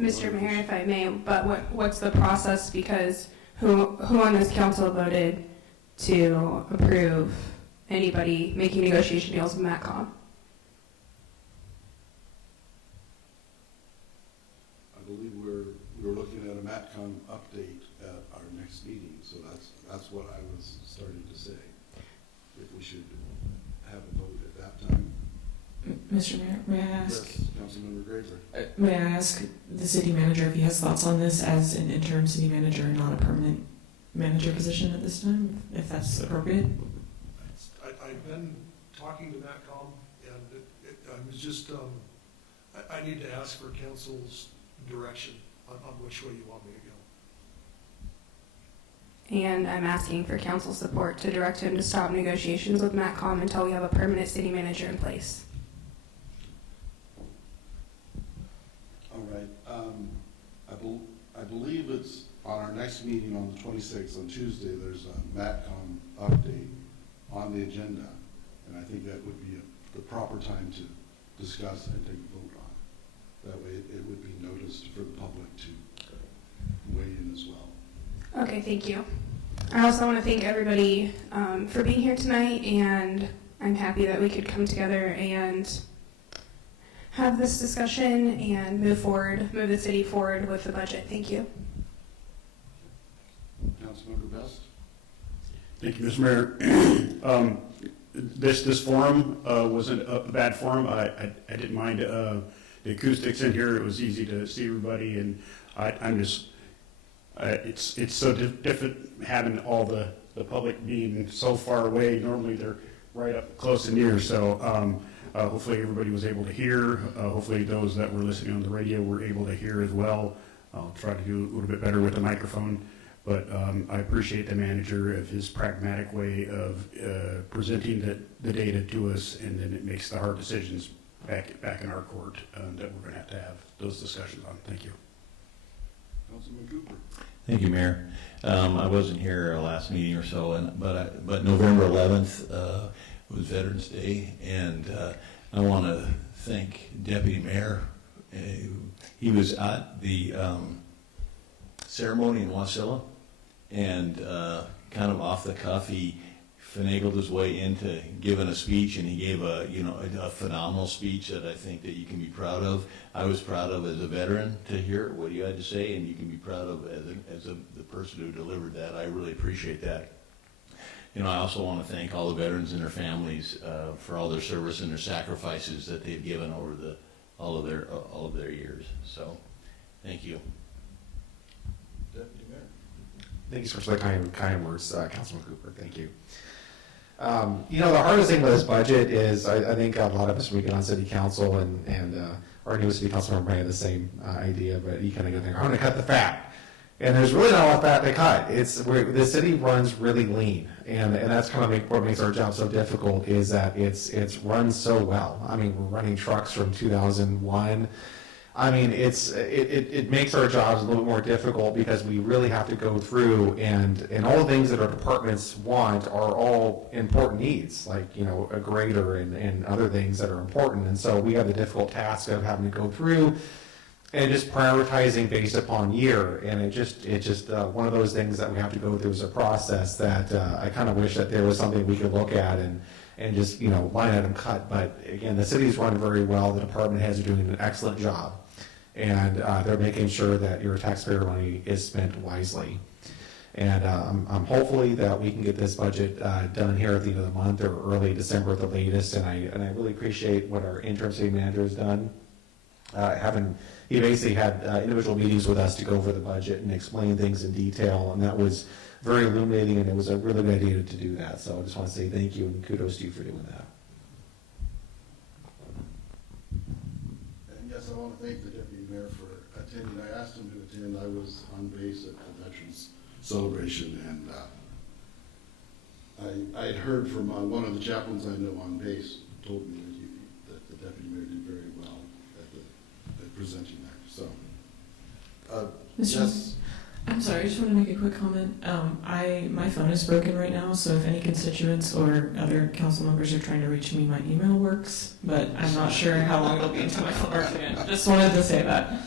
Mr. Mayor, if I may, but what's the process? Because who on this council voted to approve anybody making negotiation deals with MATCOM? I believe we were looking at a MATCOM update at our next meeting, so that's what I was starting to say. If we should have a vote at that time. Mr. Mayor, may I ask? Yes, Councilmember Graver. May I ask the city manager if he has thoughts on this as an interim city manager and not a permanent manager position at this time, if that's appropriate? I've been talking to MATCOM, and I was just, I need to ask for council's direction on which way you want me to go. And I'm asking for council support to direct him to stop negotiations with MATCOM until we have a permanent city manager in place. All right. I believe it's on our next meeting on the 26th, on Tuesday, there's a MATCOM update on the agenda, and I think that would be the proper time to discuss and take a vote on. That way it would be noticed for the public to weigh in as well. Okay, thank you. I also want to thank everybody for being here tonight, and I'm happy that we could come together and have this discussion and move the city forward with the budget. Thank you. Councilmember Best? Thank you, Mr. Mayor. This forum wasn't a bad forum. I didn't mind the acoustics in here. It was easy to see everybody, and I'm just, it's so different having all the public being so far away. Normally they're right up close and near, so hopefully everybody was able to hear. Hopefully those that were listening on the radio were able to hear as well. I'll try to do a little bit better with the microphone. But I appreciate the manager of his pragmatic way of presenting the data to us, and then it makes the hard decisions back in our court that we're going to have those discussions on. Thank you. Councilman Cooper? Thank you, Mayor. I wasn't here last meeting or so, but November 11th was Veterans Day, and I want to thank Deputy Mayor. He was at the ceremony in Wasilla, and kind of off the cuff, he finagled his way into giving a speech, and he gave a phenomenal speech that I think that you can be proud of. I was proud of as a veteran to hear what you had to say, and you can be proud of as the person who delivered that. I really appreciate that. I also want to thank all the veterans and their families for all their service and their sacrifices that they've given over all of their years. So, thank you. Thank you so much for the kind words, Councilman Cooper. Thank you. You know, the hardest thing with this budget is, I think a lot of us, when we get on city council and our new city council member may have the same idea, but you kind of go there, I'm going to cut the fat. And there's really not a lot of fat to cut. The city runs really lean, and that's kind of what makes our job so difficult, is that it's run so well. I mean, we're running trucks from 2001. I mean, it makes our jobs a little more difficult because we really have to go through and all the things that our departments want are all important needs, like, you know, a grader and other things that are important. And so we have the difficult task of having to go through and just prioritizing based upon year. And it's just one of those things that we have to go through as a process that I kind of wish that there was something we could look at and just, you know, line item cut. But again, the city's run very well. The department heads are doing an excellent job. And they're making sure that your taxpayer money is spent wisely. And I'm hopefully that we can get this budget done here at the end of the month or early December at the latest. And I really appreciate what our interim city manager has done. He basically had individual meetings with us to go over the budget and explain things in detail, and that was very illuminating, and it was a really good idea to do that. So I just want to say thank you and kudos to you for doing that. And yes, I want to thank the deputy mayor for attending. I asked him to attend. I was on base at the Veterans Celebration, and I had heard from one of the chaplains I know on base told me that the deputy mayor did very well at presenting that. So, yes. I'm sorry, I just want to make a quick comment. My phone is broken right now, so if any constituents or other council members are trying to reach me, my email works, but I'm not sure how long it'll be until my phone works again. Just wanted to say that.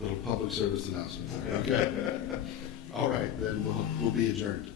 Little public service announcement. Okay. All right, then we'll be adjourned.